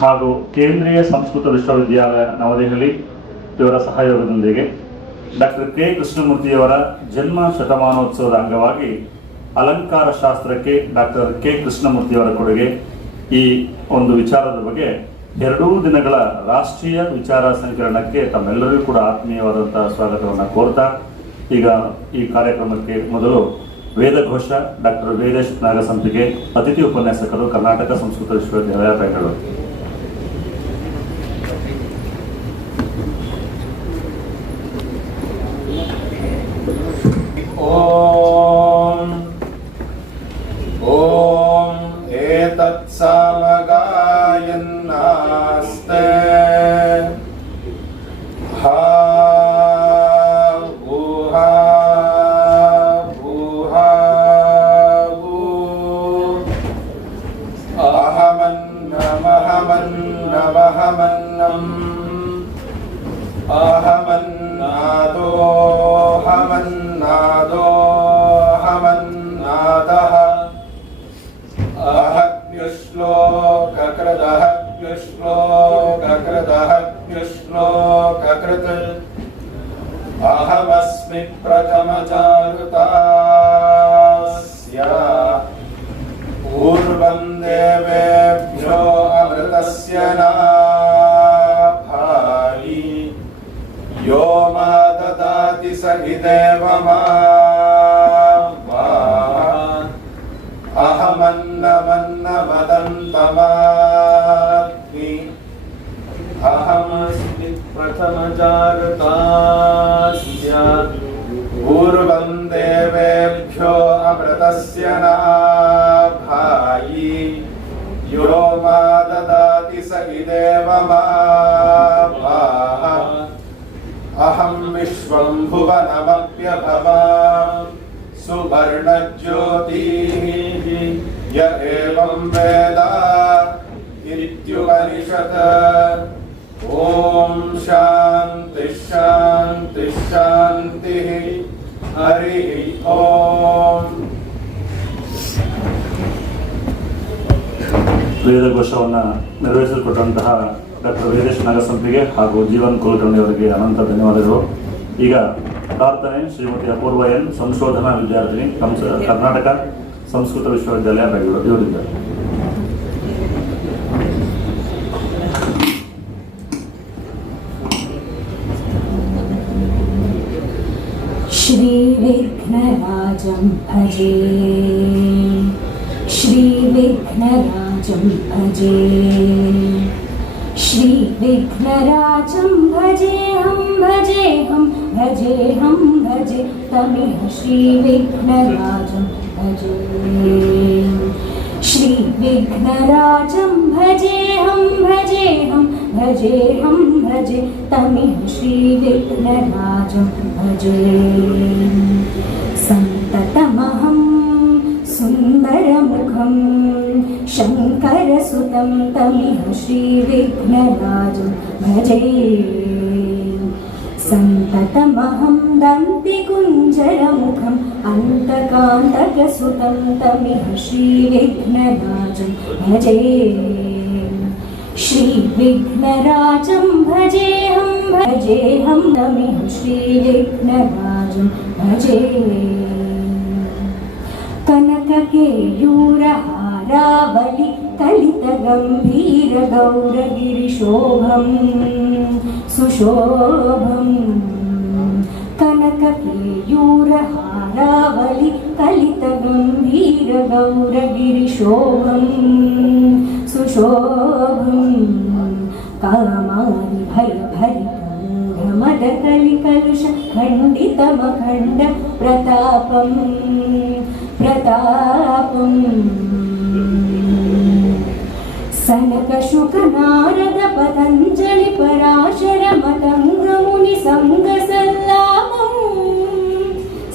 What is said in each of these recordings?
ಹಾಗೂ ಕೇಂದ್ರೀಯ ಸಂಸ್ಕೃತ ವಿಶ್ವವಿದ್ಯಾಲಯ ನವದೆಹಲಿ ಇವರ ಸಹಯೋಗದೊಂದಿಗೆ ಡಾಕ್ಟರ್ ಕೆ ಕೃಷ್ಣಮೂರ್ತಿಯವರ ಜನ್ಮ ಶತಮಾನೋತ್ಸವದ ಅಂಗವಾಗಿ ಅಲಂಕಾರ ಶಾಸ್ತ್ರಕ್ಕೆ ಡಾಕ್ಟರ್ ಕೆ ಕೃಷ್ಣಮೂರ್ತಿಯವರ ಕೊಡುಗೆ ಈ ಒಂದು ವಿಚಾರದ ಬಗ್ಗೆ 2 ದಿನಗಳ ರಾಷ್ಟ್ರೀಯ ವಿಚಾರ ಸಂಕಿರಣಕ್ಕೆ ತಮ್ಮೆಲ್ಲರಿಗೂ ಕೂಡ ಆತ್ಮೀಯವಾದಂತಹ ಸ್ವಾಗತವನ್ನು ಕೋರ್ತಾ ಈಗ ಈ ಕಾರ್ಯಕ್ರಮಕ್ಕೆ ಮೊದಲು ವೇದಘೋಷ ಡಾಕ್ಟರ್ ವೇದೇಶ್ ನಾಗಸಂಪಿಗೆ ಅತಿಥಿ ಉಪನ್ಯಾಸಕರು ಕರ್ನಾಟಕ ಸಂಸ್ಕೃತ ವಿಶ್ವವಿದ್ಯಾಲಯ ಬೆಂಗಳೂರು. हमन्नादः अहग्युश्लोककृदहग्युश्लोककृदहग्युश्लोककृत् अहमस्मि प्रथमचारुतास्य पूर्वं देवेभ्यो अमृतस्य नाभायि यो मा ददाति स हि देवमा अहमन्नमन्नमदन्तमात्मि अहमस्मि प्रथमजागृतास्य पूर्वं देवेभ्यो अमृतस्य नाभायि यो मा ददाति स हि देवमा अहं विश्वं भुवनमप्यभवाम् सुवर्णज्योतिः य एवं वेद इत्युपनिषत् ॐ शान्ति शान्ति शान्तिः हरिः ॐ ವೇದಘೋಷವನ್ನು ನಿರ್ವಹಿಸಿಕೊಟ್ಟಂತಹ ಡಾಕ್ಟರ್ ವೇದೇಶ್ ನಾಗಸಂಪಿಗೆ ಹಾಗೂ ಜೀವನ್ ಕುಲಕರ್ಣಿ ಅವರಿಗೆ ಅನಂತ ಧನ್ಯವಾದಗಳು. ಈಗ ಪ್ರಾರ್ಥನೆ ಶ್ರೀಮತಿ ಅಪೂರ್ವ ಎನ್, ಸಂಶೋಧನಾ ವಿದ್ಯಾರ್ಥಿನಿ, ಕರ್ನಾಟಕ ಸಂಸ್ಕೃತ ವಿಶ್ವವಿದ್ಯಾಲಯ ಬೆಂಗಳೂರು ಇವರಿಂದ. श्री विघ्नराजं भजे, श्री विघ्नराजं भजे, श्री विघ्नराजं भजेऽहं भजेऽहं भजेऽहं भजे तमिह श्री विघ्नराजं भजे, श्री विघ्नराजं भजेऽहं भजेऽहं भजेऽहं भजे तमिह श्री विघ्नराजं भजे। सन्ततमहं सुन्दरमुखं शङ्करसुतं तमिह श्री विघ्नराजं भजे। सन्ततमहं दन्तिकुञ्जरमुखम् अन्तकान्तकसुतं तमिह श्री विघ्नराजं भजे। श्री विघ्नराजं भजेऽहं भजेऽहं तमिह श्री विघ्नराजं भजे। कनककेयूरहारावलि कलितगम्भीरगौरगिरिशोभं सुशोभं, कनककेयूरहारावलि कलितगम्भीरगौरगिरिशोभं सुशोभं, कामादिभयभरितमदकलिकलुष खण्डितमखण्ड प्रतापं प्रतापं, सनकशुकनारद पतञ्जलि पराशर मतङ्गमुनि सङ्गसल्लापं,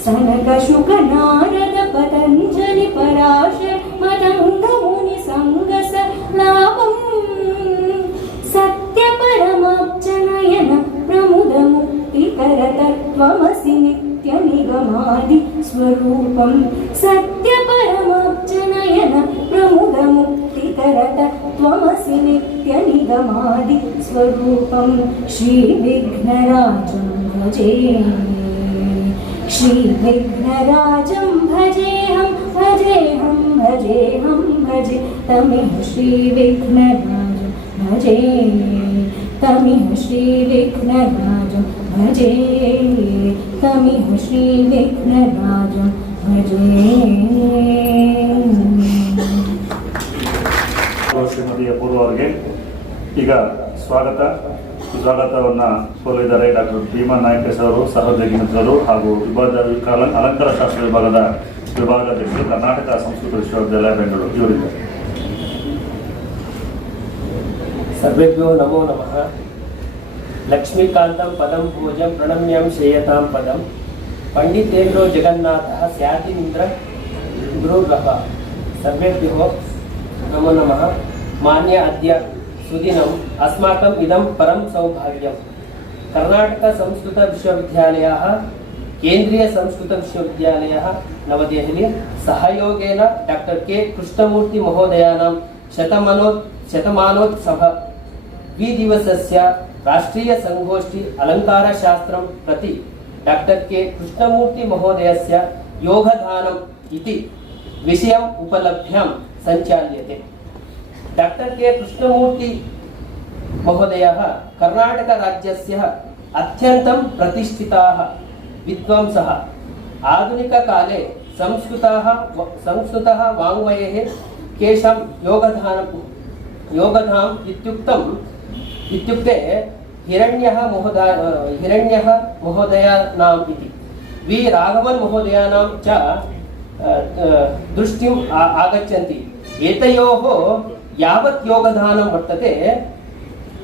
सनकशुकनारद पतञ्जलि पराशर मतङ्गमुनि सङ्गसल्लापं, सत्यपरमाब्जनयन प्रमुदमुक्तिकरतत्त्वमसि नित्यनिगमादि स्वरूपं, सत्यपरमाब्जनयन प्रमुदमुक्तिकरतत्त्वमसि नित्यनिगमादि स्वरूपं, श्री विघ्नराजं भजे, श्री विघ्नराजं भजेऽहं भजेऽहं भजेऽहं भजे तमिह श्री विघ्नराजं भजे, तमिह श्री विघ्नराजं भजे, तमिह श्री विघ्नराजं भजे। ಶ್ರೀಮತಿ ಅಪೂರ್ವ ಅವರಿಗೆ ಈಗ ಸ್ವಾಗತವನ್ನು ಕೋರಲಿದ್ದಾರೆ ಡಾಕ್ಟರ್ ಭೀಮಾ ನಾಯಕೇಶ್ ಅವರು, ಸಹೋದ್ಯೋಗಿ ಮಿತ್ರರು ಹಾಗೂ ಅಲಂಕಾರ ಶಾಸ್ತ್ರ ವಿಭಾಗದ ವಿಭಾಗಾಧ್ಯಕ್ಷರು, ಕರ್ನಾಟಕ ಸಂಸ್ಕೃತ ವಿಶ್ವವಿದ್ಯಾಲಯ ಬೆಂಗಳೂರು ಇವರಿಂದ. सर्वेभ्यो नमो नमः। लक्ष्मीकान्तं पदं पूज्यं प्रणम्यं श्रेयतां पदं पंडितेन्द्रो जगन्नाथः स्यातिन्द्र गुरुग्रह। सर्वेभ्यो नमो नमः। मान्य अद्य सुदिनम् अस्माकम् इदं परं सौभाग्यं। कर्नाटक संस्कृत विश्वविद्यालयः केंद्रीय संस्कृत विश्वविद्यालयः नवदेहली सहयोगेन डॉक्टर के कृष्णमूर्ति महोदयानां शतमानोत्सव द्विदिवसस्य राष्ट्रीय संगोष्ठी अलंकारशास्त्रं प्रति डॉक्टर के कृष्णमूर्ति महोदयस्य योगदानम् इति विषयम् उपलभ्यां सञ्चाल्यते। डॉक्टर के कृष्णमूर्ति महोदयः कर्नाटक राज्यस्य अत्यन्तं प्रतिष्ठिताः विद्वांसः। आधुनिककाले संस्कृतः वाङ्मयेः केषां योगदानम् इत्युक्ते हिरण्यः महोदयानाम् इति वी राघवन् महोदयानां च दृष्टिम् आगच्छन्ति। एतयोः यावत् योगदानं वर्तते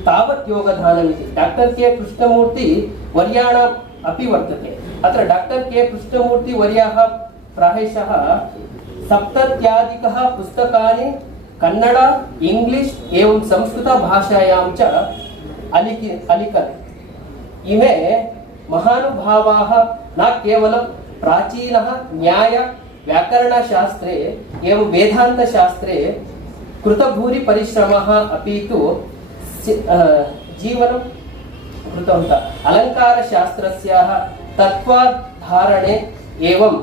तावत् योगदानम् इति डॉक्टर के कृष्णमूर्ति वर्याणाम् अपि वर्तते। अत्र डॉक्टर के कृष्णमूर्ति वर्याः प्रायशः 70 पुस्तकानि कन्नड इंग्लिश एवं संस्कृत भाषायां च अलिखत्। इमे महानुभावाः न केवलं प्राचीनः न्याय व्याकरणशास्त्रे एवं वेदान्तशास्त्रे कृतभूरि परिश्रमः अपि तु जीवनं कृतवन्तः। अलङ्कारशास्त्रस्याः तत्त्वधारणे एवं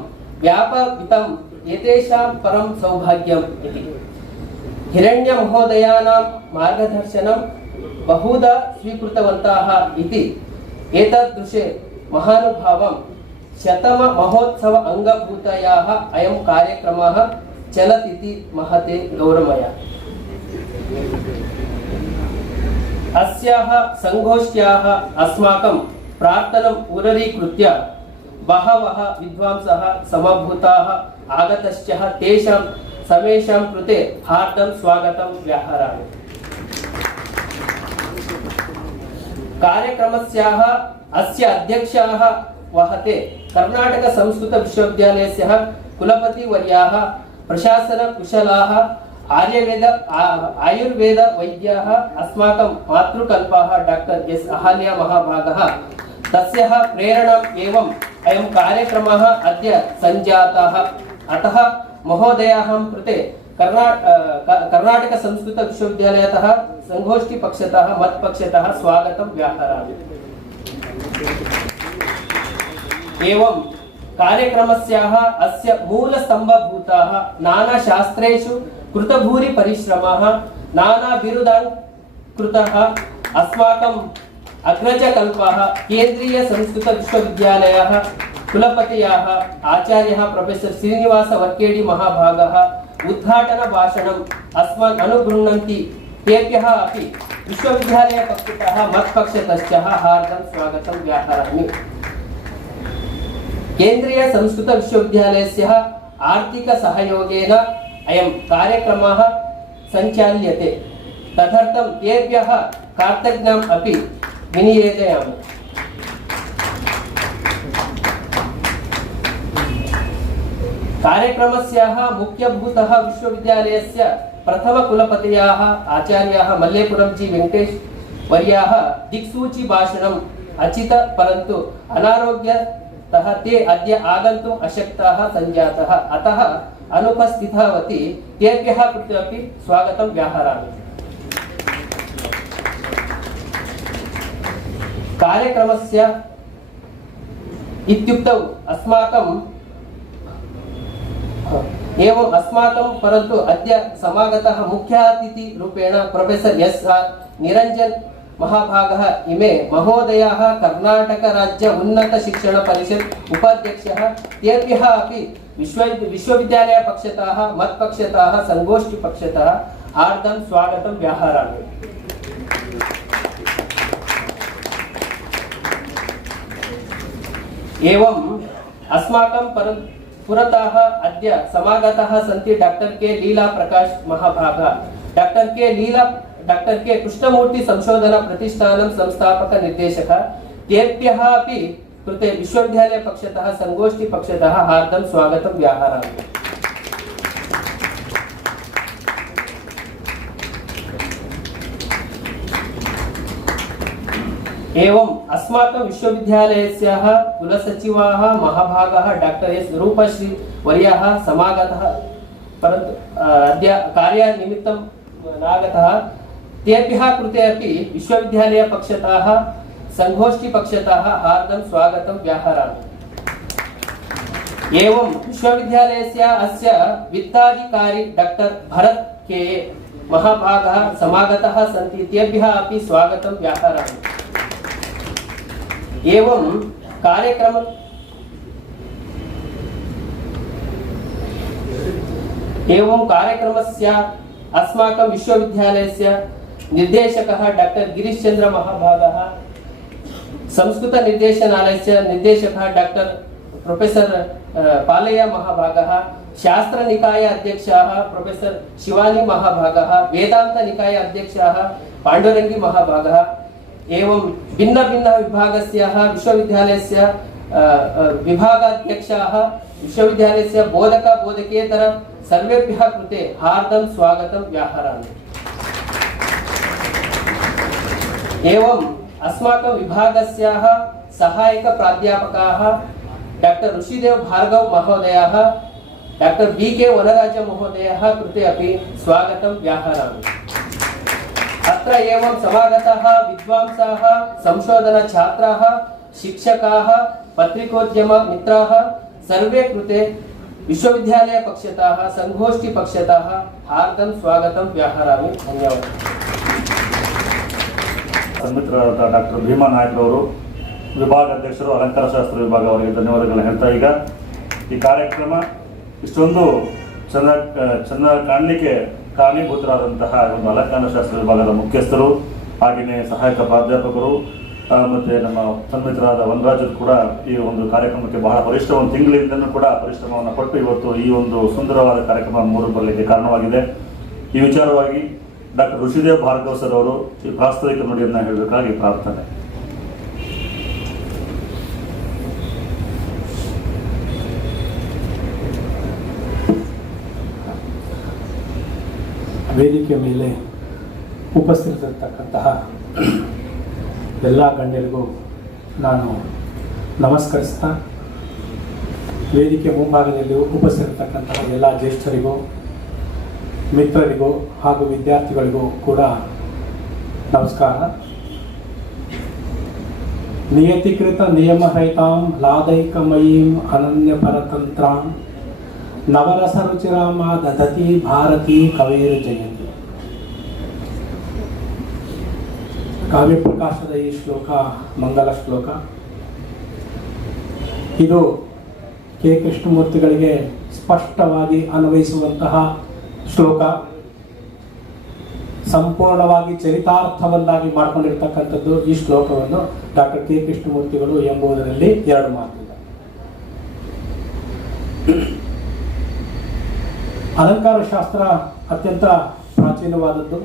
व्यापवितम् एतेषां परं सौभाग्यम् इति। हिरण्य महोदयानां मार्गदर्शनं बहुधा स्वीकृतवन्तः इति एतदृशे महानुभावं शतम महोत्सव अंगभूतयाः अयं कार्यक्रमः चलति इति महते गौरवमय। अस्याः संगोष्ठ्याः अस्माकं प्रार्थनम् उररीकृत्य बहवः विद्वांसः समभूताः आगतश्च तेषां समेषां कृते हार्दं स्वागतं व्याहरामि। कार्यक्रमस्याः अस्य अध्यक्षाः वहते कर्नाटक संस्कृत विश्वविद्यालयस्य कुलपतिवर्याः प्रशासनकुशलाः आयुर्वेद वैद्याः अस्माकं मातृकल्पाः डॉक्टर एस अहल्या महाभागः तस्याः प्रेरणाम् एवं अयं कार्यक्रमः अद्य सञ्जातः। अतः महोदयाः कृते कर्नाटक संस्कृत विश्वविद्यालयतः संगोष्ठी पक्षतः मत्पक्षतः स्वागतं व्याहरामि। एवं कार्यक्रमस्याः अस्य मूलस्तम्भभूताः नानाशास्त्रेषु कृतभूरि परिश्रमः नानाबिरुदाङ्कृतः अस्माकम् अग्रजकल्पः केन्द्रीय संस्कृत विश्वविद्यालयः कुलपतयः आचार्यः प्रोफेसर श्रीनिवास वर्केडी महाभागः उद्घाटन भाषणम् अस्मान् अनुगृह्णन्ति। तेभ्यः अपि विश्वविद्यालय पक्षतः मत्पक्षतश्च हार्दं स्वागतं व्याहरामि। केन्द्रीय संस्कृत विश्वविद्यालयस्य आर्थिक सहयोगेन अयं कार्यक्रमः सञ्चाल्यते। तदर्थं तेभ्यः कृतज्ञताम् अपि विनिवेदयामि। कार्यक्रमस्याः मुख्यभूतः विश्वविद्यालयस्य प्रथम कुलपतयः आचार्याः मल्लेपुरम जी वेंकटेश वर्याः दिक्सूचि भाषणम् अचित परन्तु अनारोग्यतः ते अद्य आगन्तुम् अशक्ताः सञ्जातः। अतः अनुपस्थितावती तेभ्यः कृते अपि स्वागतं व्याहरामि। कार्यक्रमस्य इत्युक्तौ अस्माकं परन्तु अद्य समागतः मुख्यातिथि रूपेण प्रोफेसर एस आर निरंजन महाभागः इमे महोदयाः कर्नाटक राज्य उन्नत शिक्षण परिषद उपाध्यक्षः। तेभ्यः अपि विश्वविद्यालय पक्षतः मत्पक्षतः संगोष्ठी पक्षतः हार्दं स्वागतं व्याहरामि। एवं अस्माकं पुरतः अद्य समागतः सन्ति डॉक्टर के लीला प्रकाश महाभागः। डॉक्टर के कृष्णमूर्ति संशोधन प्रतिष्ठानं संस्थापक निर्देशकः। तेभ्यः अपि कृते विश्वविद्यालय पक्षतः संगोष्ठी पक्षतः हार्दं स्वागतं व्याहरामि। एवम् अस्माकं विश्वविद्यालयस्याः कुलसचिवाः महाभागाः डॉक्टर एस् रूपश्री वर्याः समागतः, परन्तु अद्य कार्यनिमित्तं नागतः। तेभ्यः कृते अपि विश्वविद्यालयपक्षतः संगोष्ठीपक्षतः हार्दं स्वागतं व्याहरामि। एवं विश्वविद्यालयस्य अस्य वित्ताधिकारी डॉक्टर भरत के महाभागाः समागताः सन्ति, तेभ्यः अपि स्वागतं व्याहरामि। एवं कार्यक्रमस्य अस्माकं विश्वविद्यालयस्य निर्देशकः doctor Girish Chandra महाभागाः, Sanskrit निर्देशनालयस्य निर्देशकः doctor professor पालय महाभागाः, शास्त्र निकाय अध्यक्षाः प्रोफेसर शिवानी महाभागाः, वेदांत निकाय अध्यक्षाः पांडुरंगी महाभागाः, एवं भिन्न भिन्न विभागस्याः विश्वविद्यालयस्य विभागाध्यक्षाः, विश्वविद्यालयस्य बोधक बोधकेतर सर्वेभ्यः कृते हार्दं स्वागतं व्याहरामि। एवं अस्माकं विभागस्याः सहायक प्राध्यापकाः डॉक्टर ऋषिदेव भार्गव महोदयाः, डॉक्टर BK वनराज महोदयाः कृते अपि स्वागतं व्याहरामि। अत्र एवं समागताः विद्वांसाः, संशोधन छात्राः, शिक्षकाः, पत्रिकोद्यम मित्राः सर्वे कृते विश्वविद्यालय पक्षतः संगोष्ठी पक्षतः हार्दं स्वागतं व्याहरामि। धन्यवादः। ಸನ್ಮಿತ್ರರಾದ ಡಾಕ್ಟರ್ ಭೀಮಾ ನಾಯಕರವರು, ವಿಭಾಗಾಧ್ಯಕ್ಷರು, ಅಲಂಕಾರ ಶಾಸ್ತ್ರ ವಿಭಾಗ, ಅವರಿಗೆ ಧನ್ಯವಾದಗಳನ್ನು ಹೇಳ್ತಾ ಈಗ ಈ ಕಾರ್ಯಕ್ರಮ ಇಷ್ಟೊಂದು ಚೆಂದ ಕಾಣಲಿಕ್ಕೆ ಕಾರಣೀಭೂತರಾದಂತಹ ಒಂದು ಅಲಂಕಾರ ಶಾಸ್ತ್ರ ವಿಭಾಗದ ಮುಖ್ಯಸ್ಥರು, ಹಾಗೆಯೇ ಸಹಾಯಕ ಪ್ರಾಧ್ಯಾಪಕರು ಮತ್ತು ನಮ್ಮ ಸನ್ಮಿತ್ರರಾದ ವನರಾಜರು ಕೂಡ ಈ ಒಂದು ಕಾರ್ಯಕ್ರಮಕ್ಕೆ ಬಹಳ ಪರಿಶ್ರಮ, ಒಂದು ತಿಂಗಳಿಂದಲೂ ಕೂಡ ಪರಿಶ್ರಮವನ್ನು ಪಟ್ಟು ಇವತ್ತು ಈ ಒಂದು ಸುಂದರವಾದ ಕಾರ್ಯಕ್ರಮ ಮೂರು ಬರಲಿಕ್ಕೆ ಕಾರಣವಾಗಿದೆ. ಈ ವಿಚಾರವಾಗಿ ಡಾಕ್ಟರ್ ಋಷಿದೇವ್ ಭಾರ್ಗವ್ ಸರ್ ಅವರು ಈ ಪ್ರಾಸ್ತಾವಿಕ ನುಡಿಯನ್ನು ಹೇಳಬೇಕಾಗಿ ಪ್ರಾರ್ಥನೆ. ವೇದಿಕೆ ಮೇಲೆ ಉಪಸ್ಥಿತರಿರ್ತಕ್ಕಂತಹ ಎಲ್ಲ ಗಣ್ಯರಿಗೂ ನಾನು ನಮಸ್ಕರಿಸ್ತಾ, ವೇದಿಕೆ ಮುಂಭಾಗದಲ್ಲಿ ಉಪಸ್ಥಿತರಿರ್ತಕ್ಕಂತಹ ಎಲ್ಲ ಜ್ಯೇಷ್ಠರಿಗೂ, ಮಿತ್ರರಿಗೂ ಹಾಗೂ ವಿದ್ಯಾರ್ಥಿಗಳಿಗೂ ಕೂಡ ನಮಸ್ಕಾರ. ನಿಯತಿಕೃತ ನಿಯಮರಹಿತಾಂ ಲಾದೈಕಮಯೀಂ ಅನನ್ಯ ಪರತಂತ್ರಾಂ ನವರಸ ರುಚಿರಾಮ ದದತಿ ಭಾರತೀ ಕವೇರ ಜಯಂತಿ. ಕಾವ್ಯ ಪ್ರಕಾಶದ ಈ ಶ್ಲೋಕ ಮಂಗಲ ಶ್ಲೋಕ. ಇದು ಕೆ ಕೃಷ್ಣಮೂರ್ತಿಗಳಿಗೆ ಸ್ಪಷ್ಟವಾಗಿ ಅನ್ವಯಿಸುವಂತಹ ಶ್ಲೋಕ. ಸಂಪೂರ್ಣವಾಗಿ ಚರಿತಾರ್ಥವನ್ನಾಗಿ ಮಾಡಿಕೊಂಡಿರ್ತಕ್ಕಂಥದ್ದು ಈ ಶ್ಲೋಕವನ್ನು ಡಾಕ್ಟರ್ ಕೆ ಕೃಷ್ಣಮೂರ್ತಿಗಳು ಎಂಬುದರಲ್ಲಿ ಎರಡು ಮಾತಿಲ್ಲ. ಅಲಂಕಾರ ಶಾಸ್ತ್ರ ಅತ್ಯಂತ ಪ್ರಾಚೀನವಾದದ್ದು.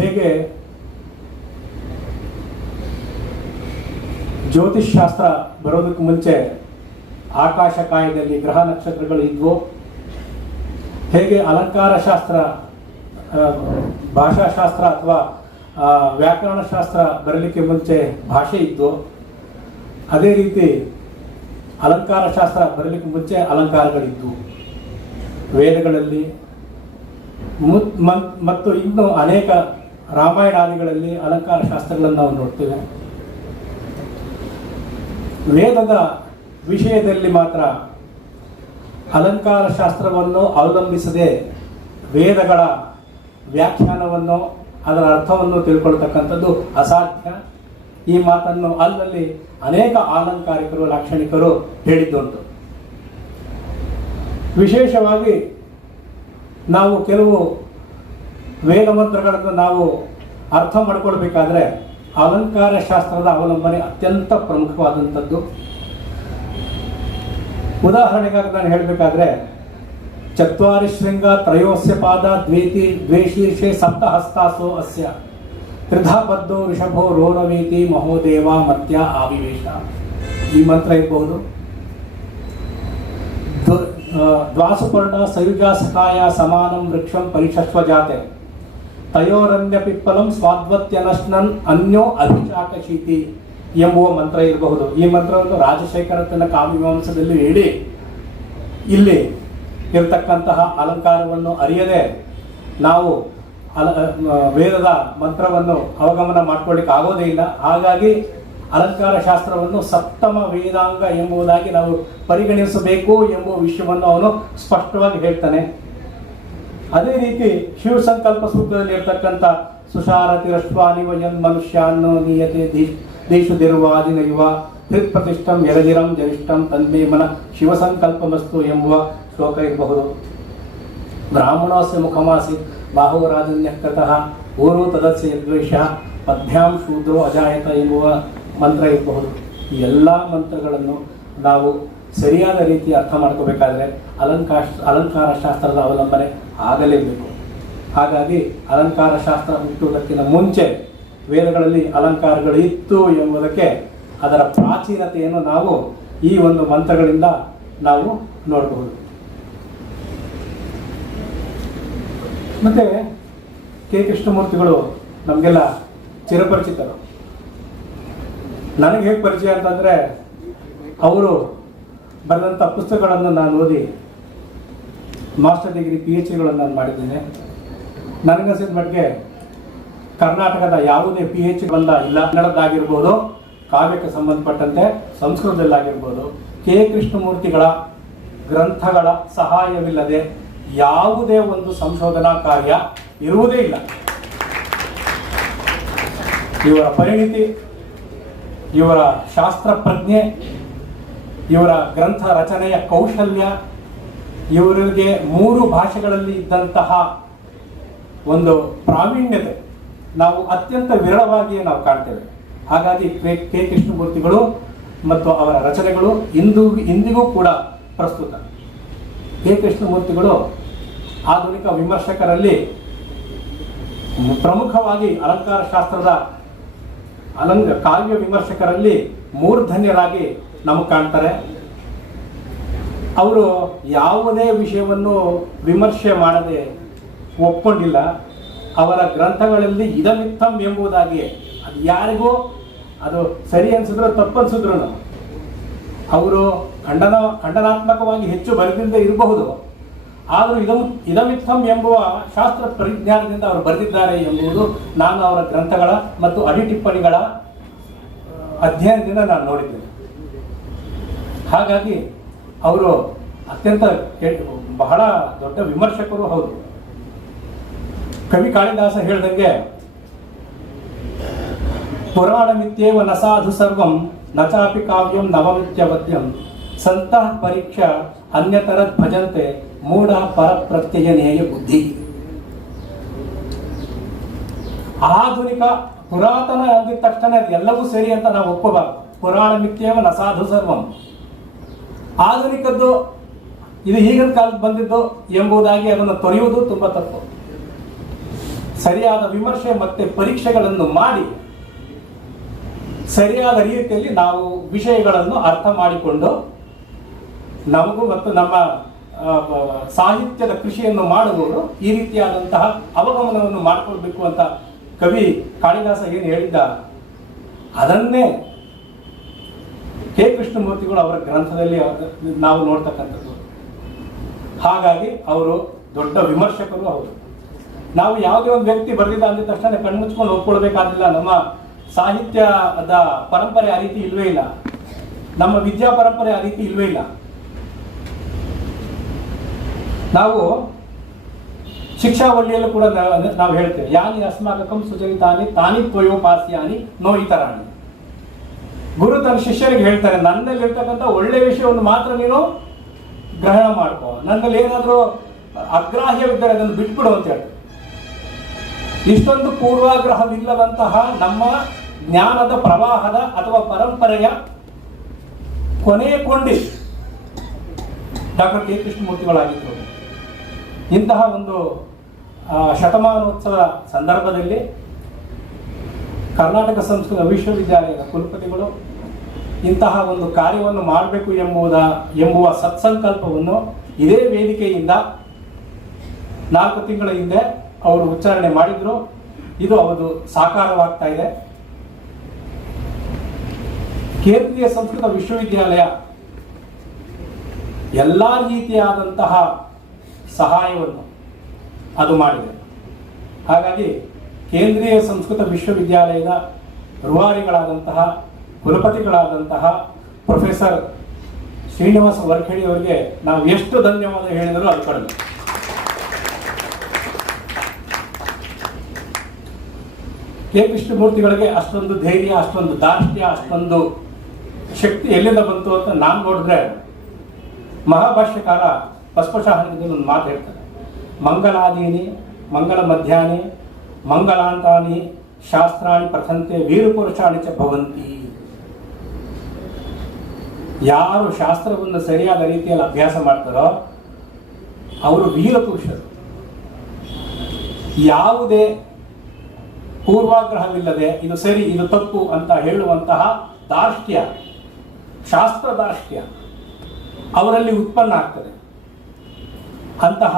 ಹೇಗೆ ಜ್ಯೋತಿಷ್ ಶಾಸ್ತ್ರ ಬರೋದಕ್ಕೆ ಮುಂಚೆ ಆಕಾಶ ಕಾಯದಲ್ಲಿ ಗ್ರಹ ನಕ್ಷತ್ರಗಳು ಇದ್ವೋ, ಹೇಗೆ ಅಲಂಕಾರ ಶಾಸ್ತ್ರ, ಭಾಷಾಶಾಸ್ತ್ರ ಅಥವಾ ವ್ಯಾಕರಣ ಶಾಸ್ತ್ರ ಬರಲಿಕ್ಕೆ ಮುಂಚೆ ಭಾಷೆ ಇತ್ತು, ಅದೇ ರೀತಿ ಅಲಂಕಾರ ಶಾಸ್ತ್ರ ಬರಲಿಕ್ಕೆ ಮುಂಚೆ ಅಲಂಕಾರಗಳಿದ್ದು ವೇದಗಳಲ್ಲಿ ಮತ್ತು ಇನ್ನು ಅನೇಕ ರಾಮಾಯಣಾದಿಗಳಲ್ಲಿ ಅಲಂಕಾರ ಶಾಸ್ತ್ರಗಳನ್ನು ನಾವು ನೋಡ್ತೇವೆ. ವೇದದ ವಿಷಯದಲ್ಲಿ ಮಾತ್ರ ಅಲಂಕಾರ ಶಾಸ್ತ್ರವನ್ನು ಅವಲಂಬಿಸದೆ ವೇದಗಳ ವ್ಯಾಖ್ಯಾನವನ್ನು, ಅದರ ಅರ್ಥವನ್ನು ತಿಳ್ಕೊಳ್ತಕ್ಕಂಥದ್ದು ಅಸಾಧ್ಯ. ಈ ಮಾತನ್ನು ಅಲ್ಲಲ್ಲಿ ಅನೇಕ ಅಲಂಕಾರಿಕರು, ಲಾಕ್ಷಣಿಕರು ಹೇಳಿದ್ದುಂಟು. ವಿಶೇಷವಾಗಿ ನಾವು ಕೆಲವು ವೇದ ಮಂತ್ರಗಳನ್ನು ನಾವು ಅರ್ಥ ಮಾಡಿಕೊಳ್ಬೇಕಾದ್ರೆ ಅಲಂಕಾರ ಶಾಸ್ತ್ರದ ಅವಲಂಬನೆ ಅತ್ಯಂತ ಪ್ರಮುಖವಾದಂಥದ್ದು. ಉದಾಹರಣೆಗಾಗಿ ನಾನು ಹೇಳಬೇಕಾದ್ರೆ, ಚತ್ವಾರಿ ಶೃಂಗ ತ್ರಯೋಸ್ಯ ಪಾದ ದ್ವೇತಿ ದ್ವೇಶೀರ್ಷೆ ಸಪ್ತಹಸ್ತಾಸೋ ಅಸ್ಯ ತ್ರಿಧಾ ಬದ್ಧೋ ಋಷಭೋ ರೋರವೇತಿ ಮಹೋದೇವ ಮತ್ಯ ಆವಿವೇಶ. ಈ ಮಂತ್ರ ಇರಬಹುದು. ದ್ವಾಸುಪರ್ಣ ಸಯುಜ ಸಖಾಯ ಸಮಾನಂ ವೃಕ್ಷಂ ಪರಿಷಸ್ವ ಜಾತೆ ತಯೋರನ್ಯ ಪಿಪ್ಪಲಂ ಸ್ವಾದ್ವತ್ಯನಶ್ನನ್ ಅನ್ಯೋ ಅಭಿಚಾಕಶೀತಿ ಎಂಬುವ ಮಂತ್ರ ಇರಬಹುದು. ಈ ಮಂತ್ರವನ್ನು ರಾಜಶೇಖರ ತನ್ನ ಕಾವ್ಯಮೀಮಾಂಸದಲ್ಲಿ ಹೇಳಿ ಇಲ್ಲಿ ಇರತಕ್ಕಂತಹ ಅಲಂಕಾರವನ್ನು ಅರಿಯದೆ ನಾವು ವೇದದ ಮಂತ್ರವನ್ನು ಅವಗಮನ ಮಾಡ್ಕೊಳ್ಳಿಕ್ಕೆ ಆಗೋದೇ ಇಲ್ಲ. ಹಾಗಾಗಿ ಅಲಂಕಾರ ಶಾಸ್ತ್ರವನ್ನು ಸಪ್ತಮ ವೇದಾಂಗ ಎಂಬುದಾಗಿ ನಾವು ಪರಿಗಣಿಸಬೇಕು ಎಂಬುವ ವಿಷಯವನ್ನು ಅವನು ಸ್ಪಷ್ಟವಾಗಿ ಹೇಳ್ತಾನೆ. ಅದೇ ರೀತಿ ಶಿವ ಸಂಕಲ್ಪ ಸೂತ್ರದಲ್ಲಿ ಇರ್ತಕ್ಕಂಥ ಸುಷಾರತಿರಶ್ವಾನಿವ ಯನ್ ಮನುಷ್ಯಾನ್ನೋ ನಿಯತೆ ದೇಶದಿರುವಾದಿನ ಯುವ ಹೃತ್ ಪ್ರತಿಷ್ಠಂ ಯಗದಿರಂ ಜನಿಷ್ಠಂ ತನ್ಮೇ ಮನ ಶಿವಸಂಕಲ್ಪಮಸ್ತು ಎಂಬುವ ಶ್ಲೋಕ ಇರಬಹುದು. ಬ್ರಾಹ್ಮಣೋಸ್ಯ ಮುಖಮಾಸಿ ಬಾಹುರಾಜನ್ಯಕೃತಃ ಊರು ತದಸ್ಯ ಯದ್ವೇಷ ಪದ್ಭ್ಯಾಂ ಶೂದ್ರೋ ಅಜಾಯತ ಎನ್ನುವ ಮಂತ್ರ ಇರಬಹುದು. ಈ ಎಲ್ಲ ಮಂತ್ರಗಳನ್ನು ನಾವು ಸರಿಯಾದ ರೀತಿ ಅರ್ಥ ಮಾಡ್ಕೋಬೇಕಾದ್ರೆ ಅಲಂಕಾರ ಶಾಸ್ತ್ರದ ಅವಲಂಬನೆ ಆಗಲೇಬೇಕು. ಹಾಗಾಗಿ ಅಲಂಕಾರ ಶಾಸ್ತ್ರ ಹುಟ್ಟುವುದಕ್ಕಿಂತ ಮುಂಚೆ ವೇದಗಳಲ್ಲಿ ಅಲಂಕಾರಗಳು ಇತ್ತು ಎಂಬುದಕ್ಕೆ ಅದರ ಪ್ರಾಚೀನತೆಯನ್ನು ನಾವು ಈ ಒಂದು ಮಂತ್ರಗಳಿಂದ ನಾವು ನೋಡಬಹುದು. ಮತ್ತೆ ಕೆ ಕೃಷ್ಣಮೂರ್ತಿಗಳು ನಮಗೆಲ್ಲ ಚಿರಪರಿಚಿತರು. ನನಗೆ ಹೇಗೆ ಪರಿಚಯ ಅಂತಂದರೆ, ಅವರು ಬರೆದಂಥ ಪುಸ್ತಕಗಳನ್ನು ನಾನು ಓದಿ ಮಾಸ್ಟರ್ ಡಿಗ್ರಿ PhDಗಳನ್ನು ನಾನು ಮಾಡಿದ್ದೇನೆ. ನನಗನ್ಸಿದ ಮಟ್ಟಿಗೆ ಕರ್ನಾಟಕದ ಯಾವುದೇ PhD ಬಂದ ಇಲ್ಲ, ಕನ್ನಡದ್ದಾಗಿರ್ಬೋದು, ಕಾವ್ಯಕ್ಕೆ ಸಂಬಂಧಪಟ್ಟಂತೆ ಸಂಸ್ಕೃತದಲ್ಲಾಗಿರ್ಬೋದು, ಕೆ ಕೃಷ್ಣಮೂರ್ತಿಗಳ ಗ್ರಂಥಗಳ ಸಹಾಯವಿಲ್ಲದೆ ಯಾವುದೇ ಒಂದು ಸಂಶೋಧನಾ ಕಾರ್ಯ ಇರುವುದೇ ಇಲ್ಲ. ಇವರ ಪರಿಣಿತಿ, ಇವರ ಶಾಸ್ತ್ರ ಪ್ರಜ್ಞೆ, ಇವರ ಗ್ರಂಥ ರಚನೆಯ ಕೌಶಲ್ಯ, ಇವರಿಗೆ 3 ಭಾಷೆಗಳಲ್ಲಿ ಇದ್ದಂತಹ ಒಂದು ಪ್ರಾವೀಣ್ಯತೆ ನಾವು ಅತ್ಯಂತ ವಿರಳವಾಗಿಯೇ ನಾವು ಕಾಣ್ತೇವೆ. ಹಾಗಾಗಿ ಕೆ ಕೃಷ್ಣಮೂರ್ತಿಗಳು ಮತ್ತು ಅವರ ರಚನೆಗಳು ಇಂದಿಗೂ ಕೂಡ ಪ್ರಸ್ತುತ. ಕೆ ಕೃಷ್ಣಮೂರ್ತಿಗಳು ಆಧುನಿಕ ವಿಮರ್ಶಕರಲ್ಲಿ ಪ್ರಮುಖವಾಗಿ ಅಲಂಕಾರ ಶಾಸ್ತ್ರದ ಕಾವ್ಯ ವಿಮರ್ಶಕರಲ್ಲಿ ಮೂರ್ಧನ್ಯರಾಗಿ ನಮಗೆ ಕಾಣ್ತಾರೆ. ಅವರು ಯಾವುದೇ ವಿಷಯವನ್ನು ವಿಮರ್ಶೆ ಮಾಡದೆ ಒಪ್ಕೊಂಡಿಲ್ಲ. ಅವರ ಗ್ರಂಥಗಳಲ್ಲಿ ಇದಮಿತ್ತಂ ಎಂಬುದಾಗಿ, ಅದು ಯಾರಿಗೂ ಅದು ಸರಿ ಅನ್ಸಿದ್ರು ತಪ್ಪು ಅನ್ಸಿದ್ರು ಅವರು ಖಂಡನಾತ್ಮಕವಾಗಿ ಹೆಚ್ಚು ಬರೆದಿದ್ದೇ ಇರಬಹುದು. ಆದರೂ ಇದಮಿತ್ತಂ ಎಂಬುವ ಶಾಸ್ತ್ರ ಪರಿಜ್ಞಾನದಿಂದ ಅವರು ಬರೆದಿದ್ದಾರೆ ಎಂಬುದು ನಾನು ಅವರ ಗ್ರಂಥಗಳ ಮತ್ತು ಅಡಿಟಿಪ್ಪಣಿಗಳ ಅಧ್ಯಯನದಿಂದ ನಾನು ನೋಡಿದ್ದೇನೆ. ಹಾಗಾಗಿ ಅವರು ಅತ್ಯಂತ ಬಹಳ ದೊಡ್ಡ ವಿಮರ್ಶಕರು ಹೌದು. ಕವಿ ಕಾಳಿದಾಸ ಹೇಳ್ದಂಗೆ, ಪುರಾಣ ಮಿತ್ಯೇವ ನ ಸಾಧು ಸರ್ವಂ ನಚಾಪಿ ಕಾವ್ಯಂ ನವಮಿತ್ಯವದ್ಯಂ ಸಂತಃ ಪರೀಕ್ಷಾ ಅನ್ಯತರದ್ ಭಜಂತೆ ಮೂಢ ಪರಪ್ರತ್ಯಯನೇಯ ಬುದ್ಧಿ. ಆಧುನಿಕ ಪುರಾತನ ಅಂದಿದ ತಕ್ಷಣ ಎಲ್ಲವೂ ಸರಿ ಅಂತ ನಾವು ಒಪ್ಪಬಾರದು. ಪುರಾಣ ಮಿತ್ಯೇವ ನ ಸಾಧು ಸರ್ವಂ, ಆಧುನಿಕದ್ದು ಇದು ಈಗಿನ ಕಾಲಕ್ಕೆ ಬಂದಿದ್ದು ಎಂಬುದಾಗಿ ಅದನ್ನು ತೊರೆಯುವುದು ತುಂಬ ತಪ್ಪು. ಸರಿಯಾದ ವಿಮರ್ಶೆ ಮತ್ತೆ ಪರೀಕ್ಷೆಗಳನ್ನು ಮಾಡಿ ಸರಿಯಾದ ರೀತಿಯಲ್ಲಿ ನಾವು ವಿಷಯಗಳನ್ನು ಅರ್ಥ ಮಾಡಿಕೊಂಡು ನಮಗೂ ಮತ್ತು ನಮ್ಮ ಸಾಹಿತ್ಯದ ಕೃಷಿಯನ್ನು ಮಾಡುವವರು ಈ ರೀತಿಯಾದಂತಹ ಅವಗಮನವನ್ನು ಮಾಡಿಕೊಳ್ಬೇಕು ಅಂತ ಕವಿ ಕಾಳಿದಾಸ ಏನು ಹೇಳಿದ್ದ, ಅದನ್ನೇ ಕೆ ಕೃಷ್ಣಮೂರ್ತಿಗಳು ಅವರ ಗ್ರಂಥದಲ್ಲಿ ನಾವು ನೋಡ್ತಕ್ಕಂಥದ್ದು. ಹಾಗಾಗಿ ಅವರು ದೊಡ್ಡ ವಿಮರ್ಶಕರು ಹೌದು. ನಾವು ಯಾವುದೇ ಒಂದು ವ್ಯಕ್ತಿ ಬರೆದಿದ್ದ ಅಂದ ತಕ್ಷಣ ಕಣ್ಮುಚ್ಕೊಂಡು ಒಪ್ಕೊಳ್ಬೇಕಾದಿಲ್ಲ. ನಮ್ಮ ಸಾಹಿತ್ಯದ ಪರಂಪರೆ ಆ ರೀತಿ ಇಲ್ವೇ ಇಲ್ಲ, ನಮ್ಮ ವಿದ್ಯಾ ಪರಂಪರೆ ಆ ರೀತಿ ಇಲ್ವೇ ಇಲ್ಲ. ನಾವು ಶಿಕ್ಷಾವಳಿಯಲ್ಲೂ ಕೂಡ ನಾವು ಹೇಳ್ತೇವೆ, ಯಾನಿ ಅಸ್ಮಾಕಂ ಸುಜನಿತಾನಿ ತಾನಿ ತ್ವಯೋಪಾಸ್ಯಾನಿ ನೋ ಇತರಾಣಿ. ಗುರು ತನ್ನ ಶಿಷ್ಯರಿಗೆ ಹೇಳ್ತಾರೆ, ನನ್ನಲ್ಲಿ ಇರ್ತಕ್ಕಂಥ ಒಳ್ಳೆ ವಿಷಯವನ್ನು ಮಾತ್ರ ನೀನು ಗ್ರಹಣ ಮಾಡ್ಕೋ, ನನ್ನಲ್ಲಿ ಏನಾದರೂ ಅಗ್ರಾಹ್ಯವಿದ್ದರೆ ಅದನ್ನು ಬಿಟ್ಬಿಡು ಅಂತ ಹೇಳ್ತಾರೆ. ಇಷ್ಟೊಂದು ಪೂರ್ವಾಗ್ರಹವಿಲ್ಲದಂತಹ ನಮ್ಮ ಜ್ಞಾನದ ಪ್ರವಾಹದ ಅಥವಾ ಪರಂಪರೆಯ ಕೊನೆಯ ಕೊಂಡಿ ಡಾಕ್ಟರ್ ಕೆ ಕೃಷ್ಣಮೂರ್ತಿಗಳಾಗಿದ್ದರು. ಇಂತಹ ಒಂದು ಶತಮಾನೋತ್ಸವ ಸಂದರ್ಭದಲ್ಲಿ ಕರ್ನಾಟಕ ಸಂಸ್ಕೃತ ವಿಶ್ವವಿದ್ಯಾಲಯದ ಕುಲಪತಿಗಳು ಇಂತಹ ಒಂದು ಕಾರ್ಯವನ್ನು ಮಾಡಬೇಕು ಎಂಬುವ ಸತ್ಸಂಕಲ್ಪವನ್ನು ಇದೇ ವೇದಿಕೆಯಿಂದ 4 ತಿಂಗಳ ಹಿಂದೆ ಅವರು ಉಚ್ಚಾರಣೆ ಮಾಡಿದ್ರು. ಇದು ಅವತ್ತು ಸಾಕಾರವಾಗ್ತಾ ಇದೆ. ಕೇಂದ್ರೀಯ ಸಂಸ್ಕೃತ ವಿಶ್ವವಿದ್ಯಾಲಯ ಎಲ್ಲ ರೀತಿಯಾದಂತಹ ಸಹಾಯವನ್ನು ಅದು ಮಾಡಿದೆ. ಹಾಗಾಗಿ ಕೇಂದ್ರೀಯ ಸಂಸ್ಕೃತ ವಿಶ್ವವಿದ್ಯಾಲಯದ ರೂವಾರಿಗಳಾದಂತಹ ಕುಲಪತಿಗಳಾದಂತಹ ಪ್ರೊಫೆಸರ್ ಶ್ರೀನಿವಾಸ ವರ್ಖೇಡಿ ಅವರಿಗೆ ನಾವು ಎಷ್ಟು ಧನ್ಯವಾದ ಹೇಳಿದರೂ ಅದು ಕಡಿಮೆ. ಕೆ ಕೃಷ್ಣಮೂರ್ತಿಗಳಿಗೆ ಅಷ್ಟೊಂದು ಧೈರ್ಯ, ಅಷ್ಟೊಂದು ದಾರ್ಢ್ಯ, ಅಷ್ಟೊಂದು ಶಕ್ತಿ ಎಲ್ಲಿಂದ ಬಂತು ಅಂತ ನಾನು ನೋಡಿದ್ರೆ, ಮಹಾಭಾಷ್ಯಕಾರ ಪಸ್ಪಶಾಹನದಲ್ಲಿ ಒಂದು ಮಾತು ಹೇಳ್ತಾರೆ, ಮಂಗಲಾದೀನಿ ಮಂಗಳ ಮಧ್ಯಾಹ್ನಿ ಮಂಗಲಾಂತಾನಿ ಶಾಸ್ತ್ರಾಣಿ ಪಠಂತೆ ವೀರಪುರುಷಾಣಿ ಚ ಭವಂತಿ. ಯಾರು ಶಾಸ್ತ್ರವನ್ನು ಸರಿಯಾದ ರೀತಿಯಲ್ಲಿ ಅಭ್ಯಾಸ ಮಾಡ್ತಾರೋ ಅವರು ವೀರಪುರುಷರು. ಯಾವುದೇ ಪೂರ್ವಾಗ್ರಹವಿಲ್ಲದೆ ಇದು ಸರಿ ಇದು ತಪ್ಪು ಅಂತ ಹೇಳುವಂತಹ ದಾರ್ಷ್ಟ್ಯ, ಶಾಸ್ತ್ರ ದಾರ್ಷ್ಟ್ಯ ಅವರಲ್ಲಿ ಉತ್ಪನ್ನ ಆಗ್ತದೆ. ಅಂತಹ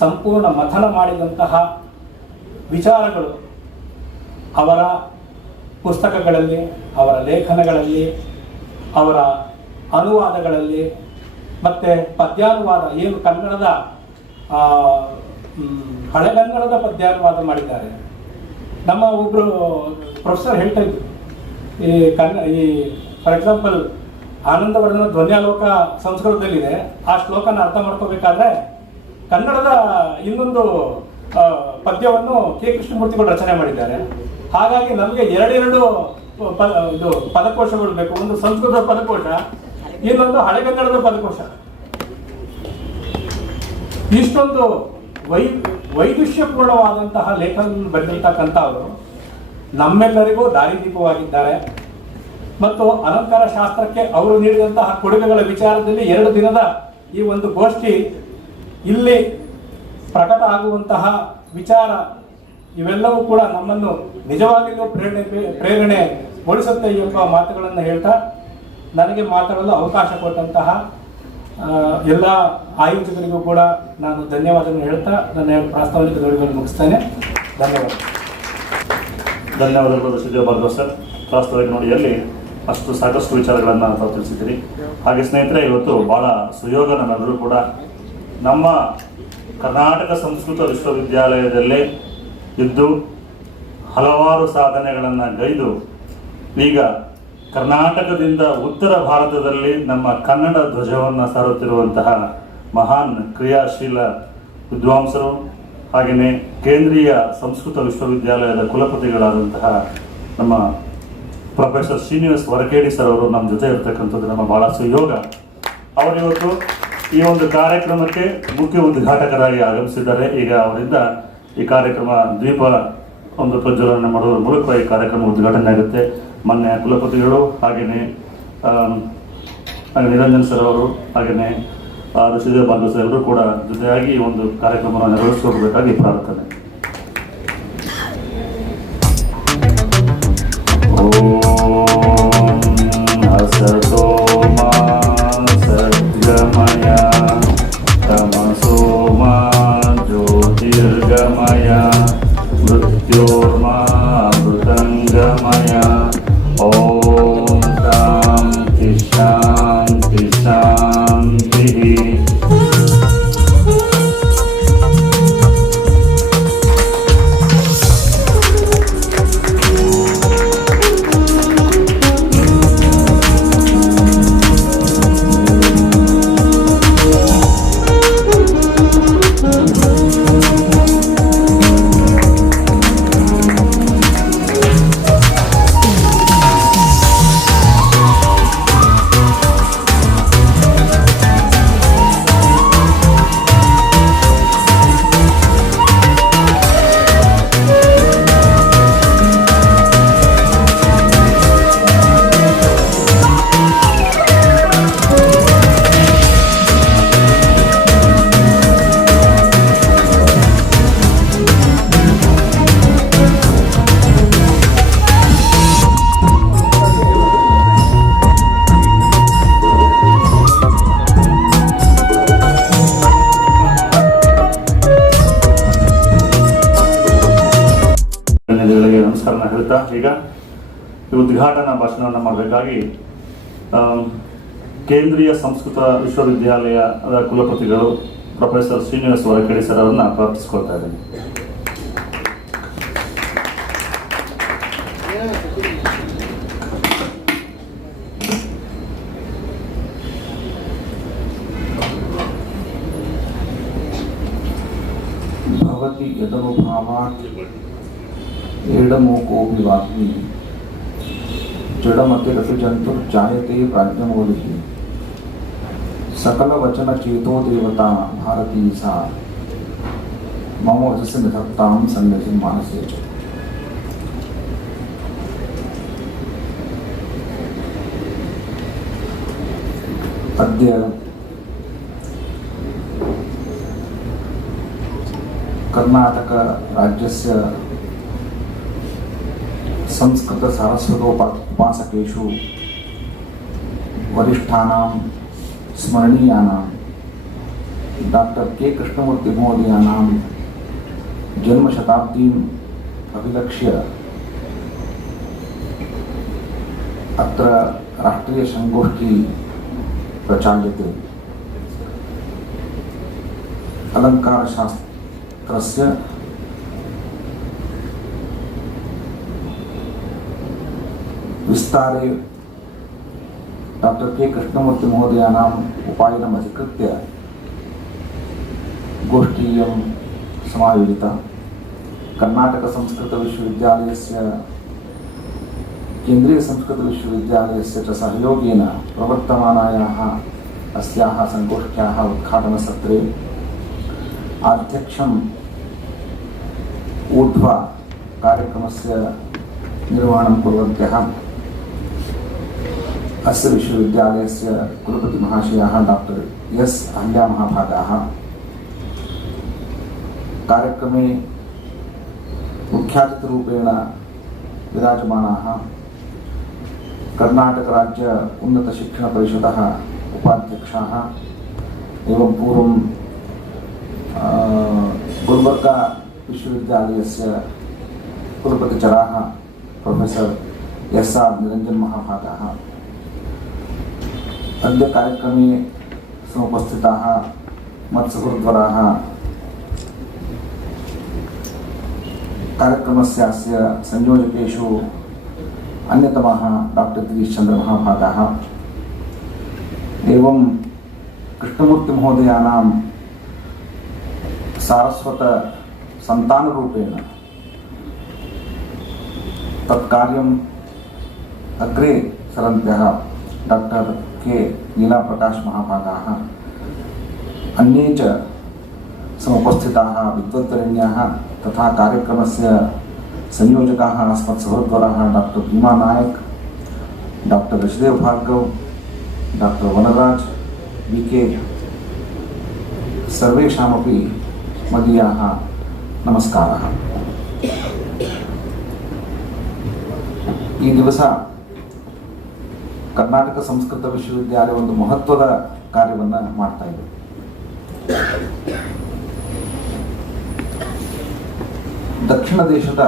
ಸಂಪೂರ್ಣ ಮಥನ ಮಾಡಿದಂತಹ ವಿಚಾರಗಳು ಅವರ ಪುಸ್ತಕಗಳಲ್ಲಿ, ಅವರ ಲೇಖನಗಳಲ್ಲಿ, ಅವರ ಅನುವಾದಗಳಲ್ಲಿ, ಮತ್ತು ಪದ್ಯಾನುವಾದ, ಏನು ಕನ್ನಡದ ಹಳೆಗನ್ನಡದ ಪದ್ಯಾನುವಾದ ಮಾಡಿದ್ದಾರೆ. ನಮ್ಮ ಒಬ್ಬರು ಪ್ರೊಫೆಸರ್ ಹೇಳ್ತಾ ಇದ್ರು, ಈ ಫಾರ್ ಎಕ್ಸಾಂಪಲ್ ಆನಂದವರ್ಧನ ಧ್ವನ್ಯಾಲೋಕ ಸಂಸ್ಕೃತದಲ್ಲಿದೆ, ಆ ಶ್ಲೋಕನ ಅರ್ಥ ಮಾಡ್ಕೋಬೇಕಾದ್ರೆ ಕನ್ನಡದ ಇನ್ನೊಂದು ಪದ್ಯವನ್ನು ಕೆ ಕೃಷ್ಣಮೂರ್ತಿಗಳು ರಚನೆ ಮಾಡಿದ್ದಾರೆ. ಹಾಗಾಗಿ ನಮಗೆ ಎರಡೆರಡು ಇದು ಪದಕೋಶಗಳು ಬೇಕು. ಒಂದು ಸಂಸ್ಕೃತ ಪದಕೋಶ, ಇನ್ನೊಂದು ಹಳೆಗನ್ನಡದ ಪದಕೋಶ. ಇಷ್ಟೊಂದು ವೈದುಷ್ಯಪೂರ್ಣವಾದಂತಹ ಲೇಖನ ಬರೆದಿರ್ತಕ್ಕಂಥವರು ನಮ್ಮೆಲ್ಲರಿಗೂ ದಾರಿದೀಪವಾಗಿದ್ದಾರೆ. ಮತ್ತು ಅಲಂಕಾರ ಶಾಸ್ತ್ರಕ್ಕೆ ಅವರು ನೀಡಿದಂತಹ ಕೊಡುಗೆಗಳ ವಿಚಾರದಲ್ಲಿ 2 ದಿನದ ಈ ಒಂದು ಗೋಷ್ಠಿ ಇಲ್ಲಿ ಪ್ರಕಟ ಆಗುವಂತಹ ವಿಚಾರ ಇವೆಲ್ಲವೂ ಕೂಡ ನಮ್ಮನ್ನು ನಿಜವಾಗಿಯೂ ಪ್ರೇರಣೆಗೊಳಿಸುತ್ತೆ ಎಂಬ ಮಾತುಗಳನ್ನು ಹೇಳ್ತಾ, ನನಗೆ ಮಾತಾಡಲು ಅವಕಾಶ ಕೊಟ್ಟಂತಹ ಎಲ್ಲ ಆಯೋಜಕರಿಗೂ ಕೂಡ ನಾನು ಧನ್ಯವಾದವನ್ನು ಹೇಳ್ತಾ ನನ್ನ ಪ್ರಾಸ್ತಾವಿಕ ನುಡಿಗಳನ್ನು ಮುಗಿಸ್ತೇನೆ. ಧನ್ಯವಾದಗಳು ಶ್ರೀದೇವ್ ಭಾರ್ಗವ್ ಸರ್. ಪ್ರಾಸ್ತಾವಿಕ ನುಡಿಯಲ್ಲಿ ಸಾಕಷ್ಟು ವಿಚಾರಗಳನ್ನು ತಾವು ತಿಳಿಸಿದ್ದೀರಿ. ಹಾಗೆ ಸ್ನೇಹಿತರೆ, ಇವತ್ತು ಬಹಳ ಸುಯೋಗ ನಮ್ಮೆಲ್ಲರೂ ಕೂಡ ನಮ್ಮ ಕರ್ನಾಟಕ ಸಂಸ್ಕೃತ ವಿಶ್ವವಿದ್ಯಾಲಯದಲ್ಲೇ ಇದ್ದು ಹಲವಾರು ಸಾಧನೆಗಳನ್ನು ಗೈದು ಈಗ ಕರ್ನಾಟಕದಿಂದ ಉತ್ತರ ಭಾರತದಲ್ಲಿ ನಮ್ಮ ಕನ್ನಡ ಧ್ವಜವನ್ನು ಸಾರುತ್ತಿರುವಂತಹ ಮಹಾನ್ ಕ್ರಿಯಾಶೀಲ ವಿದ್ವಾಂಸರು, ಹಾಗೆಯೇ ಕೇಂದ್ರೀಯ ಸಂಸ್ಕೃತ ವಿಶ್ವವಿದ್ಯಾಲಯದ ಕುಲಪತಿಗಳಾದಂತಹ ನಮ್ಮ ಪ್ರೊಫೆಸರ್ ಶ್ರೀನಿವಾಸ್ ವರ್ಖೇಡಿ ಸರ್ ಅವರು ನಮ್ಮ ಜೊತೆ ಇರತಕ್ಕಂಥದ್ದು ನಮ್ಮ ಬಹಳ ಸುಯೋಗ. ಅವರಿವತ್ತು ಈ ಒಂದು ಕಾರ್ಯಕ್ರಮಕ್ಕೆ ಮುಖ್ಯ ಉದ್ಘಾಟಕರಾಗಿ ಆಗಮಿಸಿದ್ದಾರೆ. ಈಗ ಅವರಿಂದ ಈ ಕಾರ್ಯಕ್ರಮ ಒಂದು ಪ್ರಜ್ವಲನೆ ಮಾಡುವ ಮೂಲಕ ಈ ಕಾರ್ಯಕ್ರಮ ಉದ್ಘಾಟನೆ ಆಗುತ್ತೆ. ಮಾನ್ಯ ಕುಲಪತಿಗಳು, ಹಾಗೆಯೇ ನಿರಂಜನ್ ಸರ್ ಅವರು, ಹಾಗೆಯೇ ಶ್ರೀದೇವ್ ಭಾರ್ಗವ್ ಸರ್ ಎಲ್ಲರೂ ಕೂಡ ಜೊತೆಯಾಗಿ ಈ ಒಂದು ಕಾರ್ಯಕ್ರಮವನ್ನು ನೆರವೇರಿಸಿಕೊಳ್ಬೇಕಾಗಿ ಪ್ರಾರ್ಥನೆ. ಹೇಳ್ತಾ ಈಗ ಈ ಉದ್ಘಾಟನಾ ಭಾಷಣವನ್ನು ಮಾಡಬೇಕಾಗಿ ಕೇಂದ್ರೀಯ ಸಂಸ್ಕೃತ ವಿಶ್ವವಿದ್ಯಾಲಯದ ಕುಲಪತಿಗಳು ಪ್ರೊಫೆಸರ್ ಶ್ರೀನಿವಾಸ್ ವರಕಡಿ ಸರ್ ಅವರನ್ನು ಪ್ರಾರ್ಥಿಸಿಕೊಳ್ತಾ ಇದ್ದೇನೆ. भवति यदनुभावात् एडमोकोऽपि वाग्मी जडमतिरपि जन्तुर्जायते प्राज्ञमौलिः सकलवचनचेतो देवता भारती सा मम वचसि निधत्तां सन्निधिं मानसे च. अद्य कर्नाटक राज्यस्य संस्कृत सारस्वतोपासकेषु वरिष्ठानां स्मरणीयानां डॉक्टर के कृष्णमूर्ति महोदयानां जन्मशताब्दीम् अभिलक्ष्य अत्र राष्ट्रीयसङ्गोष्ठी प्रचाल्यते. अलङ्कारशास्त्रस्य विस्तारे डॉक्टर के कृष्णमूर्ति महोदयानाम् उपायनम् अधिकृत्य गोष्ठीयं समायोजिता. कर्नाटक संस्कृत विश्वविद्यालयस्य केन्द्रीय संस्कृत विश्वविद्यालयस्य च सहयोगेन प्रवर्तमानायाः अस्याः संगोष्ठ्याः उद्घाटनसत्रे आध्यक्षम् ऊढ्वा कार्यक्रमस्य निर्वहणं कुर्वन्त्यः अस्य विश्वविद्यालयस्य कुलपतिमहाशयाः डॉक्टर एस् अहल्यामहाभागाः. कार्यक्रमे मुख्यातिथिरूपेण विराजमानाः कर्नाटक राज्य उन्नत शिक्षण परिषदः उपाध्यक्षाः एवं पूर्वं गुलबर्गा विश्वविद्यालयस्य कुलपतिचराः प्रोफेसर एस्.आर्. निरञ्जन महाभागाः. अद्य कार्यक्रमे समुपस्थिताः मत्सहृद्वराः कार्यक्रमस्यास्य संयोजकेषु अन्यतमः डॉक्टर गिरीश चंद्र महाभागाः एवं कृष्णमूर्तिमहोदयानां सारस्वत संतानरूपेण तत्कार्यम् अग्रे सरन्त्यः डॉक्टर के नीलाप्रकाश महाभागाः अन्ये च समुपस्थिताः विद्वद्वरेण्याः तथा कार्यक्रमस्य संयोजकाः अस्मत्सहृद्वराः doctor Bhima Nayak, doctor Rishidev Bhargava, doctor वनराज वी.के. सर्वेषामपि मदीयाः नमस्काराः. ಈ ದಿವಸ ಕರ್ನಾಟಕ ಸಂಸ್ಕೃತ ವಿಶ್ವವಿದ್ಯಾಲಯ ಒಂದು ಮಹತ್ವದ ಕಾರ್ಯವನ್ನು ಮಾಡ್ತಾ ಇದೆ. ದಕ್ಷಿಣ ದೇಶದ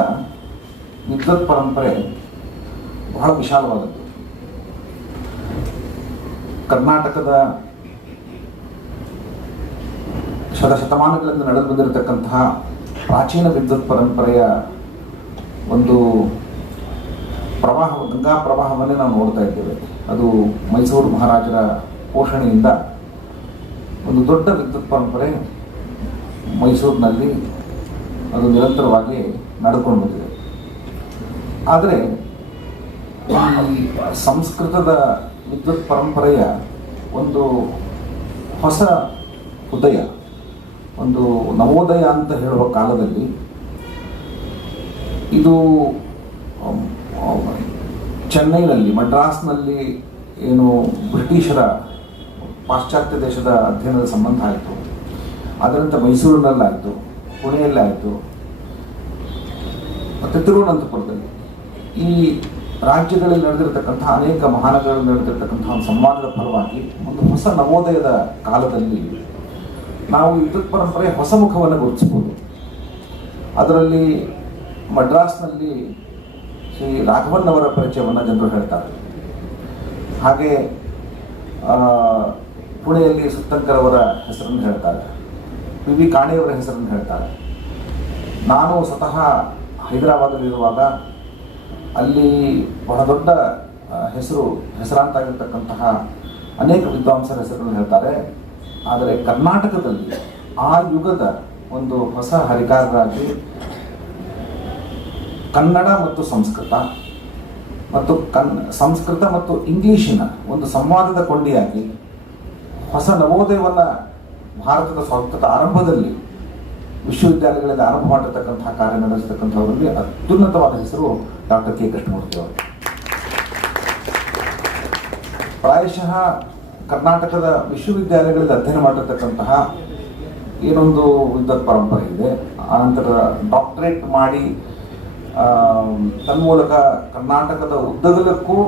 ವಿದ್ವತ್ ಪರಂಪರೆ ಬಹಳ ವಿಶಾಲವಾದದ್ದು. ಕರ್ನಾಟಕದ ಶತಶತಮಾನಗಳಿಂದ ನಡೆದು ಬಂದಿರತಕ್ಕಂತಹ ಪ್ರಾಚೀನ ವಿದ್ವತ್ ಪರಂಪರೆಯ ಒಂದು ಪ್ರವಾಹ, ಗಂಗಾ ಪ್ರವಾಹವನ್ನೇ ನಾವು ನೋಡ್ತಾ ಇದ್ದೇವೆ. ಅದು ಮೈಸೂರು ಮಹಾರಾಜರ ಪೋಷಣೆಯಿಂದ ಒಂದು ದೊಡ್ಡ ವಿದ್ಯುತ್ ಪರಂಪರೆ ಮೈಸೂರಿನಲ್ಲಿ ಅದು ನಿರಂತರವಾಗಿ ನಡೆದುಕೊಂಡು ಬಂದಿದೆ. ಆದರೆ ಈ ಸಂಸ್ಕೃತದ ವಿದ್ಯುತ್ ಪರಂಪರೆಯ ಒಂದು ಹೊಸ ಉದಯ, ಒಂದು ನವೋದಯ ಅಂತ ಹೇಳುವ ಕಾಲದಲ್ಲಿ ಇದು ಚೆನ್ನೈನಲ್ಲಿ, ಮಡ್ರಾಸ್ನಲ್ಲಿ ಏನು ಬ್ರಿಟಿಷರ ಪಾಶ್ಚಾತ್ಯ ದೇಶದ ಅಧ್ಯಯನದ ಸಂಬಂಧ ಆಯಿತು, ಅದರಂತೆ ಮೈಸೂರಿನಲ್ಲಾಯಿತು, ಪುಣೆಯಲ್ಲಾಯಿತು, ಮತ್ತು ತಿರುವನಂತಪುರದಲ್ಲಿ ಈ ರಾಜ್ಯಗಳಲ್ಲಿ ನಡೆದಿರತಕ್ಕಂಥ ಅನೇಕ ಮಹಾನಗರಗಳಲ್ಲಿ ನಡೆದಿರತಕ್ಕಂಥ ಒಂದು ಸಂವಾದದ ಫಲವಾಗಿ ಒಂದು ಹೊಸ ನವೋದಯದ ಕಾಲದಲ್ಲಿ ನಾವು ವಿದ್ಯುತ್ ಪರಂಪರೆ ಹೊಸ ಮುಖವನ್ನು ಗುರುತಿಸ್ಬೋದು. ಅದರಲ್ಲಿ ಮಡ್ರಾಸ್ನಲ್ಲಿ ಶ್ರೀ ರಾಘವನ್ ಅವರ ಪರಿಚಯವನ್ನು ಜನರು ಹೇಳ್ತಾರೆ. ಹಾಗೆ ಪುಣೆಯಲ್ಲಿ ಸುತ್ತಂಕರ್ ಅವರ ಹೆಸರನ್ನು ಹೇಳ್ತಾರೆ, ವಿ ಕಾಣೆಯವರ ಹೆಸರನ್ನು ಹೇಳ್ತಾರೆ. ನಾನು ಸ್ವತಃ ಹೈದರಾಬಾದಲ್ಲಿರುವಾಗ ಅಲ್ಲಿ ಬಹಳ ದೊಡ್ಡ ಹೆಸರಾಂತಾಗಿರ್ತಕ್ಕಂತಹ ಅನೇಕ ವಿದ್ವಾಂಸರ ಹೆಸರನ್ನು ಹೇಳ್ತಾರೆ. ಆದರೆ ಕರ್ನಾಟಕದಲ್ಲಿ ಆ ಯುಗದ ಒಂದು ಹೊಸ ಹರಿಕಾರರಾಗಿ ಕನ್ನಡ ಮತ್ತು ಸಂಸ್ಕೃತ ಮತ್ತು ಇಂಗ್ಲಿಶಿನ ಒಂದು ಸಂವಾದದ ಕೊಂಡಿಯಾಗಿ ಹೊಸ ನವೋದಯವನ್ನು ಭಾರತದ ಸ್ವಾತಂತ್ರ್ಯದ ಆರಂಭದಲ್ಲಿ ವಿಶ್ವವಿದ್ಯಾಲಯಗಳಲ್ಲಿ ಆರಂಭ ಮಾಡಿರ್ತಕ್ಕಂತಹ ಕಾರ್ಯ ನಡೆಸತಕ್ಕಂಥವರಲ್ಲಿ ಅತ್ಯುನ್ನತವಾದ ಹೆಸರು ಡಾಕ್ಟರ್ ಕೆ ಕೃಷ್ಣಮೂರ್ತಿ ಅವರು. ಪ್ರಾಯಶಃ ಕರ್ನಾಟಕದ ವಿಶ್ವವಿದ್ಯಾಲಯಗಳಲ್ಲಿ ಅಧ್ಯಯನ ಮಾಡಿರ್ತಕ್ಕಂತಹ ಏನೊಂದು ವಿದ್ವತ್ ಪರಂಪರೆ ಇದೆ. ಆನಂತರ ಡಾಕ್ಟರೇಟ್ ಮಾಡಿ ತನ್ಮೂಲಕ ಕರ್ನಾಟಕದ ಉದ್ದಗಲಕ್ಕೂ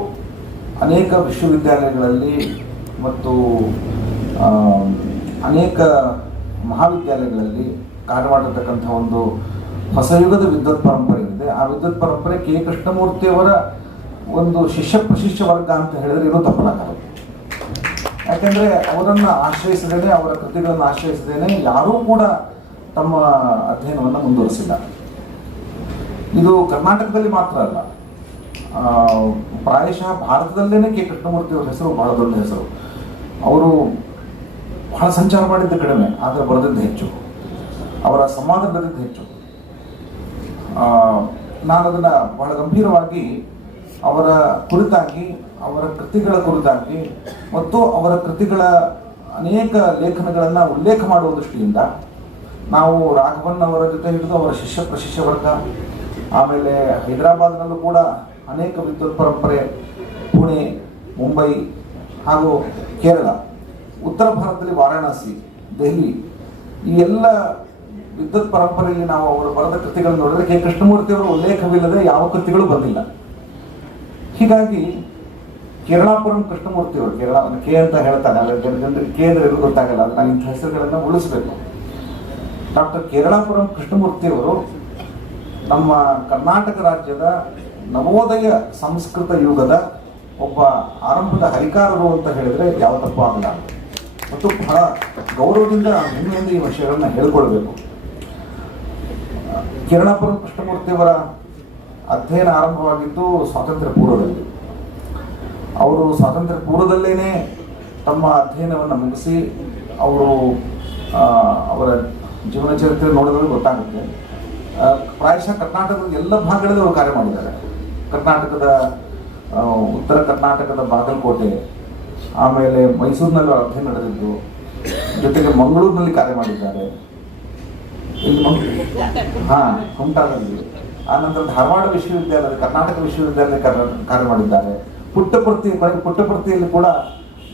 ಅನೇಕ ವಿಶ್ವವಿದ್ಯಾಲಯಗಳಲ್ಲಿ ಮತ್ತು ಅನೇಕ ಮಹಾವಿದ್ಯಾಲಯಗಳಲ್ಲಿ ಕಾರ್ಯ ಮಾಡಿರ್ತಕ್ಕಂಥ ಒಂದು ಹೊಸ ಯುಗದ ವಿದ್ವತ್ ಪರಂಪರೆ ಇದೆ. ಆ ವಿದ್ವತ್ ಪರಂಪರೆ ಕೆ ಕೃಷ್ಣಮೂರ್ತಿಯವರ ಒಂದು ಶಿಷ್ಯ ವರ್ಗ ಅಂತ ಹೇಳಿದ್ರೆ ಏನೂ ತಪ್ಪಲಾಗಲ್ಲ. ಯಾಕೆಂದರೆ ಅವರನ್ನು ಆಶ್ರಯಿಸದೇನೆ, ಅವರ ಕೃತಿಗಳನ್ನು ಆಶ್ರಯಿಸದೇನೆ ಯಾರೂ ಕೂಡ ತಮ್ಮ ಅಧ್ಯಯನವನ್ನು ಮುಂದುವರಿಸಿಲ್ಲ. ಇದು ಕರ್ನಾಟಕದಲ್ಲಿ ಮಾತ್ರ ಅಲ್ಲ, ಪ್ರಾಯಶಃ ಭಾರತದಲ್ಲೇ ಕೆ ಕೃಷ್ಣಮೂರ್ತಿಯವರ ಹೆಸರು ಬಹಳ ದೊಡ್ಡ ಹೆಸರು. ಅವರು ಬಹಳ ಸಂಚಾರ ಮಾಡಿದ್ದು ಕಡಿಮೆ, ಆದರೆ ಬರೆದಿದ್ದು ಹೆಚ್ಚು, ಅವರ ಸಂವಾದ ಬರೆದಿದ್ದು ಹೆಚ್ಚು. ನಾನು ಅದನ್ನು ಬಹಳ ಗಂಭೀರವಾಗಿ ಅವರ ಕುರಿತಾಗಿ, ಅವರ ಕೃತಿಗಳ ಕುರಿತಾಗಿ ಮತ್ತು ಅವರ ಕೃತಿಗಳ ಅನೇಕ ಲೇಖನಗಳನ್ನು ಉಲ್ಲೇಖ ಮಾಡುವ ದೃಷ್ಟಿಯಿಂದ ನಾವು ರಾಘವನ್ ಅವರ ಜೊತೆ ಹಿಡಿದು ಅವರ ಶಿಷ್ಯ ವರ್ಗ, ಆಮೇಲೆ ಹೈದರಾಬಾದ್ನಲ್ಲೂ ಕೂಡ ಅನೇಕ ವಿದ್ವತ್ ಪರಂಪರೆ, ಪುಣೆ, ಮುಂಬೈ ಹಾಗೂ ಕೇರಳ, ಉತ್ತರ ಭಾರತದಲ್ಲಿ ವಾರಾಣಸಿ, ದೆಹಲಿ, ಈ ಎಲ್ಲ ವಿದ್ವತ್ ಪರಂಪರೆಯಲ್ಲಿ ನಾವು ಅವರು ಬರೆದ ಕೃತಿಗಳನ್ನು ನೋಡಿದ್ರೆ ಕೆ ಕೃಷ್ಣಮೂರ್ತಿಯವರ ಉಲ್ಲೇಖವಿಲ್ಲದೆ ಯಾವ ಕೃತಿಗಳು ಬಂದಿಲ್ಲ. ಹೀಗಾಗಿ ಕೇರಳಾಪುರಂ ಕೃಷ್ಣಮೂರ್ತಿಯವರು, ಕೇರಳ ಕೆ ಅಂತ ಹೇಳ್ತಾನೆ, ಆದರೆ ಜನರಿಗೆ ಕೆ ಅಂದರೆ ಎಲ್ಲೂ ಗೊತ್ತಾಗಲ್ಲ, ಅದು ನಾನು ಇಂಥ ಹೆಸರುಗಳನ್ನು ಉಳಿಸಬೇಕು. ಡಾಕ್ಟರ್ ಕೇರಳಾಪುರಂ ಕೃಷ್ಣಮೂರ್ತಿಯವರು ನಮ್ಮ ಕರ್ನಾಟಕ ರಾಜ್ಯದ ನವೋದಯ ಸಂಸ್ಕೃತ ಯುಗದ ಒಬ್ಬ ಆರಂಭದ ಹರಿಕಾರರು ಅಂತ ಹೇಳಿದರೆ ಯಾವ ತಪ್ಪು ಆಗಲ್ಲ. ಮತ್ತು ಬಹಳ ಗೌರವದಿಂದ ಹೆಮ್ಮೆಯಿಂದ ಈ ವಿಷಯಗಳನ್ನು ಹೇಳಿಕೊಳ್ಬೇಕು. ಕೇರಳಾಪುರಂ ಕೃಷ್ಣಮೂರ್ತಿಯವರ ಅಧ್ಯಯನ ಆರಂಭವಾಗಿದ್ದು ಸ್ವಾತಂತ್ರ್ಯ ಪೂರ್ವದಲ್ಲಿ. ಅವರು ಸ್ವಾತಂತ್ರ್ಯ ಪೂರ್ವದಲ್ಲೇ ತಮ್ಮ ಅಧ್ಯಯನವನ್ನು ಮುಗಿಸಿ ಅವರು ಅವರ ಜೀವನ ಚರಿತ್ರೆ ನೋಡಿದ್ರೆ ಗೊತ್ತಾಗುತ್ತೆ. ಪ್ರಾಯಶಃ ಕರ್ನಾಟಕದ ಎಲ್ಲ ಭಾಗಗಳಲ್ಲಿ ಅವರು ಕಾರ್ಯ ಮಾಡಿದ್ದಾರೆ. ಕರ್ನಾಟಕದ ಉತ್ತರ ಕರ್ನಾಟಕದ ಬಾಗಲಕೋಟೆ, ಆಮೇಲೆ ಮೈಸೂರಿನಲ್ಲಿ ಅಧ್ಯಯನ ನಡೆದಿದ್ದು, ಜೊತೆಗೆ ಮಂಗಳೂರಿನಲ್ಲಿ ಕಾರ್ಯ ಮಾಡಿದ್ದಾರೆ, ಇಲ್ಲಿ ಹುಂಟಾದಲ್ಲಿ, ಆನಂತರ ಧಾರವಾಡ ವಿಶ್ವವಿದ್ಯಾಲಯದ, ಕರ್ನಾಟಕ ವಿಶ್ವವಿದ್ಯಾಲಯ ಕಾರ್ಯ ಮಾಡಿದ್ದಾರೆ. ಪುಟ್ಟಪರ್ತಿಯಲ್ಲಿ ಕೂಡ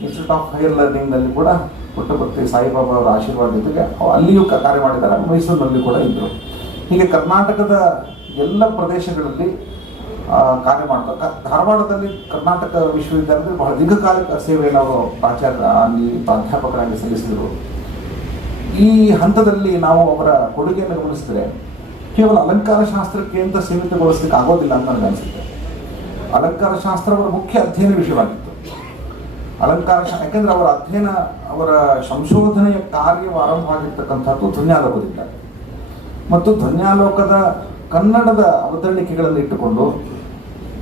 ಇನ್ಸ್ಟಿಟ್ಯೂಟ್ ಆಫ್ ಹೈಯರ್ ಲರ್ನಿಂಗ್ನಲ್ಲಿ ಕೂಡ ಪುಟ್ಟಪರ್ತಿ ಸಾಯಿಬಾಬಾ ಅವರ ಆಶೀರ್ವಾದ ಜೊತೆಗೆ ಅಲ್ಲಿಯೂ ಕಾರ್ಯ ಮಾಡಿದ್ದಾರೆ. ಮೈಸೂರಿನಲ್ಲಿ ಕೂಡ ಇದ್ದರು. ಹೀಗೆ ಕರ್ನಾಟಕದ ಎಲ್ಲ ಪ್ರದೇಶಗಳಲ್ಲಿ ಕಾರ್ಯ ಮಾಡ್ತಾರೆ. ಧಾರವಾಡದಲ್ಲಿ ಕರ್ನಾಟಕ ವಿಶ್ವವಿದ್ಯಾಲಯದಲ್ಲಿ ಬಹಳ ದೀರ್ಘಕಾಲಿಕ ಸೇವೆಯನ್ನು ಅವರು ಪ್ರಾಧ್ಯಾಪಕರಾಗಿ ಸಲ್ಲಿಸಿದರು. ಈ ಹಂತದಲ್ಲಿ ನಾವು ಅವರ ಕೊಡುಗೆಯನ್ನು ಗಮನಿಸಿದರೆ ಕೇವಲ ಅಲಂಕಾರ ಶಾಸ್ತ್ರಕ್ಕೆ ಅಂತ ಸೀಮಿತಗೊಳಿಸಲಿಕ್ಕೆ ಆಗೋದಿಲ್ಲ ಅಂತ ನನಗೆ ಅನಿಸುತ್ತೆ. ಅಲಂಕಾರ ಶಾಸ್ತ್ರ ಅವರ ಮುಖ್ಯ ಅಧ್ಯಯನ ವಿಷಯವಾಗಿತ್ತು. ಯಾಕೆಂದರೆ ಅವರ ಅಧ್ಯಯನ, ಅವರ ಸಂಶೋಧನೆಯ ಕಾರ್ಯವು ಆರಂಭವಾಗಿರ್ತಕ್ಕಂಥದ್ದು ಧ್ವನ್ಯಾಲೋಕದಿಂದ, ಮತ್ತು ಧ್ವನ್ಯಾಲೋಕದ ಕನ್ನಡದ ಅವತರಣಿಕೆಗಳನ್ನು ಇಟ್ಟುಕೊಂಡು,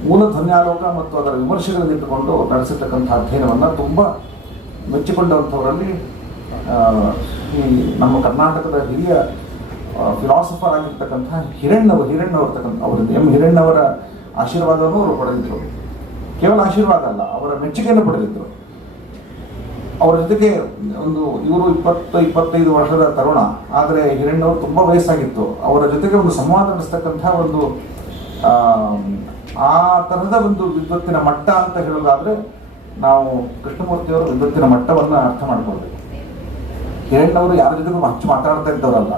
ಮೂಲ ಧ್ವನ್ಯಾಲೋಕ ಮತ್ತು ಅದರ ವಿಮರ್ಶೆಗಳನ್ನು ಇಟ್ಟುಕೊಂಡು ನಡೆಸಿರ್ತಕ್ಕಂಥ ಅಧ್ಯಯನವನ್ನು ತುಂಬ ಮೆಚ್ಚಿಕೊಂಡಂಥವರಲ್ಲಿ ಈ ನಮ್ಮ ಕರ್ನಾಟಕದ ಹಿರಿಯ ಫಿಲಾಸಫರ್ ಆಗಿರ್ತಕ್ಕಂಥ ಅವರಿಂದ ಹಿರಣ್ಣವರ ಆಶೀರ್ವಾದವನ್ನು ಅವರು ಪಡೆದಿದ್ದರು. ಕೇವಲ ಆಶೀರ್ವಾದ ಅಲ್ಲ, ಅವರ ಮೆಚ್ಚುಗೆಯನ್ನು ಪಡೆದಿದ್ದರು. ಅವರ ಜೊತೆಗೆ ಇವರು 20-25 ವರ್ಷದ ತರುಣ, ಆದರೆ ಹಿರಣ್ಣವರು ತುಂಬ ವಯಸ್ಸಾಗಿತ್ತು. ಅವರ ಜೊತೆಗೆ ಒಂದು ಸಂವಾದ ನಡೆಸ್ತಕ್ಕಂಥ ಒಂದು ಆ ತರಹದ ಒಂದು ವಿದ್ವತ್ತಿನ ಮಟ್ಟ ಅಂತ ಹೇಳೋದಾದರೆ ನಾವು ಕೃಷ್ಣಮೂರ್ತಿಯವರ ವಿದ್ವತ್ತಿನ ಮಟ್ಟವನ್ನು ಅರ್ಥ ಮಾಡ್ಕೊಳ್ಬೇಕು. ಹಿರಣ್ಣವರು ಯಾರ ಜೊತೆಗೂ ಹೆಚ್ಚು ಮಾತಾಡ್ತಾ ಇದ್ದವರಲ್ಲ.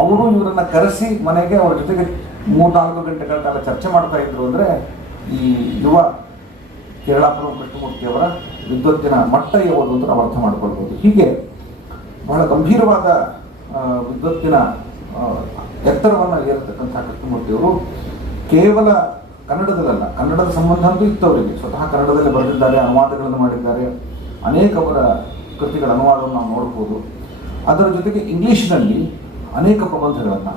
ಅವರು ಇವರನ್ನು ಕರೆಸಿ ಮನೆಗೆ ಅವರ ಜೊತೆಗೆ 3-4 ಗಂಟೆಗಳ ಕಾಲ ಚರ್ಚೆ ಮಾಡ್ತಾ ಇದ್ರು ಅಂದರೆ ಈ ಯುವ ಕೇರಳಾಪುರಂ ಕೃಷ್ಣಮೂರ್ತಿಯವರ ವಿದ್ವತ್ತಿನ ಮಟ್ಟ ಯಾವುದು ಅಂತ ನಾವು ಅರ್ಥ ಮಾಡ್ಕೊಳ್ಬೋದು. ಹೀಗೆ ಬಹಳ ಗಂಭೀರವಾದ ವಿದ್ವತ್ತಿನ ಎತ್ತರವನ್ನು ಏರತಕ್ಕಂಥ ಕೃಷ್ಣಮೂರ್ತಿಯವರು ಕೇವಲ ಕನ್ನಡದಲ್ಲ, ಕನ್ನಡದ ಸಂಬಂಧ ಅಂತೂ ಇತ್ತು ಅವರಿಗೆ. ಸ್ವತಃ ಕನ್ನಡದಲ್ಲಿ ಬರೆದಿದ್ದಾರೆ, ಅನುವಾದಗಳನ್ನು ಮಾಡಿದ್ದಾರೆ. ಅನೇಕ ಅವರ ಕೃತಿಗಳ ಅನುವಾದವನ್ನು ನಾವು ನೋಡ್ಬೋದು. ಅದರ ಜೊತೆಗೆ ಇಂಗ್ಲೀಷ್ನಲ್ಲಿ ಅನೇಕ ಪ್ರಬಂಧಗಳನ್ನು,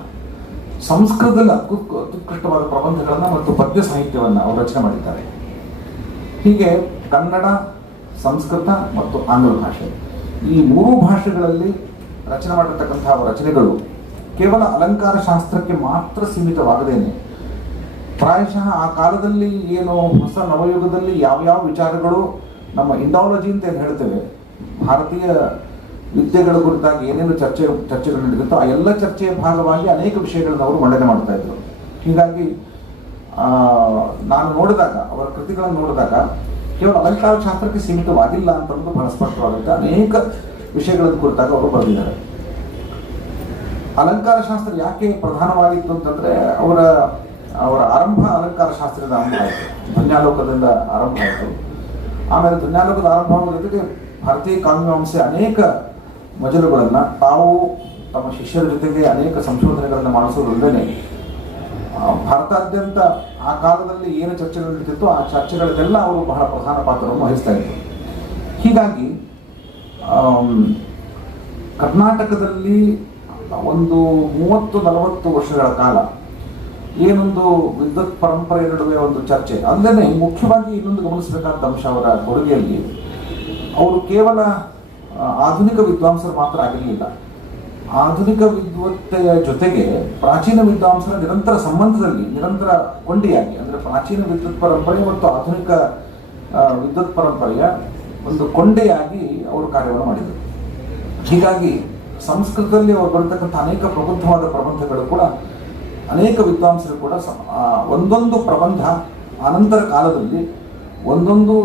ಸಂಸ್ಕೃತದಲ್ಲಿ ಅತ್ಯುತ್ಕೃಷ್ಟವಾದ ಪ್ರಬಂಧಗಳನ್ನು ಮತ್ತು ಪದ್ಯ ಸಾಹಿತ್ಯವನ್ನು ಅವರು ರಚನೆ ಮಾಡಿದ್ದಾರೆ. ಹೀಗೆ ಕನ್ನಡ, ಸಂಸ್ಕೃತ ಮತ್ತು ಆಂಗ್ಲ ಭಾಷೆ, ಈ ಮೂರೂ ಭಾಷೆಗಳಲ್ಲಿ ರಚನೆ ಮಾಡಿರ್ತಕ್ಕಂತಹ ರಚನೆಗಳು ಕೇವಲ ಅಲಂಕಾರ ಶಾಸ್ತ್ರಕ್ಕೆ ಮಾತ್ರ ಸೀಮಿತವಾಗದೇನೆ ಪ್ರಾಯಶಃ ಆ ಕಾಲದಲ್ಲಿ ಏನು ಹೊಸ ನವಯುಗದಲ್ಲಿ ಯಾವ್ಯಾವ ವಿಚಾರಗಳು ನಮ್ಮ ಇಂಡಾಲಜಿ ಅಂತ ಏನು ಹೇಳ್ತೇವೆ, ಭಾರತೀಯ ವಿದ್ಯೆಗಳ ಕುರಿತಾಗಿ ಏನೇನು ಚರ್ಚೆಗಳು ನಡೆದಿತ್ತೋ ಆ ಎಲ್ಲ ಚರ್ಚೆಯ ಭಾಗವಾಗಿ ಅನೇಕ ವಿಷಯಗಳನ್ನು ಅವರು ಮಂಡನೆ ಮಾಡ್ತಾ ಇದ್ರು. ಹೀಗಾಗಿ ನಾನು ನೋಡಿದಾಗ, ಅವರ ಕೃತಿಗಳನ್ನು ನೋಡಿದಾಗ ಕೇವಲ ಅಲಂಕಾರ ಶಾಸ್ತ್ರಕ್ಕೆ ಸೀಮಿತವಾಗಿಲ್ಲ ಅಂತಂದು ಬಹಳ ಸ್ಪಷ್ಟವಾಗುತ್ತೆ. ಅನೇಕ ವಿಷಯಗಳ ಕುರಿತಾಗ ಅವರು ಬರೆದಿದ್ದಾರೆ. ಅಲಂಕಾರ ಶಾಸ್ತ್ರ ಯಾಕೆ ಪ್ರಧಾನವಾಗಿತ್ತು ಅಂತಂದ್ರೆ ಅವರ ಆರಂಭ ಅಲಂಕಾರ ಶಾಸ್ತ್ರದ ಆರಂಭ ಆಯಿತು, ಧ್ವನ್ಯಾಲೋಕದಿಂದ ಆರಂಭ ಆಯಿತು. ಆಮೇಲೆ ಧ್ವನ್ಯಾಲೋಕದ ಆರಂಭವಾದ ಜೊತೆಗೆ ಭಾರತೀಯ ಕಾವ್ಯಮೀಮಾಂಸೆ ಅನೇಕ ಮಜಲುಗಳನ್ನು ತಾವು ತಮ್ಮ ಶಿಷ್ಯರ ಜೊತೆಗೆ ಅನೇಕ ಸಂಶೋಧನೆಗಳನ್ನು ಮಾಡಿಸೋದಲ್ಲದೆ ಭಾರತಾದ್ಯಂತ ಆ ಕಾಲದಲ್ಲಿ ಏನು ಚರ್ಚೆಗಳು ನಡೀತಿತ್ತು ಆ ಚರ್ಚೆಗಳಲ್ಲೆಲ್ಲ ಅವರು ಬಹಳ ಪ್ರಧಾನ ಪಾತ್ರವನ್ನು ವಹಿಸ್ತಾ ಇದ್ರು. ಹೀಗಾಗಿ ಕರ್ನಾಟಕದಲ್ಲಿ ಒಂದು 30-40 ವರ್ಷಗಳ ಕಾಲ ಏನೊಂದು ವಿದ್ವತ್ ಪರಂಪರೆಯ ನಡುವೆ ಒಂದು ಚರ್ಚೆ, ಅಲ್ಲದೆ ಮುಖ್ಯವಾಗಿ ಇನ್ನೊಂದು ಗಮನಿಸಬೇಕಾದ ಅಂಶ ಅವರ ಕೊಡುಗೆಯಲ್ಲಿ, ಅವರು ಕೇವಲ ಆಧುನಿಕ ವಿದ್ವಾಂಸರು ಮಾತ್ರ ಆಗಿರಲಿಲ್ಲ. ಆಧುನಿಕ ವಿದ್ವತ್ತೆಯ ಜೊತೆಗೆ ಪ್ರಾಚೀನ ವಿದ್ವಾಂಸರ ನಿರಂತರ ಸಂಬಂಧದಲ್ಲಿ, ನಿರಂತರ ಕೊಂಡಿಯಾಗಿ, ಅಂದರೆ ಪ್ರಾಚೀನ ವಿದ್ವತ್ ಪರಂಪರೆ ಮತ್ತು ಆಧುನಿಕ ವಿದ್ವತ್ ಪರಂಪರೆಯ ಒಂದು ಕೊಂಡೆಯಾಗಿ ಅವರು ಕಾರ್ಯವನ್ನು ಮಾಡಿದರು. ಹೀಗಾಗಿ ಸಂಸ್ಕೃತದಲ್ಲಿ ಅವರು ಬರತಕ್ಕಂಥ ಅನೇಕ ಪ್ರಬುದ್ಧವಾದ ಪ್ರಬಂಧಗಳು ಕೂಡ ಅನೇಕ ವಿದ್ವಾಂಸರು ಕೂಡ ಒಂದೊಂದು ಪ್ರಬಂಧ ಅನಂತರ ಕಾಲದಲ್ಲಿ ಒಂದೊಂದು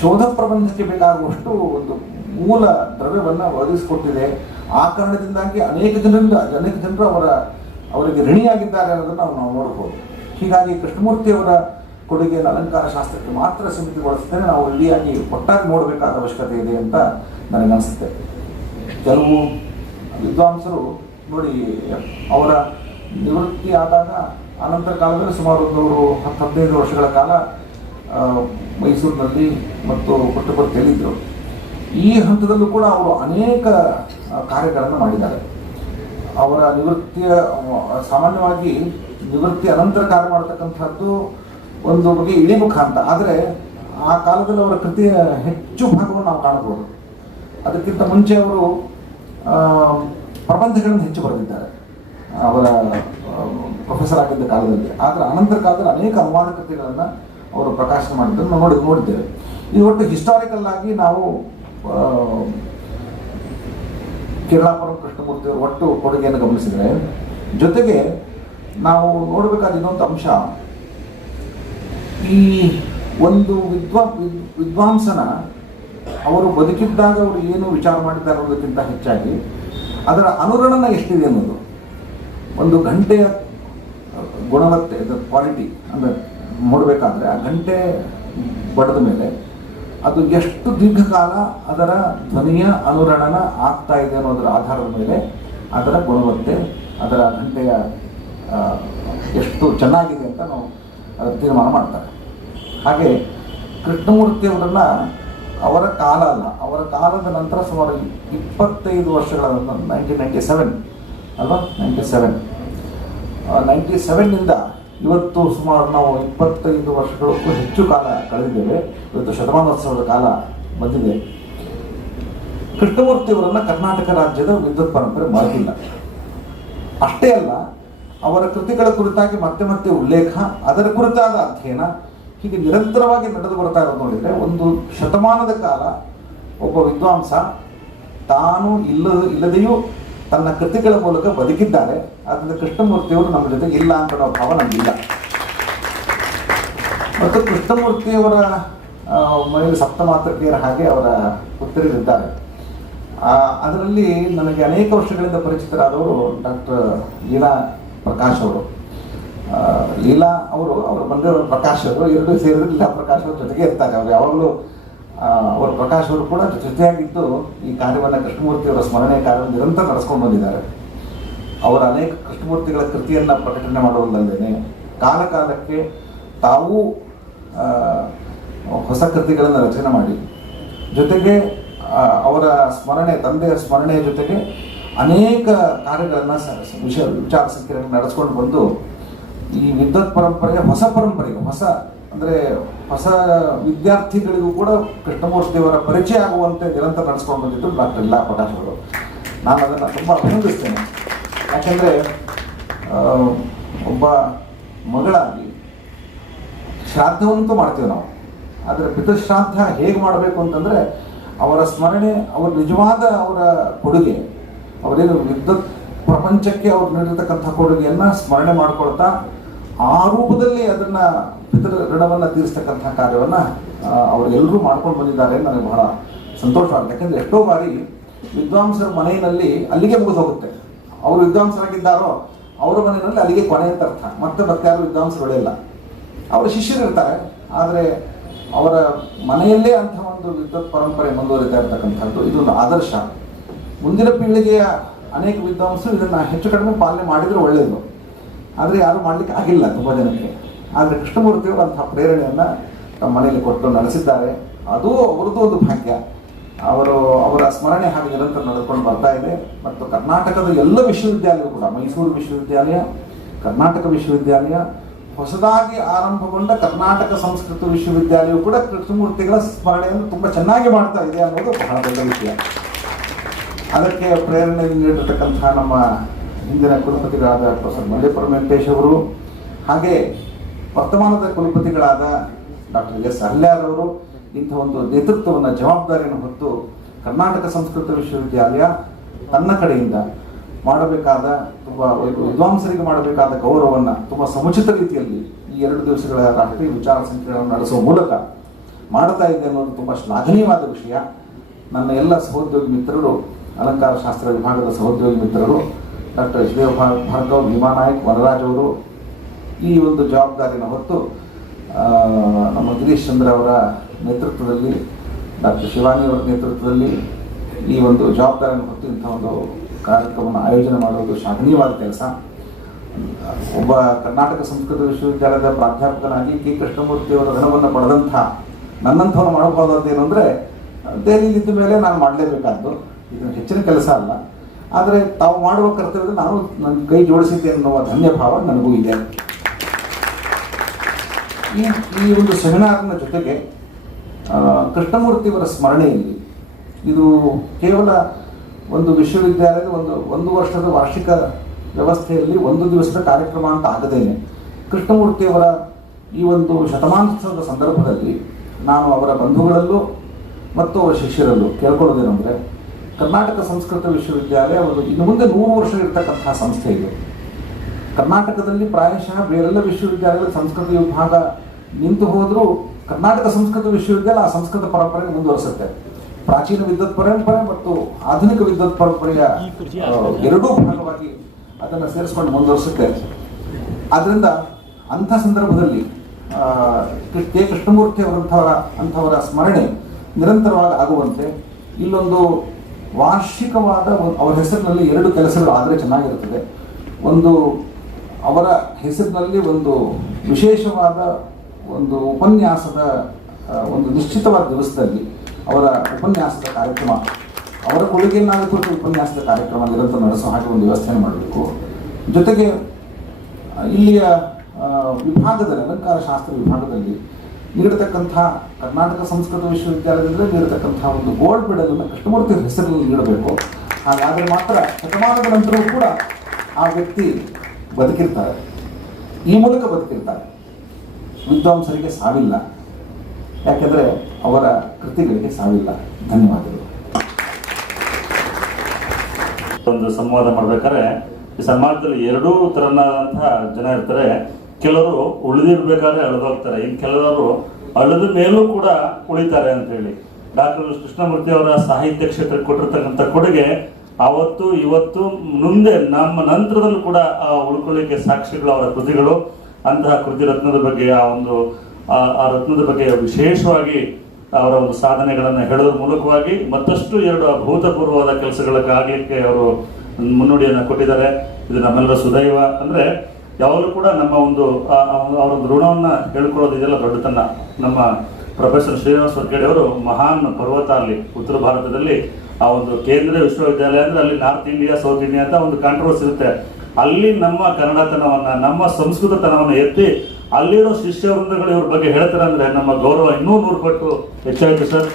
ಶೋಧ ಪ್ರಬಂಧಕ್ಕೆ ಬೇಕಾಗುವಷ್ಟು ಒಂದು ಮೂಲ ದ್ರವ್ಯವನ್ನು ಒದಗಿಸಿಕೊಟ್ಟಿದೆ. ಆ ಕಾರಣದಿಂದಾಗಿ ಅನೇಕ ಜನರು ಅವರಿಗೆ ಋಣಿಯಾಗಿದ್ದಾರೆ ಅನ್ನೋದನ್ನು ನಾವು ನೋಡಬಹುದು. ಹೀಗಾಗಿ ಕೃಷ್ಣಮೂರ್ತಿಯವರ ಕೊಡುಗೆಯನ್ನು ಅಲಂಕಾರ ಶಾಸ್ತ್ರಕ್ಕೆ ಮಾತ್ರ ಸೀಮಿತಗೊಳಿಸ್ತೇನೆ, ನಾವು ಇಡಿಯಾಗಿ ಒಟ್ಟಾಗಿ ನೋಡಬೇಕಾದ ಅವಶ್ಯಕತೆ ಇದೆ ಅಂತ ನನಗನ್ನಿಸುತ್ತೆ. ಕೆಲವು ವಿದ್ವಾಂಸರು ನೋಡಿ, ಅವರ ನಿವೃತ್ತಿ ಆದಾಗ ಆನಂತರ ಕಾಲದಲ್ಲಿ ಸುಮಾರು 10-15 ವರ್ಷಗಳ ಕಾಲ ಮೈಸೂರಿನಲ್ಲಿ ಮತ್ತು ಪುಟ್ಟಪರ್ತಿಯಲ್ಲಿ ಇದ್ದರು. ಈ ಹಂತದಲ್ಲೂ ಕೂಡ ಅವರು ಅನೇಕ ಕಾರ್ಯಗಳನ್ನು ಮಾಡಿದ್ದಾರೆ. ಅವರ ನಿವೃತ್ತಿಯ ಸಾಮಾನ್ಯವಾಗಿ ನಿವೃತ್ತಿ ಅನಂತರ ಕಾರ್ಯ ಮಾಡತಕ್ಕಂಥದ್ದು ಒಂದು ಬಗೆ ಇಳಿಮುಖ ಅಂತ, ಆದರೆ ಆ ಕಾಲದಲ್ಲಿ ಅವರ ಕೃತಿಯ ಹೆಚ್ಚು ಭಾಗವನ್ನು ನಾವು ಕಾಣಬಹುದು. ಅದಕ್ಕಿಂತ ಮುಂಚೆ ಅವರು ಪ್ರಬಂಧಗಳನ್ನು ಹೆಚ್ಚು ಬರೆದಿದ್ದಾರೆ ಅವರ ಪ್ರೊಫೆಸರ್ ಆಗಿದ್ದ ಕಾಲದಲ್ಲಿ. ಆದರೆ ಅನಂತರ ಕಾಲದಲ್ಲಿ ಅನೇಕ ಅನುವಾದ ಕೃತಿಗಳನ್ನು ಅವರು ಪ್ರಕಾಶನ ಮಾಡಿದ್ದನ್ನು ನಾವು ನೋಡಿದ್ದೇವೆ. ಇದು ಒಟ್ಟು ಹಿಸ್ಟಾರಿಕಲ್ ಆಗಿ ನಾವು ಕಿರಳಾಪುರಂ ಕೃಷ್ಣಮೂರ್ತಿಯವರು ಒಟ್ಟು ಕೊಡುಗೆಯನ್ನು ಗಮನಿಸಿದರೆ, ಜೊತೆಗೆ ನಾವು ನೋಡಬೇಕಾದ ಇನ್ನೊಂದು ಅಂಶ, ಈ ಒಂದು ವಿದ್ವಾಂಸನ ಅವರು ಬದುಕಿದ್ದಾಗ ಅವರು ಏನು ವಿಚಾರ ಮಾಡಿದ್ದಾರೆ ಅನ್ನೋದಕ್ಕಿಂತ ಹೆಚ್ಚಾಗಿ ಅದರ ಅನುರಣನ ಎಷ್ಟಿದೆ ಅನ್ನೋದು, ಒಂದು ಗಂಟೆಯ ಗುಣವತ್ತೆ, ಕ್ವಾಲಿಟಿ ಅಂದರೆ ನೋಡಬೇಕಾದ್ರೆ ಆ ಗಂಟೆ ಬಡದ ಮೇಲೆ ಅದು ಎಷ್ಟು ದೀರ್ಘಕಾಲ ಅದರ ಧ್ವನಿಯ ಅನುರಣನ ಆಗ್ತಾ ಇದೆ ಅನ್ನೋದರ ಆಧಾರದ ಮೇಲೆ ಅದರ ಗುಣವತ್ತೆ, ಅದರ ಗಂಟೆಯ ಎಷ್ಟು ಚೆನ್ನಾಗಿದೆ ಅಂತ ನಾವು ಅದರ ತೀರ್ಮಾನ ಮಾಡ್ತಾರೆ. ಹಾಗೆ ಕೃಷ್ಣಮೂರ್ತಿಯವರನ್ನು ಅವರ ಕಾಲ ಅಲ್ಲ, ಅವರ ಕಾಲದ ನಂತರ ಸುಮಾರು 25 ವರ್ಷಗಳ 1997 ಅಲ್ವಾ, 97ನಿಂದ ಇವತ್ತು ಸುಮಾರು ನಾವು 25 ವರ್ಷಗಳಕ್ಕೂ ಹೆಚ್ಚು ಕಾಲ ಕಳೆದಿದ್ದೇವೆ. ಇವತ್ತು ಶತಮಾನೋತ್ಸವದ ಕಾಲ ಬಂದಿದೆ. ಕೃಷ್ಣಮೂರ್ತಿಯವರನ್ನು ಕರ್ನಾಟಕ ರಾಜ್ಯದ ವಿದ್ವತ್ ಪರಂಪರೆ ಮರೆತಿಲ್ಲ. ಅಷ್ಟೇ ಅಲ್ಲ, ಅವರ ಕೃತಿಗಳ ಕುರಿತಾಗಿ ಮತ್ತೆ ಮತ್ತೆ ಉಲ್ಲೇಖ, ಅದರ ಕುರಿತಾದ ಅಧ್ಯಯನ ಹೀಗೆ ನಿರಂತರವಾಗಿ ನಡೆದು ಬರ್ತಾ ಇರೋದು ನೋಡಿದರೆ, ಒಂದು ಶತಮಾನದ ಕಾಲ ಒಬ್ಬ ವಿದ್ವಾಂಸ ತಾನು ಇಲ್ಲದೆಯೂ ತನ್ನ ಕೃತಿಗಳ ಮೂಲಕ ಬದುಕಿದ್ದಾರೆ. ಆದ್ದರಿಂದ ಕೃಷ್ಣಮೂರ್ತಿಯವರು ನಮ್ಮ ಜೊತೆ ಇಲ್ಲ ಅಂತ ನಾವು ಭಾವ ನಮಗಿಲ್ಲ. ಮತ್ತು ಕೃಷ್ಣಮೂರ್ತಿಯವರ ಮನೆಯಲ್ಲಿ ಸಪ್ತಮಾತೃಕೆಯರ ಹಾಗೆ ಅವರ ಪುತ್ರಿಯರಿದ್ದಾರೆ. ಅದರಲ್ಲಿ ನನಗೆ ಅನೇಕ ವರ್ಷಗಳಿಂದ ಪರಿಚಿತರಾದವರು ಡಾಕ್ಟರ್ ಲೀಲಾ ಪ್ರಕಾಶ್ ಅವರು. ಲೀಲಾ ಅವರು ಬಂದಿರೋ ಪ್ರಕಾಶ್ ಅವರು ಎರಡೂ ಸೇರಿದ್ರೆ ಲೀಲಾ ಪ್ರಕಾಶ್ ಅವ್ರ ಜೊತೆಗೆ ಇರ್ತಾರೆ. ಅವರು ಯಾವಾಗಲೂ ಅವರು ಪ್ರಕಾಶ್ ಅವರು ಕೂಡ ಜೊತೆಯಾಗಿದ್ದು ಈ ಕಾರ್ಯವನ್ನು, ಕೃಷ್ಣಮೂರ್ತಿಯವರ ಸ್ಮರಣೆ ಕಾರ್ಯವನ್ನು ನಿರಂತರ ನಡೆಸ್ಕೊಂಡು ಬಂದಿದ್ದಾರೆ. ಅವರ ಅನೇಕ ಕೃಷ್ಣಮೂರ್ತಿಗಳ ಕೃತಿಯನ್ನು ಪ್ರಕಟಣೆ ಮಾಡುವುದಲ್ಲದೆ ಕಾಲ ಕಾಲಕ್ಕೆ ತಾವು ಹೊಸ ಕೃತಿಗಳನ್ನು ರಚನೆ ಮಾಡಿ, ಜೊತೆಗೆ ಅವರ ಸ್ಮರಣೆ, ತಂದೆಯ ಸ್ಮರಣೆಯ ಜೊತೆಗೆ ಅನೇಕ ಕಾರ್ಯಗಳನ್ನು ವಿಚಾರ ಸಂಕಿರಣ ನಡೆಸ್ಕೊಂಡು ಬಂದು ಈ ವಿದ್ವತ್ ಪರಂಪರೆಯ ಹೊಸ ಪರಂಪರೆಗೆ, ಅಂದರೆ ಹೊಸ ವಿದ್ಯಾರ್ಥಿಗಳಿಗೂ ಕೂಡ ಕೃಷ್ಣಮೂರ್ತಿಯವರ ಪರಿಚಯ ಆಗುವಂತೆ ನಿರಂತರ ನಡೆಸ್ಕೊಂಡು ಬಂದಿದ್ದು ಡಾಕ್ಟರ್ ಲೀಲಾ ಪ್ರಕಾಶ್ ಅವರು. ನಾನು ಅದನ್ನು ತುಂಬ ಅಭಿನಂದಿಸ್ತೇನೆ. ಯಾಕೆಂದರೆ ಒಬ್ಬ ಮಗಳಾಗಿ ಶ್ರಾದ್ದವಂತೂ ಮಾಡ್ತೀವಿ ನಾವು, ಆದರೆ ಪಿತೃಶ್ರಾದ್ದ ಹೇಗೆ ಮಾಡಬೇಕು ಅಂತಂದರೆ ಅವರ ಸ್ಮರಣೆ, ಅವರ ನಿಜವಾದ ಅವರ ಕೊಡುಗೆ, ಅವರೇನು ವಿದ್ಯುತ್ ಪ್ರಪಂಚಕ್ಕೆ ಅವ್ರು ನೀಡಿರ್ತಕ್ಕಂಥ ಕೊಡುಗೆಯನ್ನು ಸ್ಮರಣೆ ಮಾಡ್ಕೊಳ್ತಾ ಆ ರೂಪದಲ್ಲಿ ಅದನ್ನು ಪಿತೃ ಋಣವನ್ನು ತೀರಿಸ್ತಕ್ಕಂಥ ಕಾರ್ಯವನ್ನು ಅವರೆಲ್ಲರೂ ಮಾಡ್ಕೊಂಡು ಬಂದಿದ್ದಾರೆ. ನನಗೆ ಬಹಳ ಸಂತೋಷವಾಗುತ್ತೆ. ಯಾಕೆಂದರೆ ಎಷ್ಟೋ ಬಾರಿ ವಿದ್ವಾಂಸರ ಮನೆಯಲ್ಲಿ ಅಲ್ಲಿಗೆ ಮುಗಿದು ಹೋಗುತ್ತೆ. ಅವರು ವಿದ್ವಾಂಸರಾಗಿದ್ದಾರೋ ಅವರ ಮನೆಯಲ್ಲಿ ಅಲ್ಲಿಗೆ ಕೊನೆ ಅಂತ ಅರ್ಥ. ಮತ್ತೆ ಯಾರು ವಿದ್ವಾಂಸರು ಬೆಳೆಯಲ್ಲ. ಅವರ ಶಿಷ್ಯರು ಇರ್ತಾರೆ, ಆದರೆ ಅವರ ಮನೆಯಲ್ಲೇ ಅಂಥ ಒಂದು ವಿದ್ವತ್ ಪರಂಪರೆ ಮುಂದುವರಿತಾ ಇರತಕ್ಕಂಥದ್ದು ಇದೊಂದು ಆದರ್ಶ. ಮುಂದಿನ ಪೀಳಿಗೆಯ ಅನೇಕ ವಿದ್ವಾಂಸರು ಇದನ್ನು ಹೆಚ್ಚು ಕಡಿಮೆ ಪಾಲನೆ ಮಾಡಿದರೆ ಒಳ್ಳೆಯದು, ಆದರೆ ಯಾರು ಮಾಡಲಿಕ್ಕೆ ಆಗಿಲ್ಲ ತುಂಬ ಜನಕ್ಕೆ. ಆದರೆ ಕೃಷ್ಣಮೂರ್ತಿಯವರು ಅಂತಹ ಪ್ರೇರಣೆಯನ್ನು ತಮ್ಮ ಮನೆಯಲ್ಲಿ ಕೊಟ್ಟು ನಡೆಸಿದ್ದಾರೆ. ಅದು ಅವರದ್ದು ಒಂದು ಭಾಗ್ಯ. ಅವರ ಸ್ಮರಣೆ ಹಾಗೆ ನಿರಂತರ ನಡೆದುಕೊಂಡು ಬರ್ತಾ ಇದೆ. ಮತ್ತು ಕರ್ನಾಟಕದ ಎಲ್ಲ ವಿಶ್ವವಿದ್ಯಾಲಯಗಳು ಕೂಡ, ಮೈಸೂರು ವಿಶ್ವವಿದ್ಯಾಲಯ, ಕರ್ನಾಟಕ ವಿಶ್ವವಿದ್ಯಾಲಯ, ಹೊಸದಾಗಿ ಆರಂಭಗೊಂಡ ಕರ್ನಾಟಕ ಸಂಸ್ಕೃತ ವಿಶ್ವವಿದ್ಯಾಲಯವು ಕೂಡ ಕೃಷ್ಣಮೂರ್ತಿಗಳ ಸ್ಮರಣೆಯನ್ನು ತುಂಬ ಚೆನ್ನಾಗಿ ಮಾಡ್ತಾ ಇದೆ ಅನ್ನೋದು ಬಹಳ ದೊಡ್ಡ ವಿಷಯ. ಅದಕ್ಕೆ ಪ್ರೇರಣೆ ನೀಡಿರತಕ್ಕಂಥ ನಮ್ಮ ಹಿಂದಿನ ಕುಲಪತಿಗಳಾದ ಪ್ರೊಫೆಸರ್ ಮಲ್ಲೇಪುರ ವೆಂಕಟೇಶ್ ಅವರು, ಹಾಗೆ ವರ್ತಮಾನದ ಕುಲಪತಿಗಳಾದ ಡಾಕ್ಟರ್ ಎಸ್ ಅಹಲ್ಯಾರವರು ಇಂಥ ಒಂದು ನೇತೃತ್ವವನ್ನು, ಜವಾಬ್ದಾರಿಯನ್ನು ಹೊತ್ತು ಕರ್ನಾಟಕ ಸಂಸ್ಕೃತ ವಿಶ್ವವಿದ್ಯಾಲಯ ತನ್ನ ಕಡೆಯಿಂದ ಮಾಡಬೇಕಾದ, ತುಂಬ ವಿದ್ವಾಂಸರಿಗೆ ಮಾಡಬೇಕಾದ ಗೌರವವನ್ನು ತುಂಬ ಸಮುಚಿತ ರೀತಿಯಲ್ಲಿ ಈ 2 ದಿವಸಗಳ ರಾಷ್ಟ್ರೀಯ ವಿಚಾರ ಸಂಕಿರಣವನ್ನು ನಡೆಸುವ ಮೂಲಕ ಮಾಡ್ತಾ ಇದೆ ಅನ್ನೋದು ತುಂಬ ಶ್ಲಾಘನೀಯವಾದ ವಿಷಯ. ನನ್ನ ಎಲ್ಲ ಸಹೋದ್ಯೋಗಿ ಮಿತ್ರರು, ಅಲಂಕಾರ ಶಾಸ್ತ್ರ ವಿಭಾಗದ ಸಹೋದ್ಯೋಗಿ ಮಿತ್ರರು ಡಾಕ್ಟರ್ ಎಚ್ ಭಾರ್ಗವ್, ಭೀಮಾನಾಯಕ್, ವನರಾಜ್ ಅವರು ಈ ಒಂದು ಜವಾಬ್ದಾರಿಯನ್ನು ಹೊತ್ತು ನಮ್ಮ ಗಿರೀಶ್ ಚಂದ್ರ ಅವರ ನೇತೃತ್ವದಲ್ಲಿ, ಡಾಕ್ಟರ್ ಶಿವಾನಿ ಅವರ ನೇತೃತ್ವದಲ್ಲಿ ಈ ಒಂದು ಜವಾಬ್ದಾರಿಯನ್ನು ಹೊತ್ತು ಇಂಥ ಒಂದು ಕಾರ್ಯಕ್ರಮವನ್ನು ಆಯೋಜನೆ ಮಾಡುವುದು ಶ್ಲಾಘನೀಯವಾದ ಕೆಲಸ. ಒಬ್ಬ ಕರ್ನಾಟಕ ಸಂಸ್ಕೃತ ವಿಶ್ವವಿದ್ಯಾಲಯದ ಪ್ರಾಧ್ಯಾಪಕನಾಗಿ ಕೆ ಕೃಷ್ಣಮೂರ್ತಿಯವರ ಋಣವನ್ನು ಪಡೆದಂಥ ನನ್ನಂಥವ್ರು ಮಾಡಬಹುದಾದ್ದೇನು ಅಂದರೆ, ದೆಹಲಿಯಲ್ಲಿದ್ದ ಮೇಲೆ ನಾನು ಮಾಡಲೇಬೇಕಾದ್ದು, ಇದು ಹೆಚ್ಚಿನ ಕೆಲಸ ಅಲ್ಲ. ಆದರೆ ತಾವು ಮಾಡುವ ಕರ್ತವ್ಯದಲ್ಲಿ ನಾನು ನನ್ನ ಕೈ ಜೋಡಿಸಿದ್ದೆ ಎನ್ನುವ ಧನ್ಯಭಾವ ನನಗೂ ಇದೆ. ಈ ಒಂದು ಸೆಮಿನಾರ್ನ ಜೊತೆಗೆ ಕೃಷ್ಣಮೂರ್ತಿಯವರ ಸ್ಮರಣೆಯಲ್ಲಿ, ಇದು ಕೇವಲ ಒಂದು ವಿಶ್ವವಿದ್ಯಾಲಯದ ಒಂದು ವರ್ಷದ ವಾರ್ಷಿಕ ವ್ಯವಸ್ಥೆಯಲ್ಲಿ 1 ದಿವಸದ ಕಾರ್ಯಕ್ರಮ ಅಂತ ಆಗದೇನೆ, ಕೃಷ್ಣಮೂರ್ತಿಯವರ ಈ ಒಂದು ಶತಮಾನೋತ್ಸವದ ಸಂದರ್ಭದಲ್ಲಿ ನಾನು ಅವರ ಬಂಧುಗಳಲ್ಲೂ ಮತ್ತು ಅವರ ಶಿಷ್ಯರಲ್ಲೂ ಕೇಳ್ಕೊಳ್ಳೋದೇನೆಂದರೆ, ಕರ್ನಾಟಕ ಸಂಸ್ಕೃತ ವಿಶ್ವವಿದ್ಯಾಲಯ ಇನ್ನು ಮುಂದೆ 100 ವರ್ಷ ಇರತಕ್ಕಂತಹ ಸಂಸ್ಥೆ ಇದು. ಕರ್ನಾಟಕದಲ್ಲಿ ಪ್ರಾಯಶಃ ಬೇರೆಲ್ಲ ವಿಶ್ವವಿದ್ಯಾಲಯಗಳ ಸಂಸ್ಕೃತ ವಿಭಾಗ ನಿಂತು ಹೋದರೂ ಕರ್ನಾಟಕ ಸಂಸ್ಕೃತ ವಿಶ್ವವಿದ್ಯಾಲಯ ಆ ಸಂಸ್ಕೃತ ಪರಂಪರೆ ಮುಂದುವರಿಸುತ್ತೆ. ಪ್ರಾಚೀನ ವಿದ್ವತ್ ಪರಂಪರೆ ಮತ್ತು ಆಧುನಿಕ ವಿದ್ವತ್ ಪರಂಪರೆಯ ಎರಡೂ ಭಾಗವಾಗಿ ಅದನ್ನು ಸೇರಿಸ್ಕೊಂಡು ಮುಂದುವರಿಸುತ್ತೆ. ಆದ್ದರಿಂದ ಅಂಥ ಸಂದರ್ಭದಲ್ಲಿ ಕೆ ಕೃಷ್ಣಮೂರ್ತಿ ಅಂಥವರ ಸ್ಮರಣೆ ನಿರಂತರವಾಗಿ ಆಗುವಂತೆ ಇಲ್ಲೊಂದು ವಾರ್ಷಿಕವಾದ ಅವರ ಹೆಸರಿನಲ್ಲಿ 2 ಕೆಲಸಗಳು ಆದರೆ ಚೆನ್ನಾಗಿರುತ್ತದೆ. ಒಂದು ಅವರ ಹೆಸರಿನಲ್ಲಿ ಒಂದು ವಿಶೇಷವಾದ ಒಂದು ಉಪನ್ಯಾಸದ ಒಂದು ನಿಶ್ಚಿತವಾದ ದಿವಸದಲ್ಲಿ ಅವರ ಉಪನ್ಯಾಸದ ಕಾರ್ಯಕ್ರಮ, ಅವರ ಕೊಡುಗೆಯನ್ನು ಕುರಿತು ಉಪನ್ಯಾಸದ ಕಾರ್ಯಕ್ರಮ ನಿರಂತರ ನಡೆಸೋ ಹಾಗೆ ಒಂದು ವ್ಯವಸ್ಥೆಯನ್ನು ಮಾಡಬೇಕು. ಜೊತೆಗೆ ಇಲ್ಲಿಯ ವಿಭಾಗದಲ್ಲಿ, ಅಲಂಕಾರ ಶಾಸ್ತ್ರ ವಿಭಾಗದಲ್ಲಿ ನೀಡತಕ್ಕಂಥ ಕರ್ನಾಟಕ ಸಂಸ್ಕೃತ ವಿಶ್ವವಿದ್ಯಾಲಯದಿಂದ ನೀಡತಕ್ಕಂಥ ಒಂದು ಗೋಲ್ಡ್ ಮೆಡಲನ್ನು ಕೃಷ್ಣಮೂರ್ತಿ ಹೆಸರಿನಲ್ಲಿ ನೀಡಬೇಕು. ಹಾಗಾದರೆ ಮಾತ್ರ ಶತಮಾನದ ನಂತರವೂ ಕೂಡ ಆ ವ್ಯಕ್ತಿ ಬದುಕಿರ್ತಾರೆ, ಈ ಮೂಲಕ ಬದುಕಿರ್ತಾರೆ. ವಿದ್ವಾಂಸರಿಗೆ ಸಾವಿಲ್ಲ, ಯಾಕೆಂದರೆ ಅವರ ಕೃತಿಗಳಿಗೆ ಸಾವಿಲ್ಲ. ಧನ್ಯವಾದಗಳು. ಒಂದು ಸಂವಾದ ಮಾಡ್ಬೇಕಾದ್ರೆ ಈ ಸಮಾಜದಲ್ಲಿ 2 ಥರನಾದಂತಹ ಜನ ಇರ್ತಾರೆ. ಕೆಲವರು ಉಳಿದಿರ್ಬೇಕಾದ್ರೆ ಅಳೆದೋಗ್ತಾರೆ, ಇನ್ನು ಕೆಲವರು ಅಳೆದ ಮೇಲೂ ಕೂಡ ಉಳಿತಾರೆ ಅಂತ ಹೇಳಿ. ಡಾಕ್ಟರ್ ಕೃಷ್ಣಮೂರ್ತಿ ಅವರ ಸಾಹಿತ್ಯ ಕ್ಷೇತ್ರಕ್ಕೆ ಕೊಟ್ಟಿರ್ತಕ್ಕಂಥ ಕೊಡುಗೆ ಅವತ್ತು ಇವತ್ತು ಮುಂದೆ ನಮ್ಮ ನಂತರದಲ್ಲೂ ಕೂಡ ಉಳ್ಕೊಳ್ಳಿಕ್ಕೆ ಸಾಕ್ಷಿಗಳು ಅವರ ಕೃತಿಗಳು. ಅಂತಹ ಕೃತಿ ರತ್ನದ ಬಗ್ಗೆ ಆ ರತ್ನದ ಬಗ್ಗೆ ವಿಶೇಷವಾಗಿ ಅವರ ಒಂದು ಸಾಧನೆಗಳನ್ನು ಹೇಳೋದ್ರ ಮೂಲಕವಾಗಿ ಮತ್ತಷ್ಟು 2 ಅಭೂತಪೂರ್ವವಾದ ಕೆಲಸಗಳಾಗಲಿಕ್ಕೆ ಅವರು ಮುನ್ನುಡಿಯನ್ನು ಕೊಟ್ಟಿದ್ದಾರೆ. ಇದು ನಮ್ಮೆಲ್ಲರ ಸುದೈವ. ಅಂದರೆ ಯಾವಾಗಲೂ ಕೂಡ ನಮ್ಮ ಒಂದು ಅವರ ಒಂದು ಋಣವನ್ನು ಹೇಳ್ಕೊಳ್ಳೋದು ಇದೆಲ್ಲ ದೊಡ್ಡತನ. ನಮ್ಮ ಪ್ರೊಫೆಸರ್ ಶ್ರೀನಿವಾಸ್ ವರ್ಗೇಡಿ ಅವರು ಮಹಾನ್ ಪರ್ವತ, ಅಲ್ಲಿ ಉತ್ತರ ಭಾರತದಲ್ಲಿ ಆ ಒಂದು ಕೇಂದ್ರೀಯ ವಿಶ್ವವಿದ್ಯಾಲಯ ಅಂದರೆ ಅಲ್ಲಿ ನಾರ್ತ್ ಇಂಡಿಯಾ ಸೌತ್ ಇಂಡಿಯಾ ಅಂತ ಒಂದು ಕಾಂಟ್ರವರ್ಸಿ ಇರುತ್ತೆ. ಅಲ್ಲಿ ನಮ್ಮ ಕನ್ನಡತನವನ್ನು, ನಮ್ಮ ಸಂಸ್ಕೃತತನವನ್ನು ಎತ್ತಿ ಅಲ್ಲಿರೋ ಶಿಷ್ಯ ವೃಂದಗಳು ಇವ್ರ ಬಗ್ಗೆ ಹೇಳ್ತಾರೆ ಅಂದರೆ ನಮ್ಮ ಗೌರವ ಇನ್ನೂ 100 ಪಟ್ಟು ಹೆಚ್ಚಾಯಿತು ಸರ್.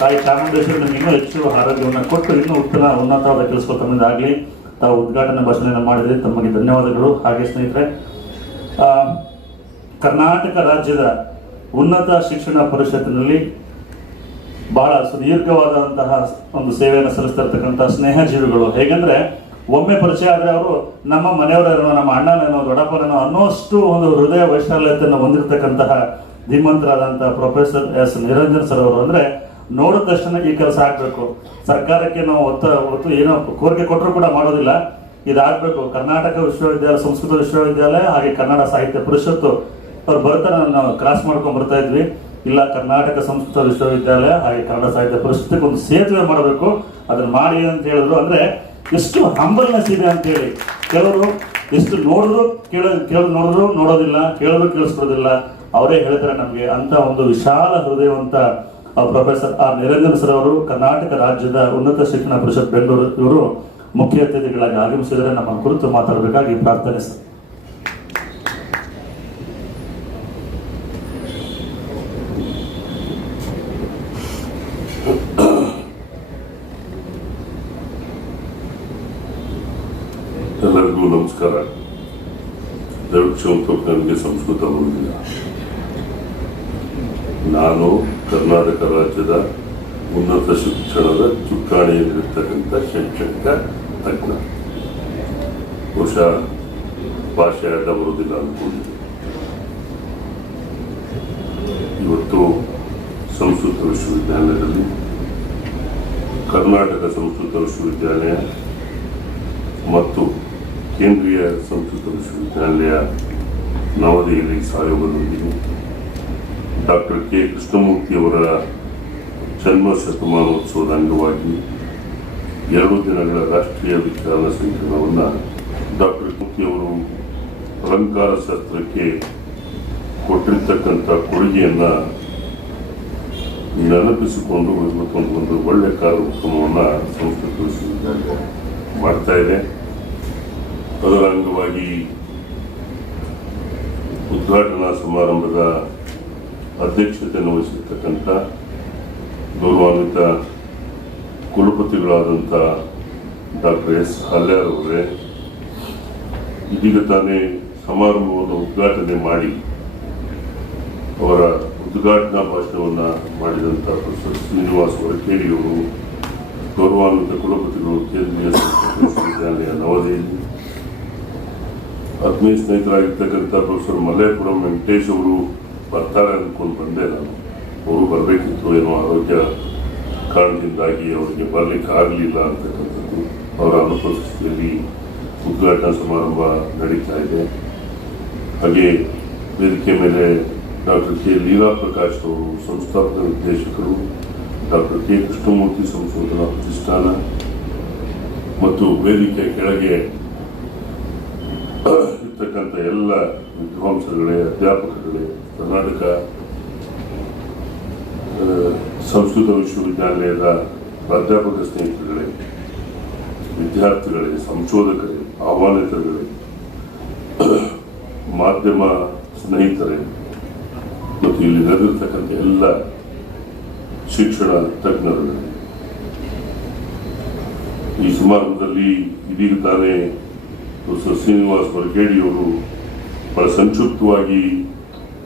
ತಾಯಿ ಚಾಮುಂಡೇಶ್ವರಿ ನಮಗೆ ಇನ್ನೂ ಹೆಚ್ಚು ಆರೋಗ್ಯವನ್ನು ಕೊಟ್ಟು ಇನ್ನೂ ಉನ್ನತವಾದ ಕೆಲಸಗಳು ತಮ್ಮಿಂದ ಆಗಲಿ. ತಾವು ಉದ್ಘಾಟನಾ ಭಾಷಣವನ್ನು ಮಾಡಿದರೆ ತಮಗೆ ಧನ್ಯವಾದಗಳು. ಹಾಗೆ ಸ್ನೇಹಿತರೆ, ಕರ್ನಾಟಕ ರಾಜ್ಯದ ಉನ್ನತ ಶಿಕ್ಷಣ ಪರಿಷತ್ತಿನಲ್ಲಿ ಬಹಳ ಸುದೀರ್ಘವಾದಂತಹ ಒಂದು ಸೇವೆಯನ್ನು ಸಲ್ಲಿಸ್ತಿರ್ತಕ್ಕಂಥ ಸ್ನೇಹಜೀವಿಗಳು. ಹೇಗೆಂದರೆ ಒಮ್ಮೆ ಪರಿಚಯ ಆದರೆ ಅವರು ನಮ್ಮ ಮನೆಯವರೇನೋ, ನಮ್ಮ ಅಣ್ಣನೇನೋ, ದೊಡ್ಡಪ್ಪನೇನೋ ಅನ್ನೋಷ್ಟು ಒಂದು ಹೃದಯ ವೈಶಾಲ್ಯತೆಯನ್ನು ಹೊಂದಿರತಕ್ಕಂತಹ ಧೀಮಂತರಾದಂತಹ ಪ್ರೊಫೆಸರ್ ಎಸ್ ನಿರಂಜನ್ ಸರ್ ಅವರು. ಅಂದರೆ ನೋಡಿದ ತಕ್ಷಣ ಈ ಕೆಲಸ ಆಗಬೇಕು, ಸರ್ಕಾರಕ್ಕೆ ನಾವು ಒತ್ತು ಏನೋ ಕೋರಿಕೆ ಕೊಟ್ಟರು ಕೂಡ ಮಾಡೋದಿಲ್ಲ, ಇದಾಗಬೇಕು. ಕರ್ನಾಟಕ ವಿಶ್ವವಿದ್ಯಾಲಯ, ಸಂಸ್ಕೃತ ವಿಶ್ವವಿದ್ಯಾಲಯ ಹಾಗೆ ಕನ್ನಡ ಸಾಹಿತ್ಯ ಪರಿಷತ್ತು ಅವ್ರು ಬರ್ತಾರೆ, ನಾವು ಕ್ರಾಸ್ ಮಾಡ್ಕೊಂಡು ಬರ್ತಾ ಇದ್ವಿ. ಇಲ್ಲ, ಕರ್ನಾಟಕ ಸಂಸ್ಕೃತ ವಿಶ್ವವಿದ್ಯಾಲಯ ಹಾಗೆ ಕನ್ನಡ ಸಾಹಿತ್ಯ ಪರಿಷತ್ತಿಗೆ ಒಂದು ಸೇತುವೆ ಮಾಡಬೇಕು, ಅದನ್ನ ಮಾಡಿ ಅಂತ ಹೇಳಿದ್ರು. ಅಂದರೆ ಎಷ್ಟು ಹಂಬಲ್ನೆಸ್ ಇದೆ ಅಂತೇಳಿ. ಕೆಲವರು ಎಷ್ಟು ನೋಡಿದ್ರು ನೋಡೋದಿಲ್ಲ, ಕೇಳಿದ್ರು ಕೇಳಿಸ್ಕೊಡೋದಿಲ್ಲ. ಅವರೇ ಹೇಳ್ತಾರೆ ನಮಗೆ ಅಂತ ಒಂದು ವಿಶಾಲ ಹೃದಯವಂತ ಪ್ರೊಫೆಸರ್ ಆರ್ ನಿರಂಜನ್ ಸರ್ ಅವರು, ಕರ್ನಾಟಕ ರಾಜ್ಯದ ಉನ್ನತ ಶಿಕ್ಷಣ ಪರಿಷತ್ ಬೆಂಗಳೂರು, ಇವರು ಮುಖ್ಯ ಅತಿಥಿಗಳಾಗಿ ಆಗಮಿಸಿದರೆ ನಮ್ಮ ಕುರಿತು ಮಾತಾಡಬೇಕಾಗಿ ಪ್ರಾರ್ಥನೆ ಸರ್. ಎಲ್ಲರಿಗೂ ನಮಸ್ಕಾರ. ದಯವಿಟ್ಟು ನನಗೆ ಸಂಸ್ಕೃತ ಬರುವುದಿಲ್ಲ. ನಾನು ಕರ್ನಾಟಕ ರಾಜ್ಯದ ಉನ್ನತ ಶಿಕ್ಷಣದ ಚುಕ್ಕಾಣಿಯಲ್ಲಿರ್ತಕ್ಕಂಥ ಶೈಕ್ಷಣಿಕ ತಜ್ಞ. ಬಹುಶಃ ಭಾಷೆ ಅಡ್ಡ ಬರುವುದಿಲ್ಲ ಅಂದ್ಕೊಂಡಿದ್ದೆ. ಇವತ್ತು ಸಂಸ್ಕೃತ ವಿಶ್ವವಿದ್ಯಾಲಯದಲ್ಲಿ ಕರ್ನಾಟಕ ಸಂಸ್ಕೃತ ವಿಶ್ವವಿದ್ಯಾಲಯ ಮತ್ತು ಕೇಂದ್ರೀಯ ಸಂಸ್ಕೃತ ವಿಶ್ವವಿದ್ಯಾಲಯ ನವದೆಹಲಿ ಸಹಯೋಗದೊಂದಿಗೆ ಡಾಕ್ಟರ್ ಕೆ ಕೃಷ್ಣಮೂರ್ತಿಯವರ ಜನ್ಮ ಶತಮಾನೋತ್ಸವದ ಅಂಗವಾಗಿ 2 ದಿನಗಳ ರಾಷ್ಟ್ರೀಯ ವಿಚಾರ ಸಂಕಿರಣವನ್ನು ಡಾಕ್ಟರ್ ಮೂರ್ತಿಯವರು ಅಲಂಕಾರ ಶಾಸ್ತ್ರಕ್ಕೆ ಕೊಟ್ಟಿರ್ತಕ್ಕಂಥ ಕೊಡುಗೆಯನ್ನು ನೆನಪಿಸಿಕೊಂಡು ಒಂದು ಒಳ್ಳೆಯ ಕಾರ್ಯಕ್ರಮವನ್ನು ಸಂಸ್ಕೃತ ವಿಶ್ವವಿದ್ಯಾಲಯ ಮಾಡ್ತಾ ಇದೆ. ಅದರ ಅಂಗವಾಗಿ ಉದ್ಘಾಟನಾ ಸಮಾರಂಭದ ಅಧ್ಯಕ್ಷತೆಯನ್ನು ವಹಿಸಿರ್ತಕ್ಕಂಥ ಗೌರವಾನ್ವಿತ ಕುಲಪತಿಗಳಾದಂಥ ಡಾಕ್ಟರ್ ಎಸ್ ಹಲ್ಯಾರ್ ಅವರೇ, ಇದೀಗ ತಾನೇ ಸಮಾರಂಭವನ್ನು ಉದ್ಘಾಟನೆ ಮಾಡಿ ಅವರ ಉದ್ಘಾಟನಾ ಭಾಷಣವನ್ನು ಮಾಡಿದಂಥ ಪ್ರೊಫೆಸರ್ ಶ್ರೀನಿವಾಸ್ ವರ್ಗೇಡಿಯವರು, ಗೌರವಾನ್ವಿತ ಕುಲಪತಿಗಳು ಕೇಂದ್ರೀಯ ಸಂಸ್ಕೃತ ವಿಶ್ವವಿದ್ಯಾಲಯ ನವದೆಹಲಿ, ಆತ್ಮೀಯ ಸ್ನೇಹಿತರಾಗಿರ್ತಕ್ಕಂಥ ಪ್ರೊಫೆಸರ್ ಮಲ್ಲೇಪುರಂ ವೆಂಕಟೇಶ್ ಅವರು ಬರ್ತಾರೆ ಅಂದ್ಕೊಂಡು ಬಂದೆ ನಾನು. ಅವರು ಬರಬೇಕಿತ್ತು, ಏನೋ ಆರೋಗ್ಯ ಕಾರಣದಿಂದಾಗಿ ಅವರಿಗೆ ಬರಲಿಕ್ಕೆ ಆಗಲಿಲ್ಲ ಅಂತಕ್ಕಂಥದ್ದು. ಅವರ ಅನುಪಸ್ಥಿತಿಯಲ್ಲಿ ಉದ್ಘಾಟನಾ ಸಮಾರಂಭ ನಡೀತಾ ಇದೆ. ಹಾಗೆ ವೇದಿಕೆ ಮೇಲೆ ಡಾಕ್ಟರ್ ಕೆ ಲೀಲಾ ಪ್ರಕಾಶ್ ಅವರು, ಸಂಸ್ಥಾಪಕ ನಿರ್ದೇಶಕರು, ಡಾಕ್ಟರ್ ಕೆ ಕೃಷ್ಣಮೂರ್ತಿ ಸಂಶೋಧನಾ ಪ್ರತಿಷ್ಠಾನ, ಮತ್ತು ವೇದಿಕೆ ಕೆಳಗೆ ಇರ್ತಕ್ಕಂಥ ಎಲ್ಲ ವಿದ್ವಾಂಸಗಳೇ, ಅಧ್ಯಾಪಕಗಳೇ, ಕರ್ನಾಟಕ ಸಂಸ್ಕೃತ ವಿಶ್ವವಿದ್ಯಾಲಯದ ಪ್ರಾಧ್ಯಾಪಕ ಸ್ನೇಹಿತರುಗಳೇ, ವಿದ್ಯಾರ್ಥಿಗಳೇ, ಸಂಶೋಧಕರೇ, ಆಹ್ವಾನಿತರುಗಳೇ, ಮಾಧ್ಯಮ ಸ್ನೇಹಿತರೇ ಮತ್ತು ಇಲ್ಲಿ ನಡೆದಿರ್ತಕ್ಕಂಥ ಎಲ್ಲ ಶಿಕ್ಷಣ ತಜ್ಞರುಗಳೇ, ಈ ಸಮಾರಂಭದಲ್ಲಿ ಇದೀಗ ತಾನೇ ಪ್ರೊಫೆಸರ್ ಶ್ರೀನಿವಾಸ್ ವರ್ಗೇಡಿಯವರು ಬಹಳ ಸಂಕ್ಷಿಪ್ತವಾಗಿ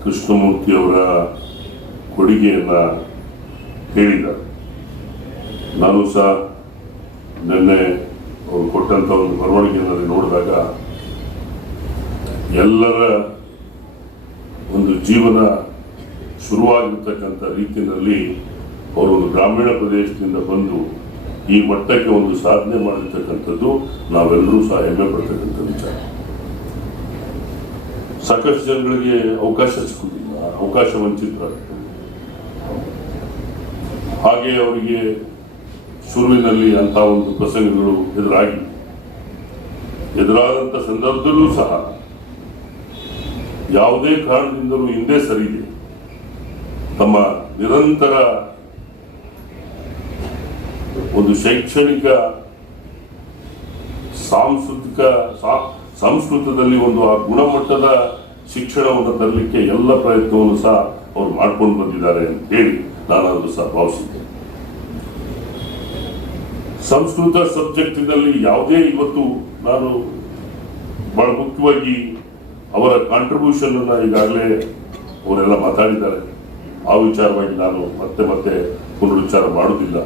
ಕೃಷ್ಣಮೂರ್ತಿಯವರ ಕೊಡುಗೆಯನ್ನು ಹೇಳಿದ್ದಾರೆ. ನಾನು ಸಹ ನಿನ್ನೆ ಅವರು ಕೊಟ್ಟಂಥ ಒಂದು ಬರವಣಿಗೆಯಲ್ಲಿ ನೋಡಿದಾಗ ಎಲ್ಲರ ಒಂದು ಜೀವನ ಶುರುವಾಗಿರ್ತಕ್ಕಂಥ ರೀತಿಯಲ್ಲಿ ಅವರೊಂದು ಗ್ರಾಮೀಣ ಪ್ರದೇಶದಿಂದ ಬಂದು ಈ ಮಟ್ಟಕ್ಕೆ ಒಂದು ಸಾಧನೆ ಮಾಡಿರ್ತಕ್ಕಂಥದ್ದು ನಾವೆಲ್ಲರೂ ಸಹ ಹೆಮ್ಮೆ ಪಡ್ತಕ್ಕಂಥ ವಿಚಾರ. ಸಾಕಷ್ಟು ಜನಗಳಿಗೆ ಅವಕಾಶ ಸಿಗುವುದಿಲ್ಲ, ಅವಕಾಶ ವಂಚಿತರಾಗ್ತದೆ. ಹಾಗೆ ಅವರಿಗೆ ಶುರುವಿನಲ್ಲಿ ಅಂಥ ಒಂದು ಪ್ರಸಂಗಗಳು ಎದುರಾದಂಥ ಸಂದರ್ಭದಲ್ಲೂ ಸಹ ಯಾವುದೇ ಕಾರಣದಿಂದಲೂ ಹಿಂದೆ ಸರಿದೆ ತಮ್ಮ ನಿರಂತರ ಒಂದು ಶೈಕ್ಷಣಿಕ ಸಂಸ್ಕೃತದಲ್ಲಿ ಒಂದು ಆ ಗುಣಮಟ್ಟದ ಶಿಕ್ಷಣವನ್ನು ತರಲಿಕ್ಕೆ ಎಲ್ಲ ಪ್ರಯತ್ನವನ್ನು ಸಹ ಅವರು ಮಾಡ್ಕೊಂಡು ಬಂದಿದ್ದಾರೆ ಅಂತ ಹೇಳಿ ನಾನು ಅದು ಸಹ ಭಾವಿಸಿದ್ದೆ. ಸಂಸ್ಕೃತ ಸಬ್ಜೆಕ್ಟಿನಲ್ಲಿ ಯಾವುದೇ ಇವತ್ತು ನಾನು ಬಹಳ ಮುಖ್ಯವಾಗಿ ಅವರ ಕಾಂಟ್ರಿಬ್ಯೂಷನ್ ಅನ್ನ ಈಗಾಗಲೇ ಅವರೆಲ್ಲ ಮಾತಾಡಿದ್ದಾರೆ. ಆ ವಿಚಾರವಾಗಿ ನಾನು ಮತ್ತೆ ಪುನರುಚ್ಚಾರ ಮಾಡುವುದಿಲ್ಲ.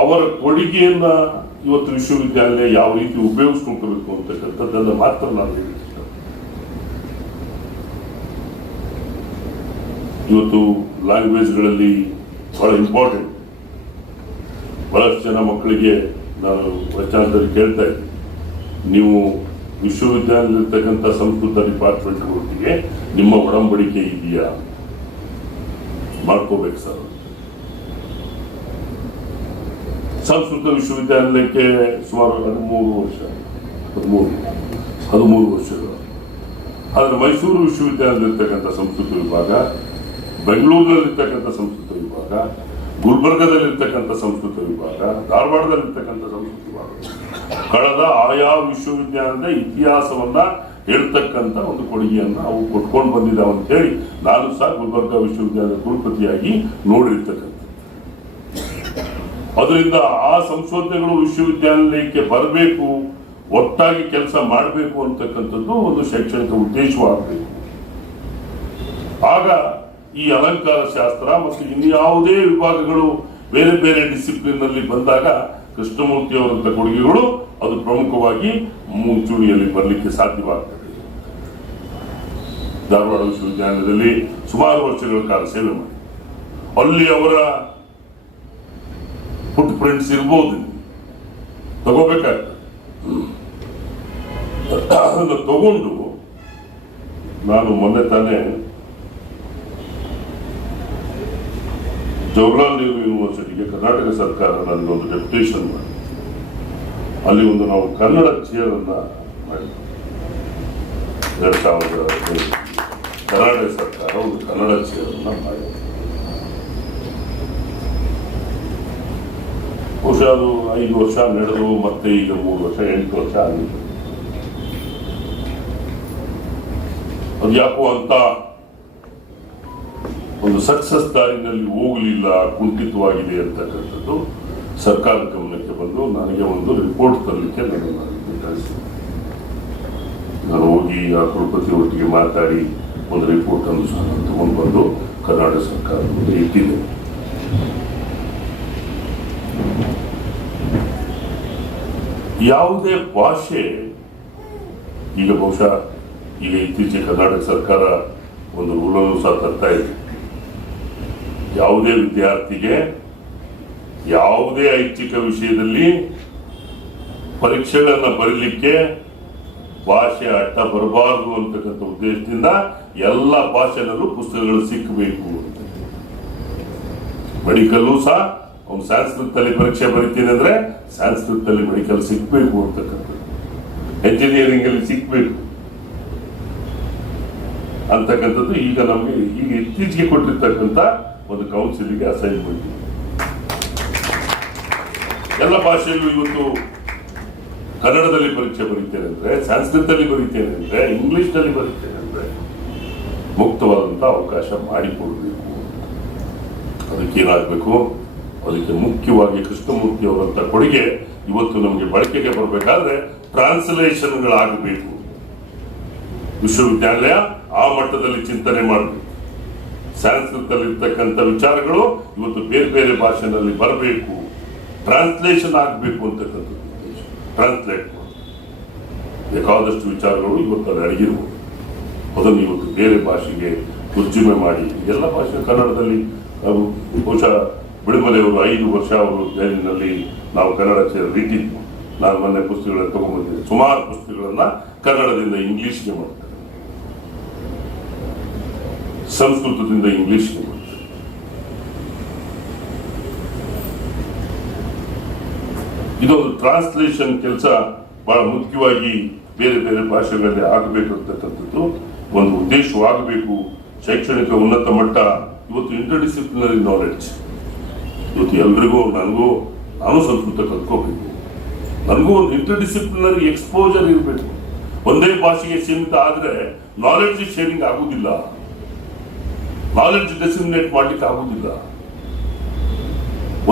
ಅವರ ಕೊಡುಗೆಯನ್ನ ಇವತ್ತು ವಿಶ್ವವಿದ್ಯಾಲಯ ಯಾವ ರೀತಿ ಉಪಯೋಗಿಸ್ಕೊಳ್ಬೇಕು ಅಂತಕ್ಕಂಥದ್ದನ್ನ ಮಾತ್ರ ನಾನು ಹೇಳಿದ್ದೆ. ಇವತ್ತು ಲ್ಯಾಂಗ್ವೇಜ್ಗಳಲ್ಲಿ ಬಹಳ ಇಂಪಾರ್ಟೆಂಟ್. ಬಹಳಷ್ಟು ಜನ ಮಕ್ಕಳಿಗೆ ನಾನು ವಚನದಲ್ಲಿ ಕೇಳ್ತಾ ಇದ್ದೆ, ನೀವು ವಿಶ್ವವಿದ್ಯಾಲಯದಲ್ಲಿರ್ತಕ್ಕಂಥ ಸಂಸ್ಕೃತ ಡಿಪಾರ್ಟ್ಮೆಂಟ್ ಒಟ್ಟಿಗೆ ನಿಮ್ಮ ಒಡಂಬಡಿಕೆ ಇದೆಯಾ? ಮಾಡ್ಕೋಬೇಕು ಸರ್. ಸಂಸ್ಕೃತ ವಿಶ್ವವಿದ್ಯಾಲಯಕ್ಕೆ ಸುಮಾರು 13 ವರ್ಷಗಳು. ಆದರೆ ಮೈಸೂರು ವಿಶ್ವವಿದ್ಯಾಲಯದಲ್ಲಿರ್ತಕ್ಕಂಥ ಸಂಸ್ಕೃತ ವಿಭಾಗ, ಬೆಂಗಳೂರಿನಲ್ಲಿರ್ತಕ್ಕಂಥ ಸಂಸ್ಕೃತ ವಿಭಾಗ, ಗುಲ್ಬರ್ಗದಲ್ಲಿರ್ತಕ್ಕಂಥ ಸಂಸ್ಕೃತ ವಿಭಾಗ, ಧಾರವಾಡದಲ್ಲಿರ್ತಕ್ಕಂಥ ಸಂಸ್ಕೃತ ವಿಭಾಗ ಕಳೆದ ಆಯಾ ವಿಶ್ವವಿದ್ಯಾಲಯದ ಇತಿಹಾಸವನ್ನ ಹೇಳ್ತಕ್ಕಂಥ ಒಂದು ಕೊಡುಗೆಯನ್ನ ಅವು ಕೊಟ್ಕೊಂಡು ಬಂದಿದ್ದಾವೆ ಅಂತೇಳಿ ನಾನು ಸಹ ಗುಲ್ಬರ್ಗ ವಿಶ್ವವಿದ್ಯಾಲಯದ ಕುಲಪತಿಯಾಗಿ ನೋಡಿರ್ತಕ್ಕಂಥ. ಅದರಿಂದ ಆ ಸಂಶೋಧನೆಗಳು ವಿಶ್ವವಿದ್ಯಾಲಯಕ್ಕೆ ಬರಬೇಕು, ಒಟ್ಟಾಗಿ ಕೆಲಸ ಮಾಡಬೇಕು ಅಂತಕ್ಕಂಥದ್ದು ಒಂದು ಶೈಕ್ಷಣಿಕ ಉದ್ದೇಶವಾಗಬೇಕು. ಆಗ ಈ ಅಲಂಕಾರ ಶಾಸ್ತ್ರ ಮತ್ತು ಇನ್ಯಾವುದೇ ವಿಭಾಗಗಳು ಬೇರೆ ಬೇರೆ ಡಿಸಿಪ್ಲಿನ್ ನಲ್ಲಿ ಬಂದಾಗ ಕೃಷ್ಣಮೂರ್ತಿ ಅವರಂತ ಕೊಡುಗೆಗಳು ಅದು ಪ್ರಮುಖವಾಗಿ ಮುಂಚೂಣಿಯಲ್ಲಿ ಬರಲಿಕ್ಕೆ ಸಾಧ್ಯವಾಗ್ತದೆ. ಧಾರವಾಡ ವಿಶ್ವವಿದ್ಯಾಲಯದಲ್ಲಿ ಸುಮಾರು ವರ್ಷಗಳ ಕಾಲ ಸೇವೆ ಮಾಡಿ ಅಲ್ಲಿ ಅವರ ಫುಟ್ ಪ್ರಿಂಟ್ಸ್ ಇರ್ಬೋದು, ತಗೋಬೇಕಾಗ್ತದೆ. ಅದನ್ನು ತಗೊಂಡು ನಾನು ಮೊನ್ನೆ ತಾನೇ ಜವಾಹರ್ಲಾಲ್ ನೆಹರು ಯೂನಿವರ್ಸಿಟಿಗೆ ಕರ್ನಾಟಕ ಸರ್ಕಾರ ನನಗೊಂದು ಡೆಪ್ಯುಟೇಷನ್ ಮಾಡಿ ಅಲ್ಲಿ ಒಂದು ನಾವು ಕನ್ನಡ ಚೇರ್ ಅನ್ನ ಮಾಡಿದ್ವಿ. 2000 ಕರ್ನಾಟಕ ಸರ್ಕಾರ ಒಂದು ಕನ್ನಡ ಚೇರ್ ಅನ್ನ ಮಾಡಿದೆ. ಬಹುಶಃ ಅದು 5 ವರ್ಷ ನಡೆದು ಮತ್ತೆ ಈಗ 3 ವರ್ಷ 8 ವರ್ಷ ಆಗಿದೆ. ಅದು ಯಾಕೋ ಅಂತ ಒಂದು ಸಕ್ಸಸ್ ದಾರಿನಲ್ಲಿ ಹೋಗಲಿಲ್ಲ, ಕುಂಠಿತವಾಗಿದೆ ಅಂತಕ್ಕಂಥದ್ದು ಸರ್ಕಾರದ ಗಮನಕ್ಕೆ ಬಂದು ನನಗೆ ಒಂದು ರಿಪೋರ್ಟ್ ತರಲಿಕ್ಕೆ ನನ್ನನ್ನು ಕಳಿಸಿದೆ. ನಾನು ಹೋಗಿ ಆ ಕುಲಪತಿ ಒಟ್ಟಿಗೆ ಮಾತಾಡಿ ಒಂದು ರಿಪೋರ್ಟ್ ಅನ್ನು ಸಹ ತಗೊಂಡು ಬಂದು ಕರ್ನಾಟಕ ಸರ್ಕಾರದ ಮುಂದೆ ಇಟ್ಟಿದ್ದೆ. ಯಾವುದೇ ಭಾಷೆ ಈಗ ಬಹುಶಃ ಈಗ ಇತ್ತೀಚೆಗೆ ಕರ್ನಾಟಕ ಸರ್ಕಾರ ಒಂದು ರೂಲನ್ನು ಸಹ ತರ್ತಾ ಇದೆ. ಯಾವುದೇ ವಿದ್ಯಾರ್ಥಿಗೆ ಯಾವುದೇ ಐಚ್ಛಿಕ ವಿಷಯದಲ್ಲಿ ಪರೀಕ್ಷೆಗಳನ್ನ ಬರೀಲಿಕ್ಕೆ ಭಾಷೆ ಅಡ್ಡ ಬರಬಾರದು ಅಂತಕ್ಕಂಥ ಉದ್ದೇಶದಿಂದ ಎಲ್ಲ ಭಾಷೆನಲ್ಲೂ ಪುಸ್ತಕಗಳು ಸಿಕ್ಕಬೇಕು ಅಂತ. ಮೆಡಿಕಲ್ಲು ಸಹ ಅವ್ನು ಸಂಸ್ಕೃತದಲ್ಲಿ ಪರೀಕ್ಷೆ ಬರೀತೀನಿ ಅಂದ್ರೆ ಸಂಸ್ಕೃತದಲ್ಲಿ ಮೆಡಿಕಲ್ ಸಿಕ್ಬೇಕು ಅಂತಕ್ಕಂಥದ್ದು, ಎಂಜಿನಿಯರಿಂಗ್ ಅಲ್ಲಿ ಸಿಕ್ಬೇಕು ಅಂತಕ್ಕಂಥದ್ದು ಈಗ ನಮಗೆ ಈಗ ಇತ್ತೀಚೆಗೆ ಕೊಟ್ಟಿರ್ತಕ್ಕಂಥ ಒಂದು ಕೌನ್ಸಿಲ್ಗೆ ಅಸೈನ್ಮೆಂಟ್. ಎಲ್ಲ ಭಾಷೆಯಲ್ಲೂ ಇವತ್ತು ಕನ್ನಡದಲ್ಲಿ ಪರೀಕ್ಷೆ ಬರೀತೇನೆ ಅಂದ್ರೆ, ಸಂಸ್ಕೃತದಲ್ಲಿ ಬರೀತೇನೆ ಅಂದ್ರೆ, ಇಂಗ್ಲಿಷ್ ನಲ್ಲಿ ಬರೀತೇನೆ ಅಂದ್ರೆ ಮುಕ್ತವಾದಂತ ಅವಕಾಶ ಮಾಡಿಕೊಡ್ಬೇಕು. ಅದಕ್ಕೇನಾಗಬೇಕು, ಅದಕ್ಕೆ ಮುಖ್ಯವಾಗಿ ಕೃಷ್ಣಮೂರ್ತಿ ಅವರಂತ ಕೊಡುಗೆ ಇವತ್ತು ನಮಗೆ ಬಳಕೆಗೆ ಬರಬೇಕಾದ್ರೆ ಟ್ರಾನ್ಸ್ಲೇಷನ್ಗಳಾಗಬೇಕು. ವಿಶ್ವವಿದ್ಯಾಲಯ ಆ ಮಟ್ಟದಲ್ಲಿ ಚಿಂತನೆ ಮಾಡಬೇಕು. ಸಂಸ್ಕೃತದಲ್ಲಿರ್ತಕ್ಕಂಥ ವಿಚಾರಗಳು ಇವತ್ತು ಬೇರೆ ಬೇರೆ ಭಾಷೆನಲ್ಲಿ ಬರಬೇಕು, ಟ್ರಾನ್ಸ್ಲೇಷನ್ ಆಗಬೇಕು ಅಂತಕ್ಕಂಥದ್ದು. ಟ್ರಾನ್ಸ್ಲೇಟ್ ಬೇಕಾದಷ್ಟು ವಿಚಾರಗಳು ಇವತ್ತು ಅಲ್ಲಿ ಅಡಗಿರ್ಬೋದು. ಅದನ್ನು ಇವತ್ತು ಬೇರೆ ಭಾಷೆಗೆ ತರ್ಜುಮೆ ಮಾಡಿ ಎಲ್ಲ ಭಾಷೆ ಕನ್ನಡದಲ್ಲಿ ಬಹುಶಃ ಬಿಡುಮಲೆಯವರು 5 ವರ್ಷ ಅವರು ಜೈಲಿನಲ್ಲಿ ನಾವು ಕನ್ನಡ ರೀತಿದ್ವು. ನಾನು ಮೊನ್ನೆ ಪುಸ್ತಕಗಳನ್ನು ತಗೊಂಡ್ಬಂದಿದ್ದೆ. ಸುಮಾರು ಪುಸ್ತಕಗಳನ್ನ ಕನ್ನಡದಿಂದ ಇಂಗ್ಲಿಷ್ಗೆ ಮಾಡ್ತಾರೆ, ಸಂಸ್ಕೃತದಿಂದ ಇಂಗ್ಲಿಷ್ಗೆ ಮಾಡ್ತಾರೆ. ಇದೊಂದು ಟ್ರಾನ್ಸ್ಲೇಷನ್ ಕೆಲಸ ಬಹಳ ಮುಖ್ಯವಾಗಿ ಬೇರೆ ಬೇರೆ ಭಾಷೆಗಳಲ್ಲಿ ಆಗಬೇಕು ಅಂತಕ್ಕಂಥದ್ದು ಒಂದು ಉದ್ದೇಶವಾಗಬೇಕು. ಶೈಕ್ಷಣಿಕ ಉನ್ನತ ಮಟ್ಟ ಇವತ್ತು ಇಂಟರ್ಡಿಸಿಪ್ಲಿನರಿ ನಾಲೆಡ್ಜ್, ಇವತ್ತು ಎಲ್ರಿಗೂ ನಾನು ಸಂಸ್ಕೃತ ಕಲ್ತ್ಕೋಬೇಕು, ನನಗೂ ಒಂದು ಇಂಟರ್ಡಿಸಿಪ್ಲಿನರಿ ಎಕ್ಸ್ಪೋಜರ್ ಇರಬೇಕು. ಒಂದೇ ಭಾಷೆಗೆ ಸೀಮಿತ ಆದ್ರೆ ನಾಲೆಡ್ಜ್ ಶೇರಿಂಗ್ ಆಗುದಿಲ್ಲ, ನಾಲೆಡ್ಜ್ ಡಿಸಿಮಿನೇಟ್ ಮಾಡ್ಲಿಕ್ಕೆ ಆಗುದಿಲ್ಲ.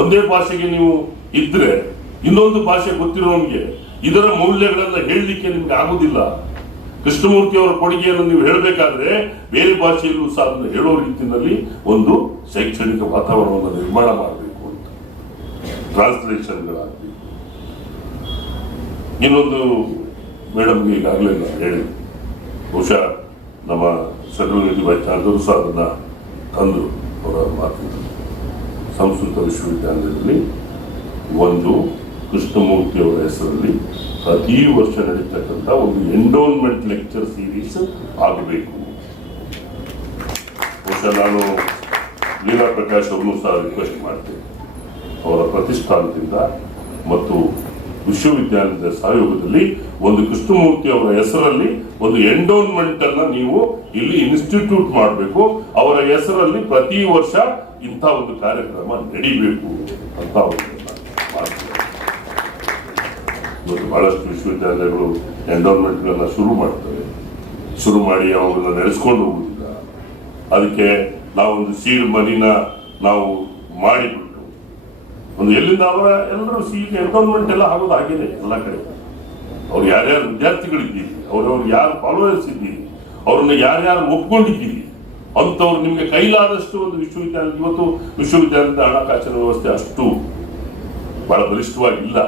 ಒಂದೇ ಭಾಷೆಗೆ ನೀವು ಇದ್ರೆ ಇನ್ನೊಂದು ಭಾಷೆ ಗೊತ್ತಿರೋನಿಗೆ ಇದರ ಮೌಲ್ಯಗಳನ್ನ ಹೇಳಲಿಕ್ಕೆ ನಿಮ್ಗೆ ಆಗುದಿಲ್ಲ. ಕೃಷ್ಣಮೂರ್ತಿ ಅವರ ಕೊಡುಗೆಯನ್ನು ನೀವು ಹೇಳಬೇಕಾದ್ರೆ ಬೇರೆ ಭಾಷೆಯಲ್ಲೂ ಸಹ ಅದನ್ನು ಹೇಳೋ ರೀತಿಯಲ್ಲಿ ಒಂದು ಶೈಕ್ಷಣಿಕ ವಾತಾವರಣವನ್ನು ನಿರ್ಮಾಣ ಮಾಡಬೇಕು ಅಂತ, ಟ್ರಾನ್ಸ್ಲೇಷನ್ಗಳಾಗಬೇಕು. ಇನ್ನೊಂದು ಮೇಡಮ್ಗೆ ಈಗಾಗಲೇ ಹೇಳಿ, ಬಹುಶಃ ನಮ್ಮ ಸೆಂಟ್ರಲ್ ನಿಧಿ ವೈಚಾರದವರು ಸಹ ಅದನ್ನ ತಂದರು. ಅವರ ಮಾತು ಸಂಸ್ಕೃತ ವಿಶ್ವವಿದ್ಯಾಲಯದಲ್ಲಿ ಒಂದು ಕೃಷ್ಣಮೂರ್ತಿ ಅವರ ಹೆಸರಲ್ಲಿ ಪ್ರತಿ ವರ್ಷ ನಡೀತಕ್ಕಂಥ ಒಂದು ಎಂಡೋನ್ಮೆಂಟ್ ಲೆಕ್ಚರ್ ಸೀರೀಸ್ ಆಗಬೇಕು. ಬಹುಶಃ ನಾನು ಲೀಲಾ ಪ್ರಕಾಶ್ ಅವರನ್ನು ಸಹ ರಿಕ್ವೆಸ್ಟ್ ಮಾಡ್ತೇನೆ, ಅವರ ಪ್ರತಿಷ್ಠಾನದಿಂದ ಮತ್ತು ವಿಶ್ವವಿದ್ಯಾಲಯದ ಸಹಯೋಗದಲ್ಲಿ ಒಂದು ಕೃಷ್ಣಮೂರ್ತಿ ಅವರ ಹೆಸರಲ್ಲಿ ಒಂದು ಎಂಡೋನ್ಮೆಂಟ್ ಅನ್ನ ನೀವು ಇಲ್ಲಿ ಇನ್ಸ್ಟಿಟ್ಯೂಟ್ ಮಾಡಬೇಕು. ಅವರ ಹೆಸರಲ್ಲಿ ಪ್ರತಿ ವರ್ಷ ಇಂಥ ಒಂದು ಕಾರ್ಯಕ್ರಮ ನಡೀಬೇಕು ಅಂತ ಮಾಡ್ತಾರೆ. ಇವತ್ತು ಬಹಳಷ್ಟು ವಿಶ್ವವಿದ್ಯಾಲಯಗಳು ಎಂಡೋನ್ಮೆಂಟ್ಗಳನ್ನ ಶುರು ಮಾಡಿ ಅವುಗಳನ್ನ ನಡೆಸ್ಕೊಂಡು ಹೋಗುದಿಲ್ಲ. ಅದಕ್ಕೆ ನಾವೊಂದು ಸೀಡ್ ಮನಿನ ನಾವು ಮಾಡಿಬಿಟ್ಟು ಒಂದು ಎಲ್ಲಿಂದ ಎಲ್ಲರೂ ಸೀಟ್ ಎಂಡೋನ್ಮೆಂಟ್ ಎಲ್ಲ ಆಗೋದಾಗಿದೆ ಎಲ್ಲ ಕಡೆ. ಅವ್ರು ಯಾರ್ಯಾರು ವಿದ್ಯಾರ್ಥಿಗಳಿದ್ದೀರಿ, ಅವ್ರವ್ರು ಯಾರು ಫಾಲೋವರ್ಸ್ ಇದ್ದೀರಿ, ಅವ್ರನ್ನ ಯಾರ್ಯಾರು ಒಪ್ಕೊಂಡಿದ್ದೀರಿ ಅಂತವ್ರು ನಿಮ್ಗೆ ಕೈಲಾದಷ್ಟು ಒಂದು ವಿಶ್ವವಿದ್ಯಾಲಯ, ಇವತ್ತು ವಿಶ್ವವಿದ್ಯಾಲಯದ ಹಣಕಾಸಿನ ವ್ಯವಸ್ಥೆ ಅಷ್ಟು ಬಹಳ ಬಲಿಷ್ಠವಾಗಿಲ್ಲ.